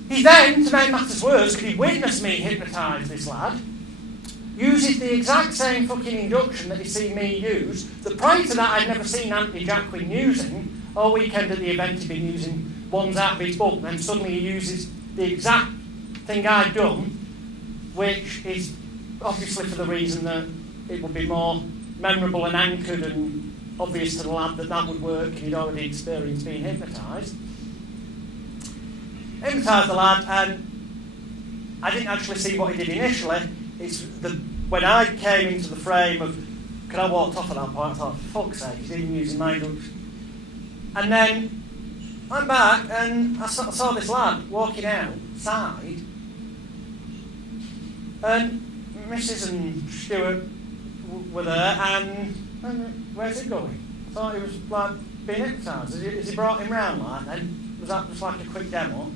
He then, to make matters worse, because he witnessed me hypnotise this lad, uses the exact same fucking induction that he seen me use, that prior to that I'd never seen Anthony Jacquin using. All weekend at the event he'd been using ones out of his book, and then suddenly he uses the exact thing I'd done, which is obviously for the reason that it would be more memorable and anchored and obvious to the lad that that would work, and he'd already experienced being hypnotised. Hypnotised the lad, and I didn't actually see what he did initially. When I came into the frame of, could I walked off at that point, I thought, for fuck's sake, he's even using my induction. And then I went back and I saw this lad walking outside, and Mrs. and Stuart were there, and where's it going? I thought he was like being hypnotised. Has he brought him round like then? Was that just like a quick demo?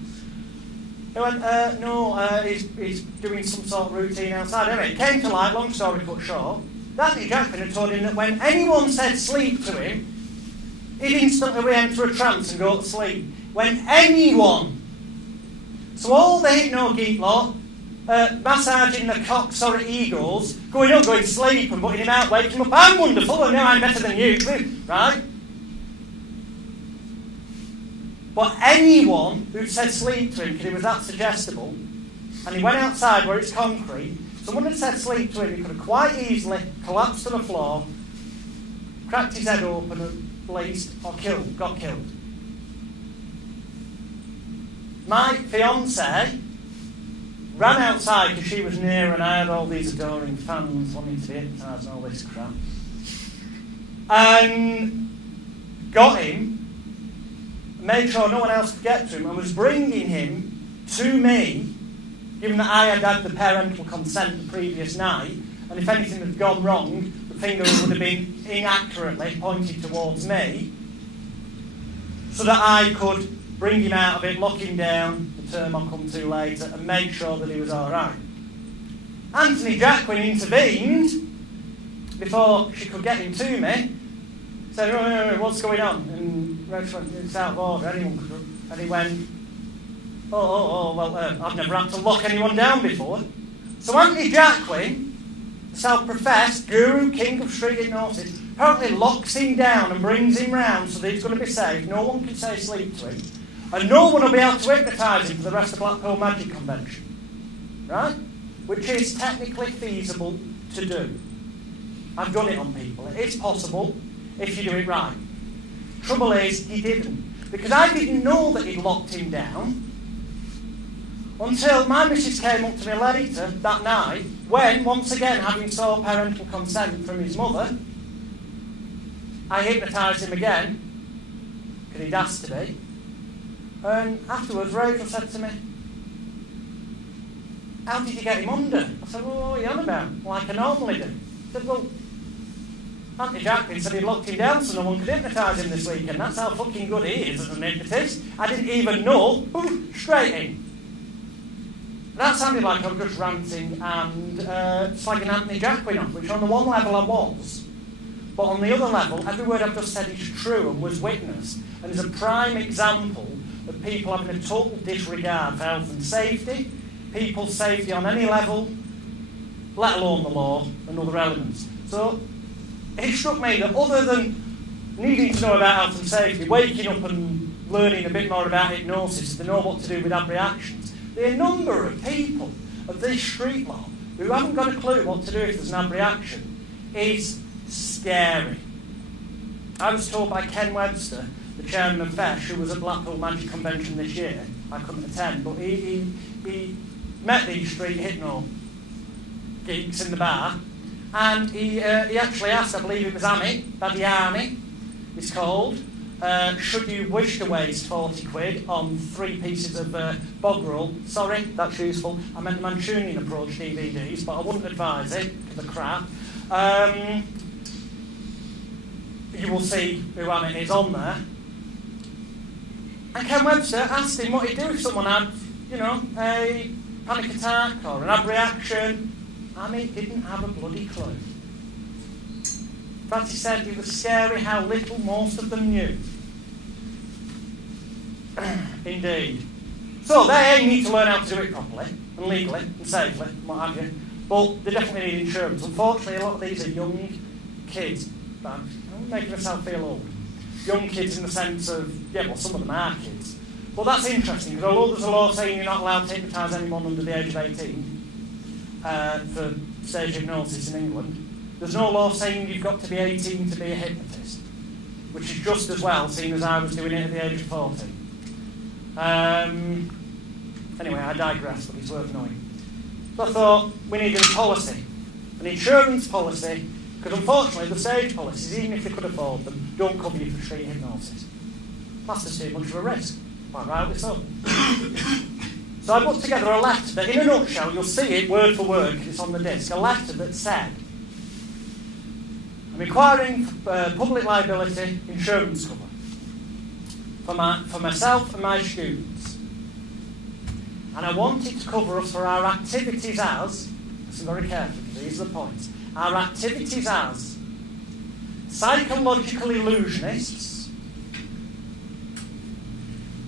He went, no, he's doing some sort of routine outside. Anyway, it came to light, long story cut short, that Anthony Jacquin had told him that when anyone said sleep to him, he'd instantly enter a trance and go to sleep. When anyone. So all the hypno-geek lot, massaging the cocks or egos, going up, going to sleep and putting him out, waking him up, I'm wonderful, and now I'm better than you, right? But anyone who said sleep to him, because he was that suggestible, and he went outside where it's concrete, someone had said sleep to him, he could have quite easily collapsed to the floor, cracked his head open at least, or got killed. My fiancée ran outside because she was near and I had all these adoring fans wanting to be hypnotised and all this crap. And got him, made sure no one else could get to him, and was bringing him to me, given that I had had the parental consent the previous night, and if anything had gone wrong, the finger would have been inaccurately pointed towards me, so that I could bring him out of it, lock him down, the term I'll come to later, and make sure that he was alright. Anthony Jacquin intervened before she could get him to me, said, oh, what's going on? And Rex went, it's out of order, anyone could. And he went, well, I've never had to lock anyone down before. So Anthony Jacquin, self-professed guru, king of street hypnosis, apparently locks him down and brings him round so that he's going to be safe. No one can say sleep to him. And no one will be able to hypnotise him for the rest of Blackpool Magic Convention. Right? Which is technically feasible to do. I've done it on people. It is possible if you do it right. Trouble is, he didn't. Because I didn't know that he'd locked him down until my missus came up to me later that night when, once again, having sought parental consent from his mother, I hypnotised him again, because he'd asked to be. And afterwards, Rachel said to me, how did you get him under? I said, well, what are you on about? Like I normally do. He said, well, Anthony Jacquin said he locked him down so no one could hypnotise him this weekend. That's how fucking good he is as an hypnotist. I didn't even know. Straight in. That sounded like I was just ranting and slagging Anthony Jacquin off, which on the one level I was. But on the other level, every word I've just said is true and was witnessed, and is a prime example of people having a total disregard for health and safety, people's safety on any level, let alone the law and other elements. So it struck me that other than needing to know about health and safety, waking up and learning a bit more about hypnosis, to know what to do with abreactions. The number of people of this street law who haven't got a clue what to do if there's an abreaction is scary. I was told by Ken Webster, the chairman of FESH, who was at Blackpool Magic Convention this year. I couldn't attend, but he met these street hypno geeks in the bar, and he actually asked, I believe it was Badiani, it's called, should you wish to waste 40 quid on 3 pieces of bog roll, sorry, that's useful, I meant the Mancunian Approach DVDs, but I wouldn't advise it, for the crap. You will see who Amit is on there. And Ken Webster asked him what he'd do if someone had, you know, a panic attack or an abreaction. Amit didn't have a bloody clue. In fact, he said it was scary how little most of them knew. Indeed. So they need to learn how to do it properly and legally and safely and what have you. But they definitely need insurance. Unfortunately, a lot of these are young kids. I'm making myself feel old. Young kids in the sense of, yeah, well, some of them are kids. But that's interesting, because although there's a law saying you're not allowed to hypnotise anyone under the age of 18 for stage hypnosis in England, there's no law saying you've got to be 18 to be a hypnotist, which is just as well, seeing as I was doing it at the age of 40. Anyway, I digress, but it's worth knowing. So I thought we needed a policy, an insurance policy, because unfortunately the stage policies, even if they could afford them, don't cover you for street hypnosis. That's just too much of a risk. Quite rightly so. So I put together a letter that, in a nutshell, you'll see it word for word, because it's on the disc, a letter that said, I'm inquiring for public liability insurance cover for myself and my students. And I want it to cover us for our activities as, listen very carefully, these are the points, our activities as psychological illusionists,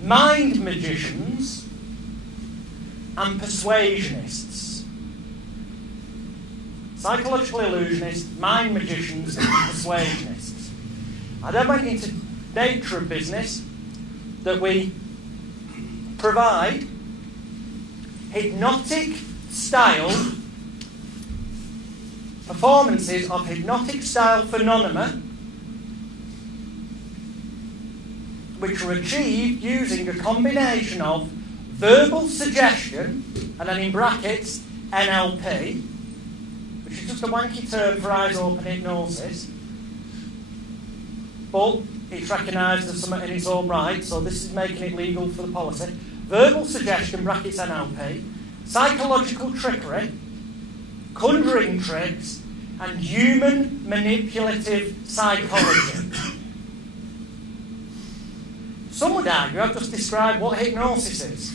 mind magicians, and persuasionists. Psychological illusionists, mind magicians, and persuasionists. I then went into nature of business that we provide hypnotic style performances of hypnotic style phenomena which are achieved using a combination of verbal suggestion, and then in brackets NLP, which is just a wanky term for eyes open hypnosis, but it's recognised as something in its own right, so this is making it legal for the policy. Verbal suggestion, brackets NLP, psychological trickery, conjuring tricks, and human manipulative psychology. Some would argue I've just described what hypnosis is.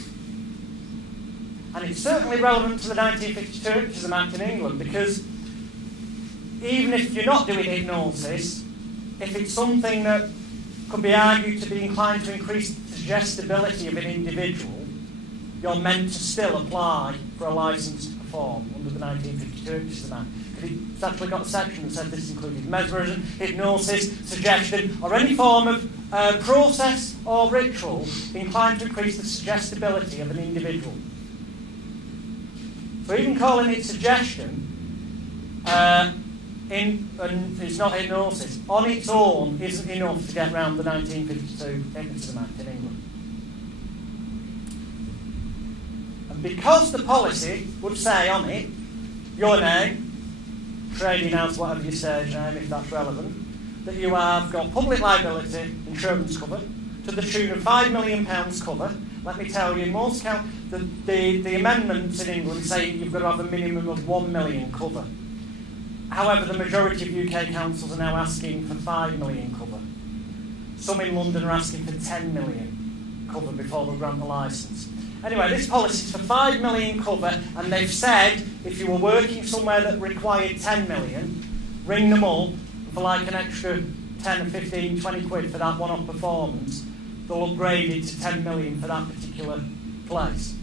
And it's certainly relevant to the 1952 Hypnotism Act in England, because even if you're not doing hypnosis, if it's something that could be argued to be inclined to increase the suggestibility of an individual, you're meant to still apply for a licence to perform under the 1952 Hypnotism Act. It's actually got a section that said this included mesmerism, hypnosis, suggestion, or any form of process or ritual inclined to increase the suggestibility of an individual. So even calling it suggestion, and it's not hypnosis, on its own isn't enough to get around the 1952 Hypnotism Act in England. And because the policy would say on it, your name, trading as whatever your stage name, if that's relevant, that you have got public liability insurance cover to the tune of £5 million cover. Let me tell you, most the amendments in England say you've got to have a minimum of 1 million cover. However, the majority of UK councils are now asking for 5 million cover. Some in London are asking for 10 million cover before they'll grant the licence. Anyway, this policy is for 5 million cover, and they've said if you were working somewhere that required 10 million, ring them up for like an extra 10 or 15, 20 quid for that one-off performance. They'll upgrade it to 10 million for that particular place.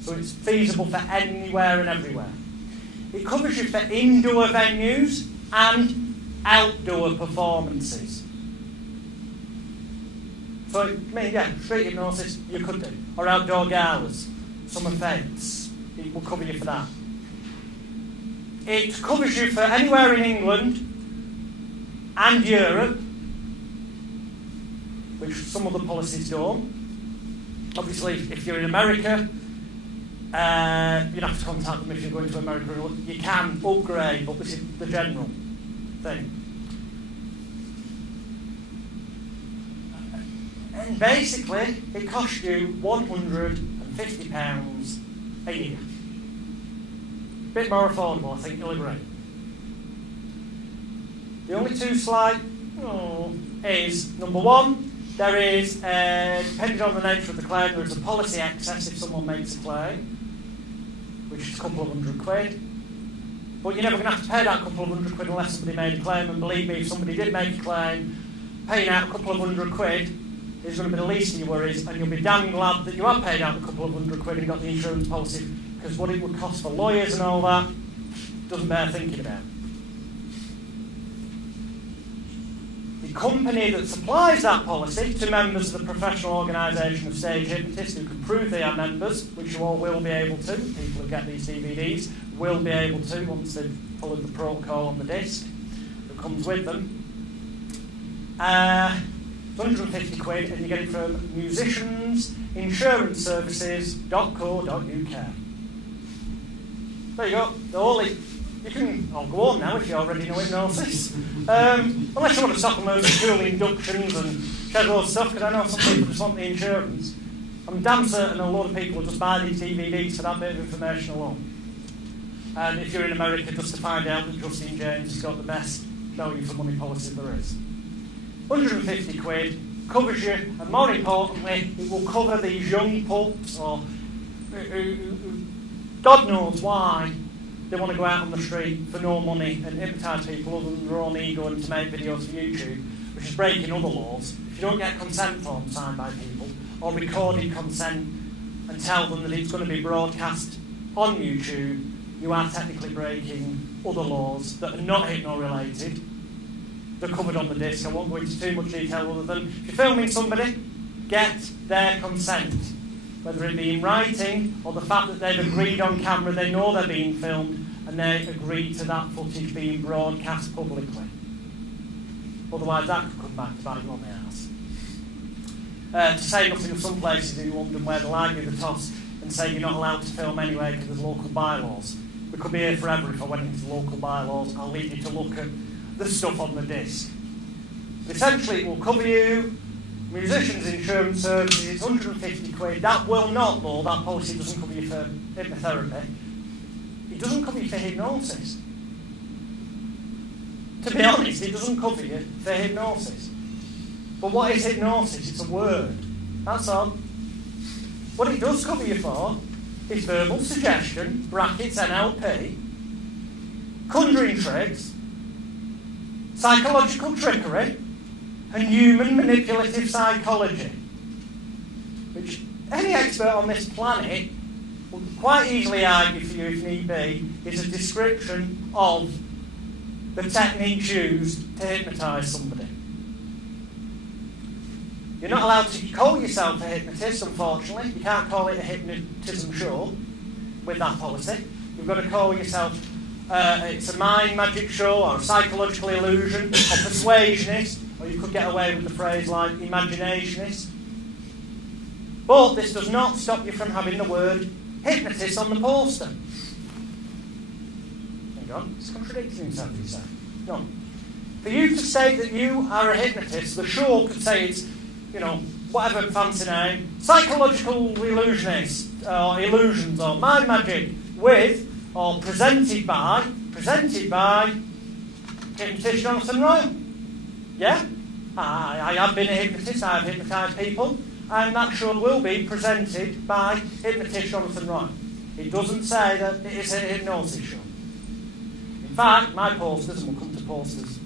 So it's feasible for anywhere and everywhere. It covers you for indoor venues and outdoor performances. So, I mean, yeah, street hypnosis, you could do. Or outdoor galas, some events, it will cover you for that. It covers you for anywhere in England and Europe, which some other policies don't. Obviously, if you're in America, you'd have to contact them if you're going to America. You can upgrade, but this is the general thing. And basically, it costs you £150 a year. Bit more affordable, I think, you'll agree. The only two slight is, number one, there is, depending on the nature of the claim, there is a policy excess if someone makes a claim, which is a couple of £100. But you're never going to have to pay that couple of £100 unless somebody made a claim, and believe me, if somebody did make a claim, paying out a couple of £100 is going to be the least of your worries, and you'll be damn glad that you have paid out a couple of £100 and got the insurance policy, because what it would cost for lawyers and all that doesn't bear thinking about. The company that supplies that policy to members of the professional organisation of stage hypnotists who can prove they are members, which you all will be able to, people who get these DVDs will be able to once they've followed the protocol on the disc that comes with them. It's £150 and you get it from musiciansinsuranceservices.co.uk. There you go. You can all go on now if you already know hypnosis. Unless you want to stop on those cool inductions and shed loads of stuff, because I know some people just want the insurance. I'm damn certain a lot of people will just buy these DVDs for that bit of information alone. And if you're in America, just to find out that Justin James has got the best value for money policy there is. £150 covers you, and more importantly, it will cover these young pups, or God knows why they want to go out on the street for no money and hypnotise people other than their own ego and to make videos for YouTube, which is breaking other laws. If you don't get consent forms signed by people, or recorded consent, and tell them that it's going to be broadcast on YouTube, you are technically breaking other laws that are not hypno-related. They're covered on the disc. I won't go into too much detail other than, if you're filming somebody, get their consent. Whether it be in writing or the fact that they've agreed on camera, they know they're being filmed, and they agree to that footage being broadcast publicly. Otherwise, that could come back to bite you on the arse. To say nothing of some places in London where they'll argue the toss and say you're not allowed to film anyway because there's local bylaws. We could be here forever if I went into the local bylaws. I'll leave you to look at the stuff on the disc. But essentially, it will cover you. Musicians insurance services, it's £150. That will not, though, that policy doesn't cover you for hypnotherapy. It doesn't cover you for hypnosis. To be honest, it doesn't cover you for hypnosis. But what is hypnosis? It's a word. That's all. What it does cover you for is verbal suggestion, brackets NLP, conjuring tricks, psychological trickery, and human manipulative psychology, which any expert on this planet will quite easily argue for you, if need be, is a description of the techniques used to hypnotise somebody. You're not allowed to call yourself a hypnotist, unfortunately. You can't call it a hypnotism show with that policy. You've got to call yourself it's a mind magic show, or a psychological illusion, or persuasionist, or you could get away with the phrase like imaginationist. But this does not stop you from having the word hypnotist on the poster. Hang on, it's contradicting himself, you say. No. For you to say that you are a hypnotist, the show could say it's, whatever fancy name, psychological illusionist, or illusions, or mind magic with, or presented by hypnotist Jonathan Royal. Yeah? I have been a hypnotist, I have hypnotised people, and that show will be presented by hypnotist Jonathan Royal. It doesn't say that it is a hypnosis show. In fact, my posters, and we'll come to posters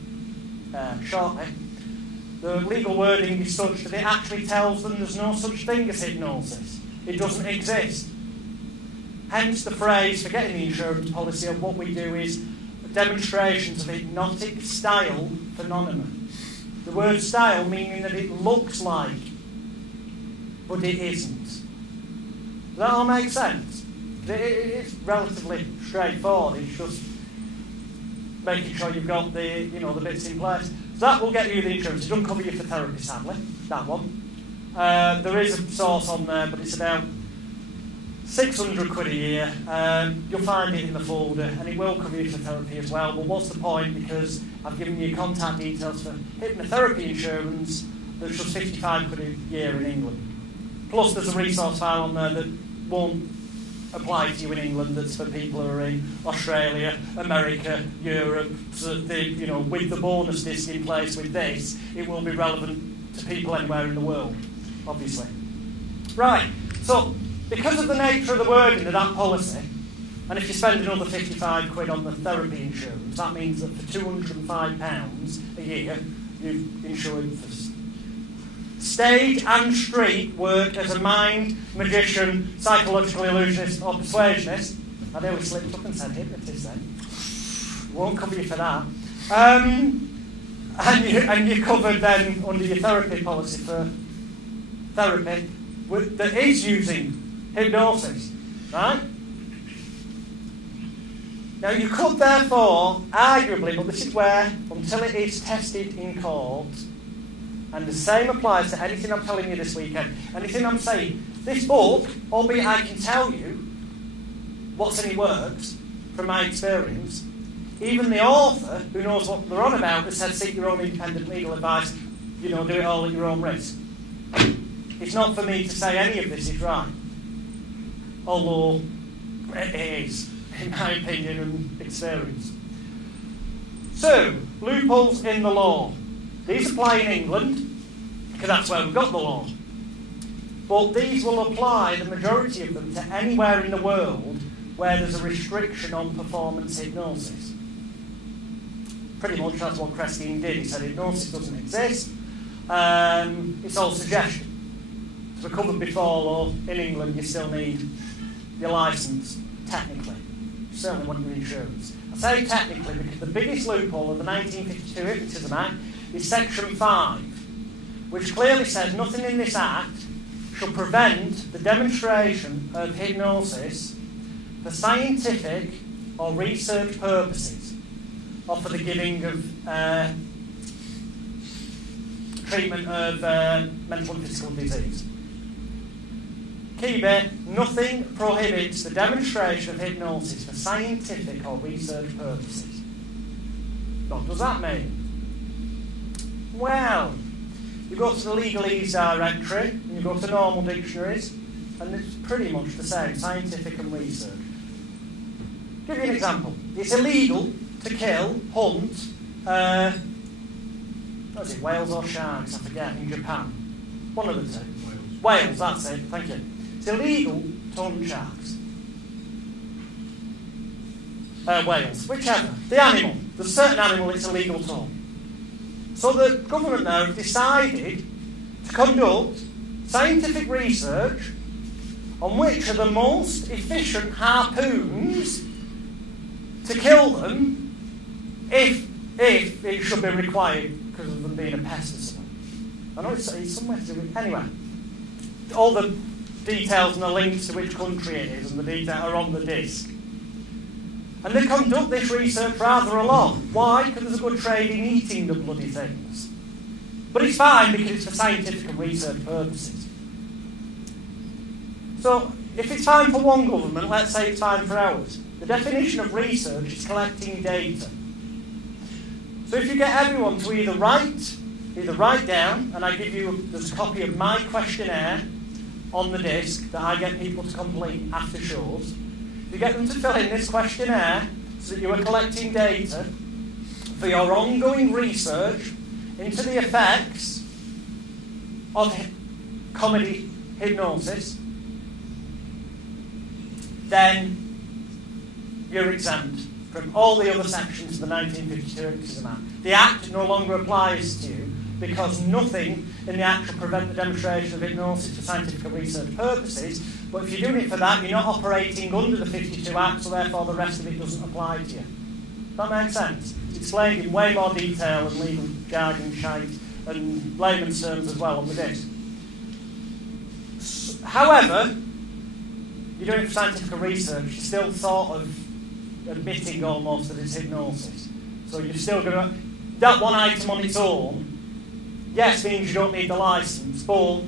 shortly, the legal wording is such that it actually tells them there's no such thing as hypnosis. It doesn't exist. Hence the phrase, forgetting the insurance policy, of what we do is demonstrations of hypnotic style phenomena. The word style meaning that it looks like but it isn't. Does that all make sense? It's relatively straightforward. It's just making sure you've got the bits in place. So that will get you the insurance. It doesn't cover you for therapy, sadly, that one. There is a source on there, but it's about £600 a year. You'll find it in the folder, and it will cover you for therapy as well. But what's the point? Because I've given you contact details for hypnotherapy insurance that's just £55 a year in England. Plus, there's a resource file on there that won't apply to you in England. That's for people who are in Australia, America, Europe. So with the bonus disc in place with this, it will be relevant to people anywhere in the world, obviously. Right. So, because of the nature of the wording of that policy, and if you spend another £55 on the therapy insurance, that means that for £205 a year, you've insured for stage and street work as a mind, magician, psychological illusionist or persuasionist. I nearly slipped up and said hypnotist then. Won't cover you for that. And you're covered then under your therapy policy for therapy that is using hypnosis, right? Now you could therefore, arguably, but this is where, until it is tested in court, and the same applies to anything I'm telling you this weekend, anything I'm saying, this book, albeit I can tell you what's in it works, from my experience, even the author, who knows what they're on about, has said seek your own independent legal advice, do it all at your own risk. It's not for me to say any of this is right. Although it is, in my opinion and experience. So, loopholes in the law. These apply in England, because that's where we've got the law. But these will apply, the majority of them, to anywhere in the world where there's a restriction on performance hypnosis. Pretty much that's what Crestine did. He said hypnosis doesn't exist. It's all suggestion. To be covered before law, in England you still need your licence, technically. You certainly want your insurance. I say technically because the biggest loophole of the 1952 Hypnotism Act is Section 5, which clearly says nothing in this Act shall prevent the demonstration of hypnosis for scientific or research purposes, or for the giving of treatment of mental and physical disease. Key bit, nothing prohibits the demonstration of hypnosis for scientific or research purposes. What does that mean? Well, you go to the Legalese directory, and you go to normal dictionaries, and it's pretty much the same, scientific and research. Give you an example. It's illegal to kill, hunt, what is it, whales or sharks, I forget, in Japan. One of the two. Whales, that's it, thank you. It's illegal to hunt sharks. Whales, whichever. The animal. There's a certain animal it's illegal to hunt. So the government now have decided to conduct scientific research on which are the most efficient harpoons to kill them if it should be required because of them being a pest or something. I know it's somewhere to do with... Anyway, all the details and the links to which country it is and the details are on the disc. And they conduct this research rather a lot. Why? Because there's a good trade in eating the bloody things. But it's fine because it's for scientific and research purposes. So, if it's fine for one government, let's say it's fine for ours. The definition of research is collecting data. So if you get everyone to either write down, and I give you there's a copy of my questionnaire on the disc that I get people to complete after shows. You get them to fill in this questionnaire so that you are collecting data for your ongoing research into the effects of comedy hypnosis, then you're exempt from all the other sections of the 1952 Hypnotism Act. The Act no longer applies to you because nothing in the Act shall prevent the demonstration of hypnosis for scientific and research purposes, but if you're doing it for that, you're not operating under the 52 Act, so therefore the rest of it doesn't apply to you. Does that make sense? It's explained in way more detail and legal jargon shite and layman's terms as well on the disc. However, you're doing it for scientific research, you're still sort of admitting almost that it's hypnosis. So you're still going to... That one item on its own, yes, means you don't need the licence, but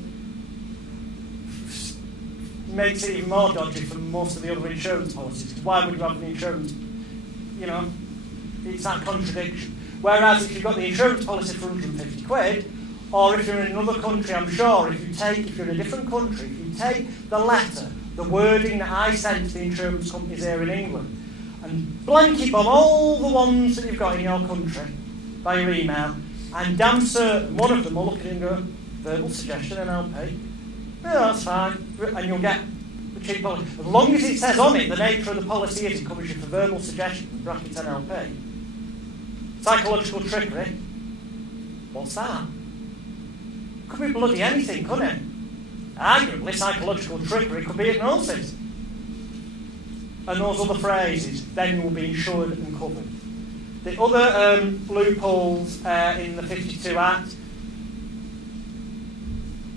makes it even more dodgy from most of the other insurance policies. Because why would you have an insurance? You know, it's that contradiction. Whereas if you've got the insurance policy for 150 quid, or if you're in another country, I'm sure, if you're in a different country, if you take the letter, the wording that I sent to the insurance companies here in England, and blanket bomb all the ones that you've got in your country by your email, I'm damn certain one of them will look at it and go, verbal suggestion, NLP. Yeah, that's fine. And you'll get the cheap policy. As long as it says on it, the nature of the policy is it covers you for verbal suggestion, brackets NLP. Psychological trickery. What's that? Could be bloody anything, couldn't it? Arguably, psychological trickery could be hypnosis. And those other phrases then will be insured and covered. The other loopholes in the 52 Act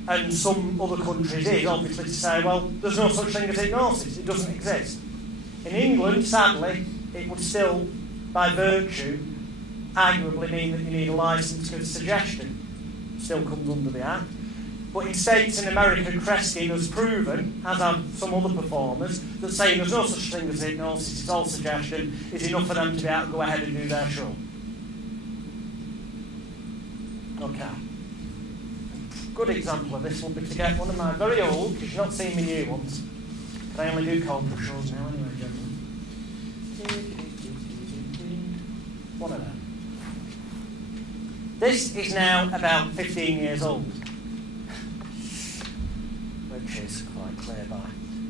and some other countries is obviously to say, well, there's no such thing as hypnosis. It doesn't exist. In England, sadly, it would still, by virtue, arguably mean that you need a licence for suggestion. Still comes under the Act. But in states in America, Kreskin has proven, as have some other performers, that saying there's no such thing as hypnosis, it's all suggestion, is enough for them to be able to go ahead and do their show. Okay. Good example of this will be to get one of my very old, because you've not seen me new ones, but I only do corporate shows now anyway, generally. One of them. This is now about 15 years old, which is quite clear by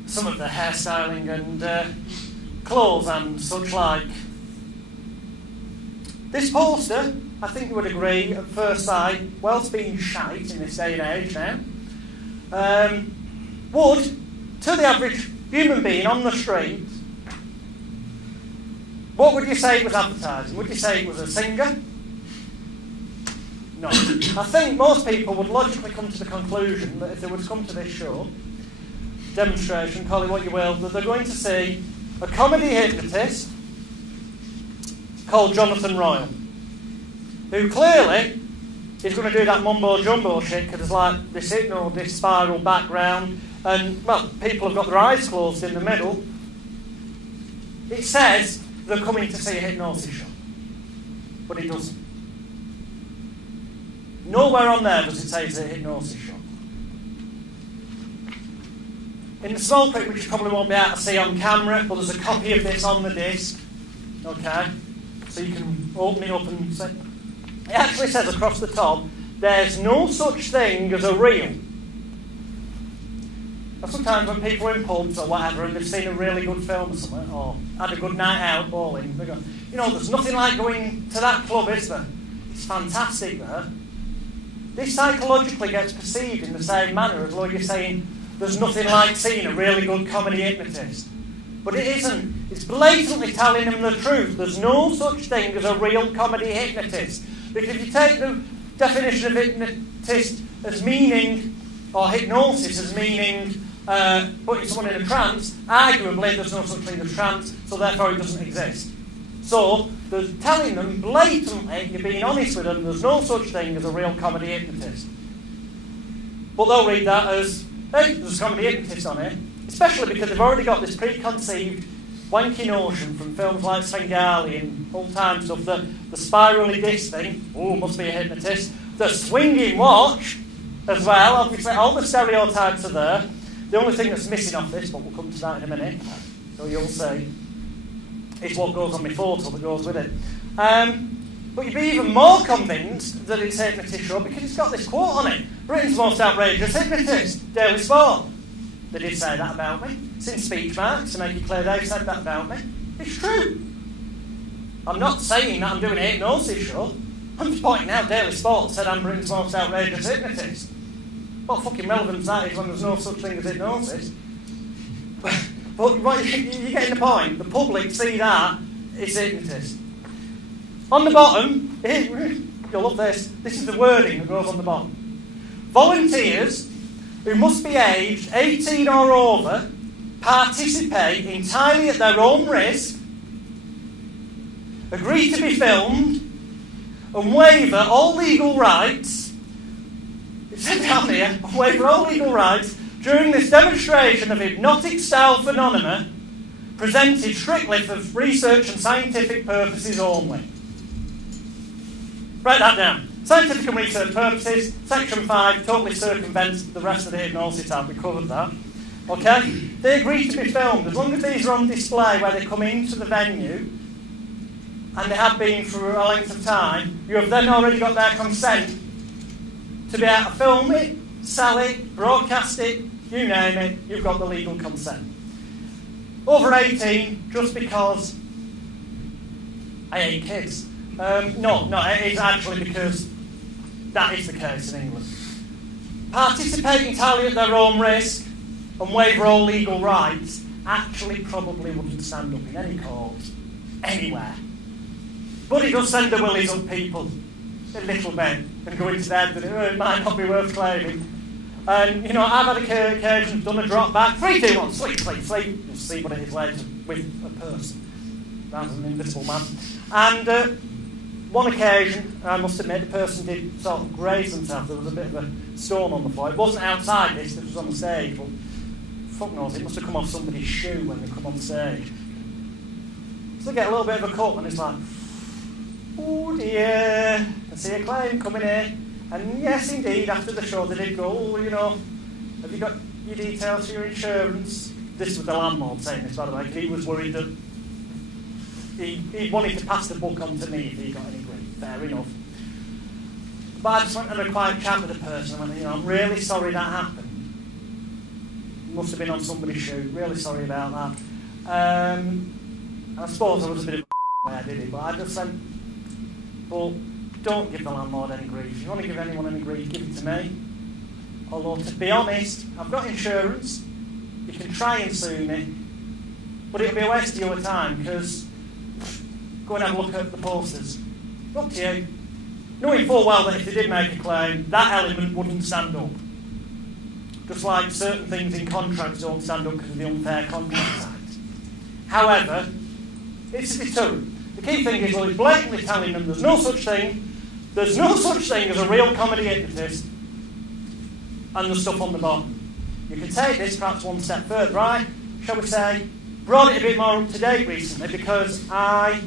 some of the hairstyling and clothes and such like. This poster, I think you would agree at first sight, well, it's been shite in this day and age now, would, to the average human being on the street, what would you say it was advertising? Would you say it was a singer? No. I think most people would logically come to the conclusion that if they were to come to this show, demonstration, call it what you will, that they're going to see a comedy hypnotist called Jonathan Royal, who clearly is going to do that mumbo-jumbo shit because there's like this hypno, this spiral background, and, well, people have got their eyes closed in the middle. It says they're coming to see a hypnosis show, but it doesn't. Nowhere on there does it say it's a hypnosis show. In the small print, which you probably won't be able to see on camera, but there's a copy of this on the disc. Okay? So you can open it up and say... It actually says across the top, there's no such thing as a reel. Now sometimes when people are in pubs or whatever and they've seen a really good film or something, or had a good night out bowling, they go, you know, there's nothing like going to that club, is there? It's fantastic there. This psychologically gets perceived in the same manner as though you're saying there's nothing like seeing a really good comedy hypnotist. But it isn't. It's blatantly telling them the truth. There's no such thing as a real comedy hypnotist. Because if you take the definition of hypnotist as meaning, or hypnosis as meaning putting someone in a trance, arguably there's no such thing as trance, so therefore it doesn't exist. So, they're telling them blatantly, you're being honest with them, there's no such thing as a real comedy hypnotist. But they'll read that as, hey, there's a comedy hypnotist on it. Especially because they've already got this preconceived wanky notion from films like Svengali and old-time stuff that the spirally disc thing, must be a hypnotist. The swinging watch, as well, obviously all the stereotypes are there. The only thing that's missing off this, but we'll come to that in a minute, so you'll see, is what goes on my photo that goes with it. But you'd be even more convinced that it's a hypnotist show because it's got this quote on it. Britain's most outrageous hypnotist, Daily Sport. They did say that about me. It's in speech marks to make it clear they said that about me. It's true. I'm not saying that I'm doing a hypnosis show. I'm just pointing out Daily Sport said I'm Britain's most outrageous hypnotist. What fucking relevance that is when there's no such thing as hypnosis. But you're getting the point. The public see that it's hypnotist. On the bottom, you'll love this. This is the wording that goes on the bottom. Volunteers who must be aged 18 or over, participate entirely at their own risk, agree to be filmed, and waiver all legal rights, it said down here, waiver all legal rights during this demonstration of hypnotic-style phenomena presented strictly for research and scientific purposes only. Write that down. Scientific and research purposes, Section 5 totally circumvents the rest of the Hypnosis Act. We covered that. Okay? They agree to be filmed. As long as these are on display where they come into the venue, and they have been for a length of time, you have then already got their consent to be able to film it, sell it, broadcast it, you name it, you've got the legal consent. Over 18, just because I hate kids. No, it is actually because that is the case in England. Participate entirely at their own risk and waiver all legal rights actually probably wouldn't stand up in any court, anywhere. But it does send the willies up people a little bit and go into their head that it might not be worth claiming. And, I've had occasions done a drop back, 3, 2, 1, sleep. You'll see what it is later with a person rather than an invisible man. And one occasion, I must admit, the person did sort of graze themselves. There was a bit of a stone on the floor. It wasn't outside this was on the stage, but fuck knows, it must have come off somebody's shoe when they come on stage. So they get a little bit of a cut and it's like, oh dear, I can see a claim coming in. And yes, indeed, after the show, they did go, have you got your details for your insurance? This was the landlord saying this, by the way, because he was worried that he wanted to pass the book on to me if he got any grief. Fair enough. But I just went and had a quiet chat with the person. I went, I'm really sorry that happened. Must have been on somebody's shoe. Really sorry about that. I suppose I was a bit of a way I did it, but I just said, well, don't give the landlord any grief. If you want to give anyone any grief, give it to me. Although, to be honest, I've got insurance. You can try and sue me, but it'll be a waste of your time because go and have a look at the posters. Up to you. Knowing full well that if they did make a claim, that element wouldn't stand up. Just like certain things in contracts don't stand up because of the Unfair Contracts Act. However, it's a deterrent. The key thing is, well, he's blatantly telling them there's no such thing. There's no such thing as a real comedy hypnotist and the stuff on the bottom. You can take this perhaps one step further, right? Shall we say, brought it a bit more up to date recently because I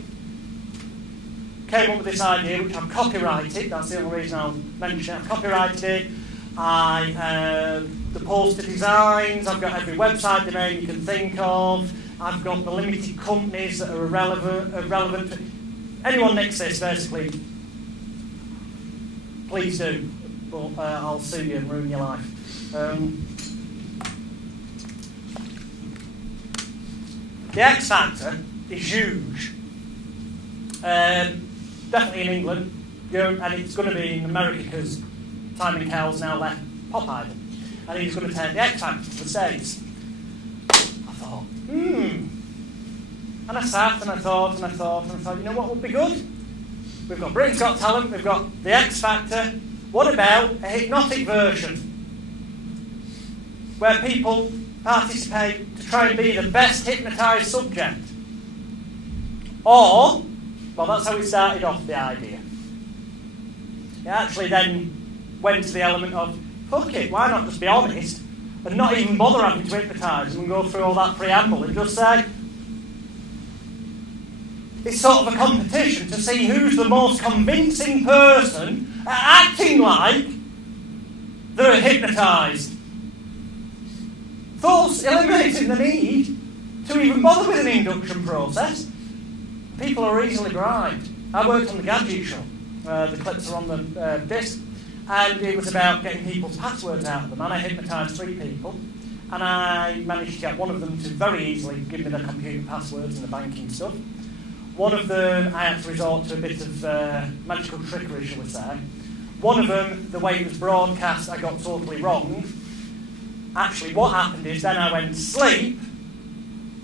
came up with this idea, which I've copyrighted. That's the only reason I'll mention it. I've copyrighted it. The poster designs, I've got every website domain you can think of. I've got the limited companies that are irrelevant. Anyone nicks this, basically, please do, but I'll sue you and ruin your life. The X Factor is huge. Definitely in England, and it's going to be in America because Simon Cowell's now left Pop Idol, and he's going to take the X Factor to the States. I thought, and I sat and I thought, you know what would be good? We've got Britain's Got Talent, we've got the X Factor. What about a hypnotic version? Where people participate to try and be the best hypnotised subject. Or, well, that's how we started off the idea. It actually then went to the element of, fuck it, why not just be honest and not even bother having to hypnotise and go through all that preamble and just say, it's sort of a competition to see who's the most convincing person at acting like they're hypnotised. Thus, eliminating the need to even bother with an induction process. People are easily bribed. I worked on the Gadget Show. The clips are on the disc. And it was about getting people's passwords out of them. And I hypnotised 3 people. And I managed to get one of them to very easily give me their computer passwords and the banking stuff. One of them, I had to resort to a bit of magical trickery, shall we say. One of them, the way it was broadcast, I got totally wrong. Actually, what happened is then I went to sleep,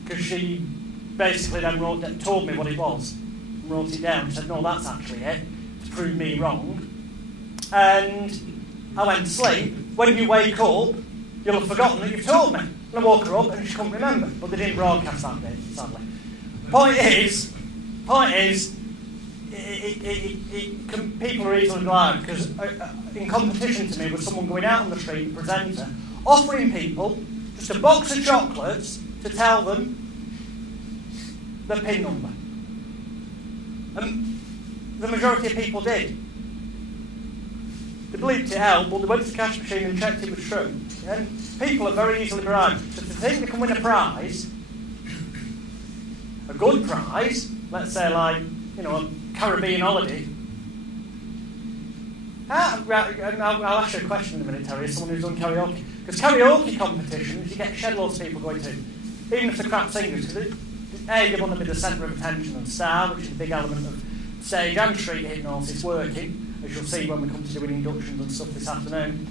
because she basically then told me what it was, and wrote it down, and said, no, that's actually it, to prove me wrong. And I went to sleep. When you wake up, you'll have forgotten that you've told me. And I woke her up and she couldn't remember, but they didn't broadcast that bit, sadly. Point is, people are easily blind, because in competition to me with someone going out on the street, a presenter, offering people just a box of chocolates to tell them the PIN number. And the majority of people did. They believed it out, but they went to the cash machine and checked it was true. And people are very easily bribed. So if they think they can win a prize, a good prize, let's say like, a Caribbean holiday. I'll ask you a question in a minute, Terry, as someone who's done karaoke. Because karaoke competitions, you get shed loads of people going to, even if they're crap singers, because they want to be the centre of attention and star, which is a big element of stage and street hypnosis working, as you'll see when we come to doing inductions and stuff this afternoon.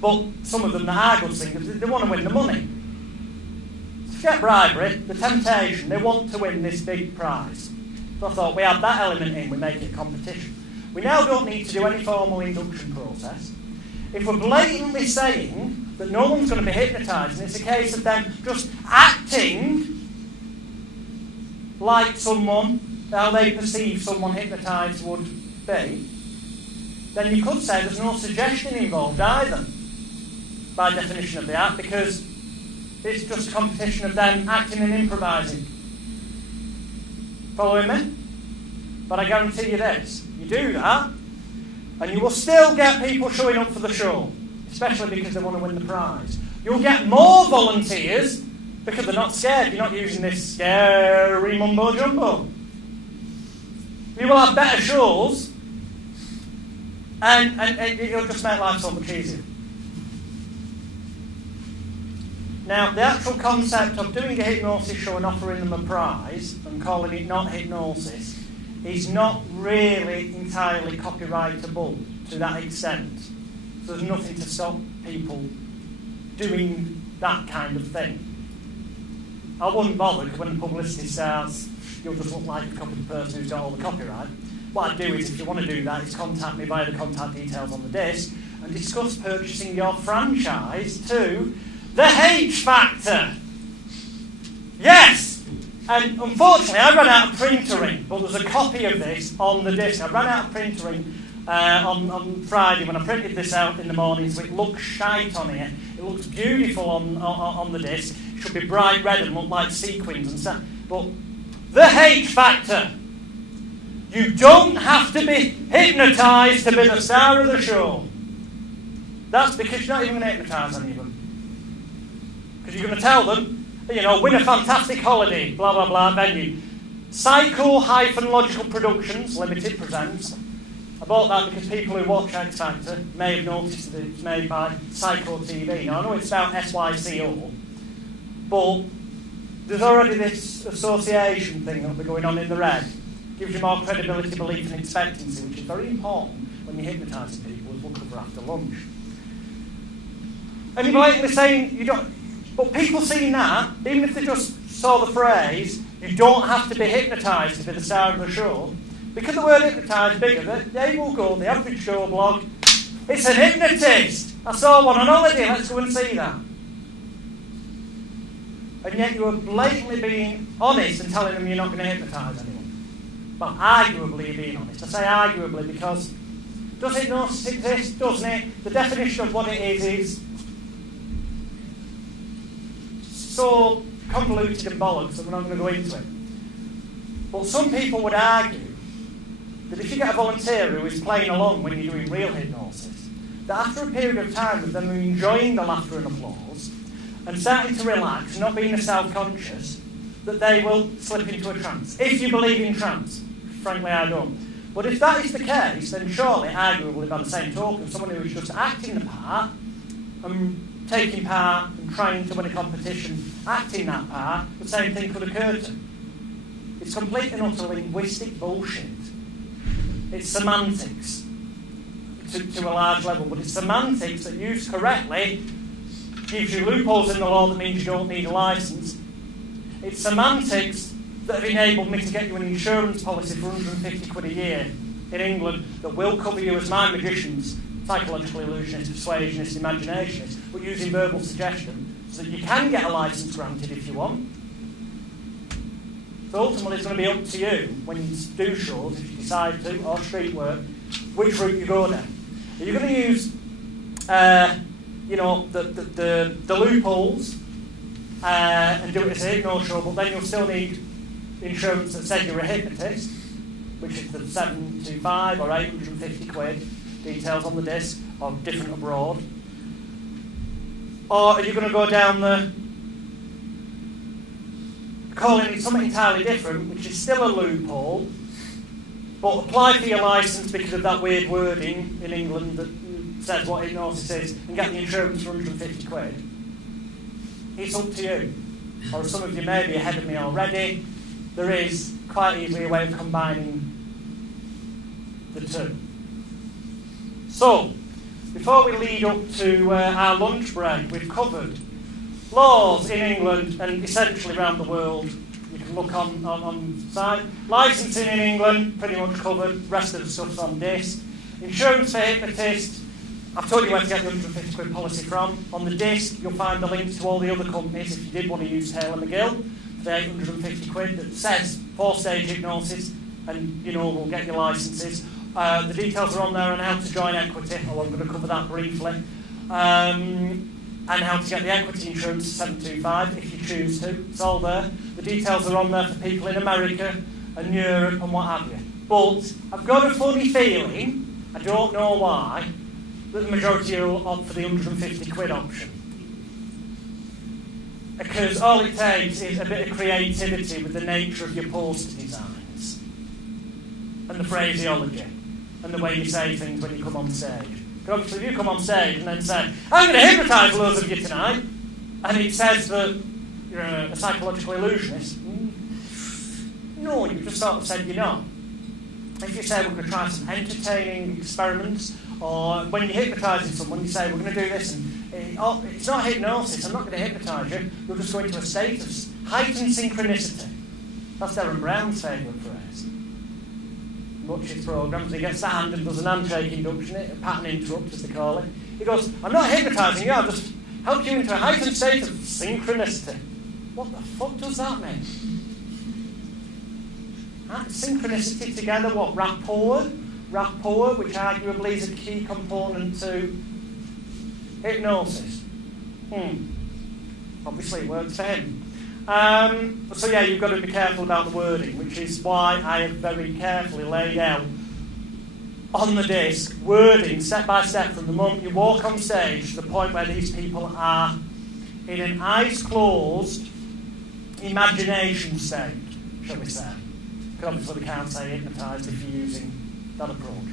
But some of them that are good singers, they want to win the money. Forget bribery, the temptation, they want to win this big prize. So I thought we add that element in, we make it a competition. We now don't need to do any formal induction process. If we're blatantly saying that no one's going to be hypnotised, and it's a case of them just acting like someone, how they perceive someone hypnotised would be, then you could say there's no suggestion involved either, by definition of the act, because it's just a competition of them acting and improvising. Following me? But I guarantee you this, you do that, and you will still get people showing up for the show, especially because they want to win the prize. You'll get more volunteers because they're not scared. You're not using this scary mumbo-jumbo. You will have better shows, and it'll just make life so much easier. Now, the actual concept of doing a hypnosis show and offering them a prize and calling it not hypnosis is not really entirely copyrightable to that extent. So there's nothing to stop people doing that kind of thing. I wouldn't bother, because when the publicity starts, you'll just look like a copy of the person who's got all the copyright. What I'd do is, if you want to do that, is contact me via the contact details on the disc and discuss purchasing your franchise to the H Factor. Yes! And unfortunately, I ran out of printer ink, but there's a copy of this on the disc. I ran out of printer ink on Friday when I printed this out in the morning, so it looks shite on here. It looks beautiful on the disc. It should be bright red and look like sequins and stuff. But the H Factor. You don't have to be hypnotised to be the star of the show. That's because you're not even going to hypnotise any of them. Because you're going to tell them, win a fantastic holiday, blah, blah, blah, venue. Psycho-Logical Productions Limited presents. I bought that because people who watch X Factor may have noticed that it's made by Psycho TV. Now, I know it's about SYCO, but there's already this association thing that'll be going on in the red. Gives you more credibility, belief and expectancy, which is very important when you're hypnotising people, as we'll cover after lunch. And you're blatantly saying you don't... But people seeing that, even if they just saw the phrase, you don't have to be hypnotised to be the star of the show, because the word hypnotised bigger, they will go, the average show blog, it's an hypnotist! I saw one on holiday, let's go and see that. And yet you are blatantly being honest and telling them you're not going to hypnotise anyone. But arguably you're being honest. I say arguably because does hypnosis exist? Doesn't it? The definition of what it is so convoluted and bollocks that we're not going to go into it. But some people would argue that if you get a volunteer who is playing along when you're doing real hypnosis, that after a period of time of them enjoying the laughter and applause and starting to relax, not being self-conscious, that they will slip into a trance. If you believe in trance. Frankly, I don't. But if that is the case, then surely, arguably by the same token, someone who is just acting the part and taking part and trying to win a competition, acting that part, the same thing could occur to. It's complete and utter linguistic bullshit. It's semantics to a large level, but it's semantics that used correctly gives you loopholes in the law that means you don't need a licence. It's semantics that have enabled me to get you an insurance policy for 150 quid a year in England that will cover you as mind magicians, psychological illusionists, persuasionists, imaginationists, but using verbal suggestion, so that you can get a licence granted if you want. So ultimately it's going to be up to you when you do shows, if you decide to, or street work, which route you go down. Are you going to use the loopholes and do it as a hypno show, but then you'll still need insurance that says you're a hypnotist, which is the 725 or 850 quid, details on the disc, or different abroad. Or are you going to go down the calling it something entirely different, which is still a loophole, but apply for your licence because of that weird wording in England that says what hypnosis is, and get the insurance for 150 quid? It's up to you. Or some of you may be ahead of me already, there is quite easily a way of combining the two. So, before we lead up to our lunch break, we've covered laws in England and essentially around the world. You can look on the site. Licensing in England, pretty much covered. Rest of the stuff's on disc. Insurance for hypnotists, I've told you where to get the 150 quid policy from. On the disc, you'll find the links to all the other companies if you did want to use Hale & McGill for the 850 quid that says 4-stage hypnosis, and we'll get your licences. The details are on there on how to join equity, although I'm going to cover that briefly. And how to get the equity insurance 725 if you choose to. It's all there. The details are on there for people in America and Europe and what have you. But I've got a funny feeling, I don't know why, that the majority will opt for the 150 quid option. Because all it takes is a bit of creativity with the nature of your poster designs and the phraseology and the way you say things when you come on stage. Because obviously if you come on stage and then say, I'm going to hypnotise loads of you tonight, and it says that you're a psychological illusionist, no, you just sort of said you're not. If you say we're going to try some entertaining experiments, or when you're hypnotising someone, you say we're going to do this, and it's not hypnosis, I'm not going to hypnotise you, you'll just go into a state of heightened synchronicity. That's Darren Brown's favourite phrase. Much his programmes, he gets the hand and does an handshake induction, a pattern interrupt as they call it. He goes, I'm not hypnotising you, I'll just help you into a heightened state of synchronicity. What the fuck does that mean? Synchronicity together, what? Rapport, which arguably is a key component to hypnosis. Obviously it works for him. So yeah, you've got to be careful about the wording, which is why I have very carefully laid out on the disc wording step by step from the moment you walk on stage to the point where these people are in an eyes closed imagination state, shall we say. Because obviously we can't say hypnotised if you're using that approach.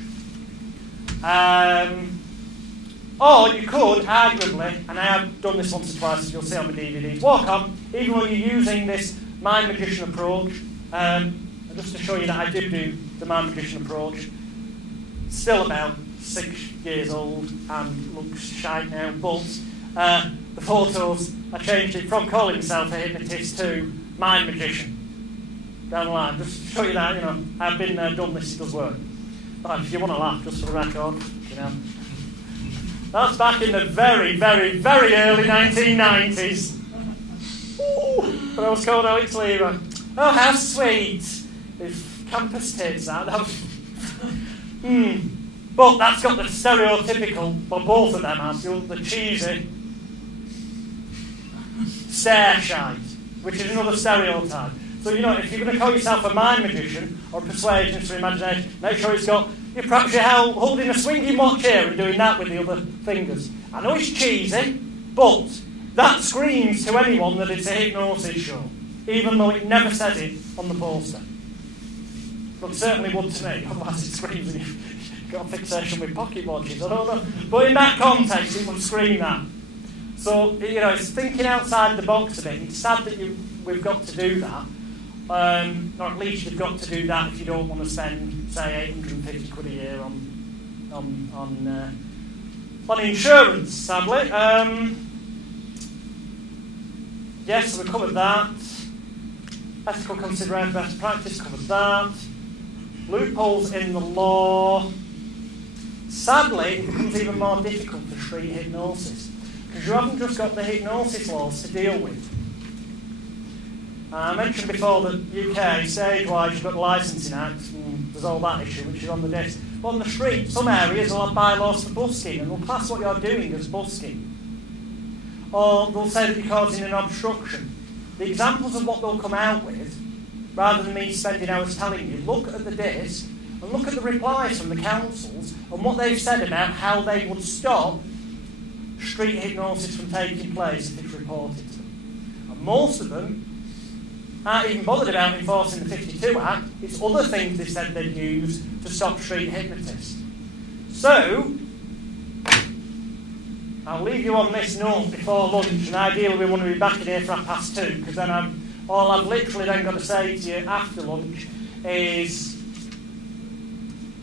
Or you could, arguably, and I have done this once or twice, as you'll see on the DVDs, walk on, even when you're using this mind magician approach, just to show you that I do the mind magician approach, still about 6 years old and looks shite now, but the photos, I changed it from calling myself a hypnotist to mind magician. Down the line, just to show you that, I've been there, done this, it does work. But if you want to laugh, just for the record, That's back in the very, very, very early 1990s. Ooh, when I was called Alex Lever. Oh, how sweet. If campus tits that was... But that's got the stereotypical, well, both of them have, the cheesy stare shite, which is another stereotype. So, if you're going to call yourself a mind magician or persuasionist or imagination, make sure it's got... Perhaps you're holding a swinging watch here and doing that with the other fingers. I know it's cheesy, but that screams to anyone that it's a hypnosis show, even though it never says it on the poster. But it certainly would to me, otherwise it screams and you've got a fixation with pocket watches, I don't know. But in that context, it would scream that. So, it's thinking outside the box a bit. It's sad that we've got to do that. Or at least you've got to do that if you don't want to spend, say, 850 quid a year on insurance, sadly. Yes, so we covered that. Ethical consideration, best practice, covered that. Loopholes in the law. Sadly, it becomes even more difficult for street hypnosis. because you haven't just got the hypnosis laws to deal with. I mentioned before that UK, stage-wise, you've got the Licensing Act, and there's all that issue, which is on the disc. But on the street, some areas will have bylaws for busking, and they'll class what you're doing as busking. Or they'll say that you're causing an obstruction. The examples of what they'll come out with, rather than me spending hours telling you, look at the disc, and look at the replies from the councils, and what they've said about how they would stop street hypnosis from taking place if it's reported to them. And most of them aren't even bothered about enforcing the 52 Act. It's other things they said they'd use to stop street hypnotists. So, I'll leave you on this note before lunch, and ideally we want to be back in here for 2:30, because then all I've literally then got to say to you after lunch is,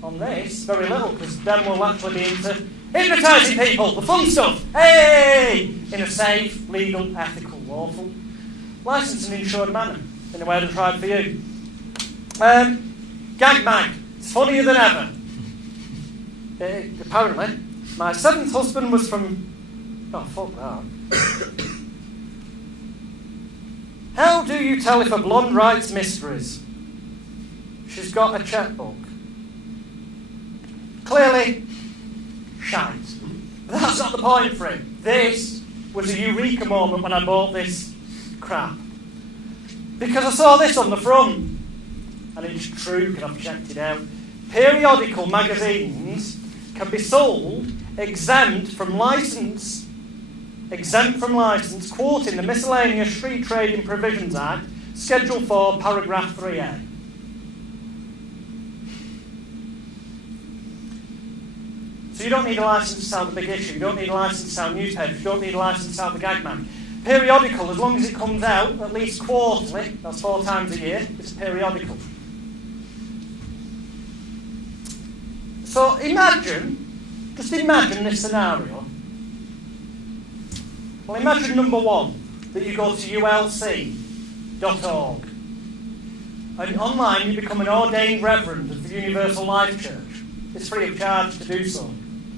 on this, very little, because then we'll actually be into hypnotising people, the fun stuff, hey! In a safe, legal, ethical, lawful, licensed and insured manner, in a way that's right for you. Gag mag. It's funnier than ever. Apparently, my 7th husband was from... Oh, fuck that. How do you tell if a blonde writes mysteries? She's got a checkbook. Clearly, shite. But that's not the point for him. This was a eureka moment when I bought this crap. Because I saw this on the front. And it's true, because I've checked it out. Periodical magazines can be sold exempt from license, quoting the Miscellaneous Street Trading Provisions Act, Schedule 4, Paragraph 3A. So you don't need a license to sell the big issue, you don't need a license to sell newspapers, you don't need a license to sell the gag man. Periodical, as long as it comes out at least quarterly, that's 4 times a year, it's a periodical. So just imagine this scenario. Well, imagine number 1, that you go to ulc.org, and online you become an ordained reverend of the Universal Life Church. It's free of charge to do so.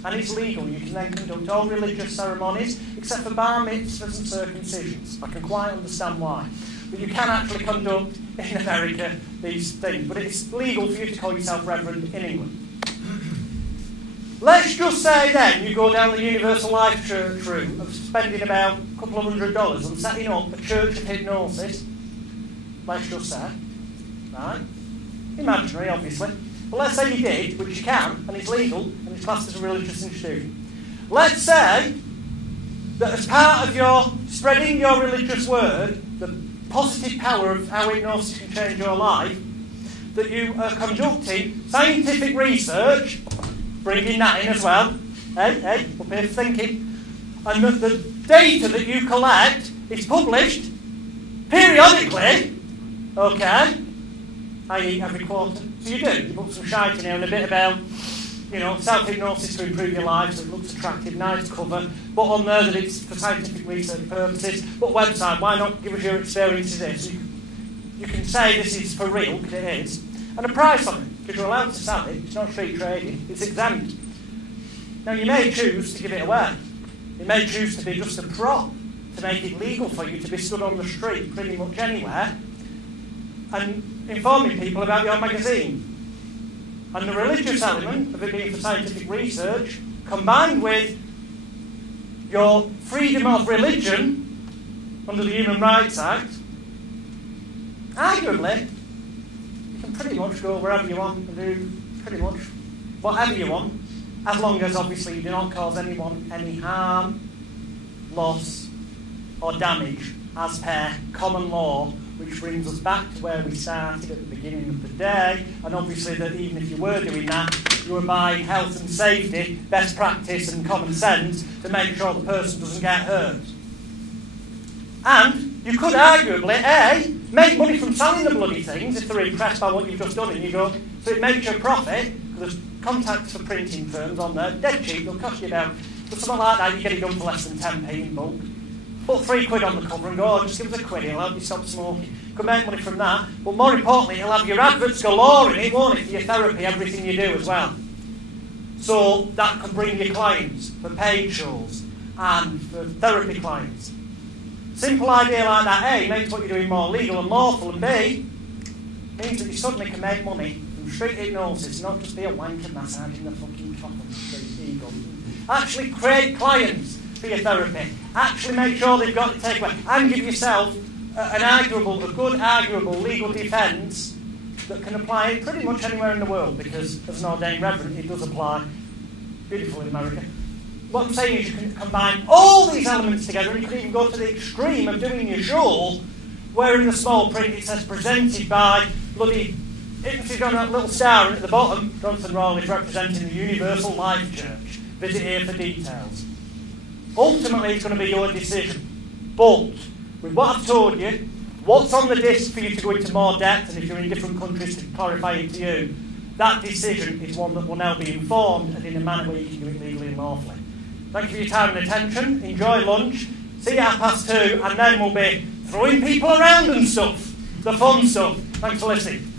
And it's legal. You can then conduct all religious ceremonies, except for bar mitzvahs and circumcisions. I can quite understand why. But you can actually conduct, in America, these things. But it's legal for you to call yourself reverend in England. Let's just say then you go down the Universal Life Church route of spending about a couple of $100 on setting up a church of hypnosis. Let's just say. Right? Imaginary, obviously. But let's say you did, which you can, and it's legal, and it's classed as a religious institution. Let's say that as part of your spreading your religious word, the positive power of how hypnosis can change your life, that you are conducting scientific research, bringing that in as well, up here thinking, and that the data that you collect is published periodically, okay, i.e. every quarter. So you do. You put some shite in here and a bit about, self-hypnosis to improve your life, so it looks attractive, nice cover, but on there that it's for scientific research purposes. But website, why not give us your experience of this? You can say this is for real, because it is, and a price on it, because you're allowed to sell it. It's not street trading, it's exempt. Now you may choose to give it away. You may choose to be just a prop, to make it legal for you to be stood on the street pretty much anywhere, and informing people about your magazine. And the religious element of it being for scientific research, combined with your freedom of religion under the Human Rights Act, arguably, you can pretty much go wherever you want and do pretty much whatever you want, as long as obviously you do not cause anyone any harm, loss, or damage as per common law, which brings us back to where we started at the beginning of the day, and obviously that even if you were doing that, you were by health and safety, best practice and common sense to make sure the person doesn't get hurt. And you could arguably, make money from selling the bloody things if they're impressed by what you've just done, and you go, so it makes you a profit, because there's contacts for printing firms on there, dead cheap, they'll cost you about, but something like that, you get it done for less than 10p in bulk. Put £3 on the cover and go, oh, just give us a quid, it'll help you stop smoking. You can make money from that, but more importantly, it'll have your adverts galore in it, won't it, for your therapy, everything you do as well. So that could bring you clients for paid shows, and for therapy clients. Simple idea like that, A, makes what you're doing more legal and lawful, and B, means that you suddenly can make money from street hypnosis, not just be a wanker massaging the fucking top of the street ego. Actually create clients for your therapy. Actually make sure they've got the takeaway, and give yourself a good arguable legal defence that can apply pretty much anywhere in the world, because as an ordained reverend, it does apply beautiful in America. What I'm saying is you can combine all these elements together, and you can even go to the extreme of doing your shawl, where in the small print it says presented by bloody, it's got that little star at the bottom, Johnson Rawley is representing the Universal Life Church. Visit here for details. Ultimately, it's going to be your decision. But with what I've told you, what's on the disc for you to go into more depth, and if you're in different countries to clarify it to you, that decision is one that will now be informed and in a manner where you can do it legally and lawfully. Thank you for your time and attention. Enjoy lunch. See you at 2:30, and then we'll be throwing people around and stuff. The fun stuff. Thanks for listening.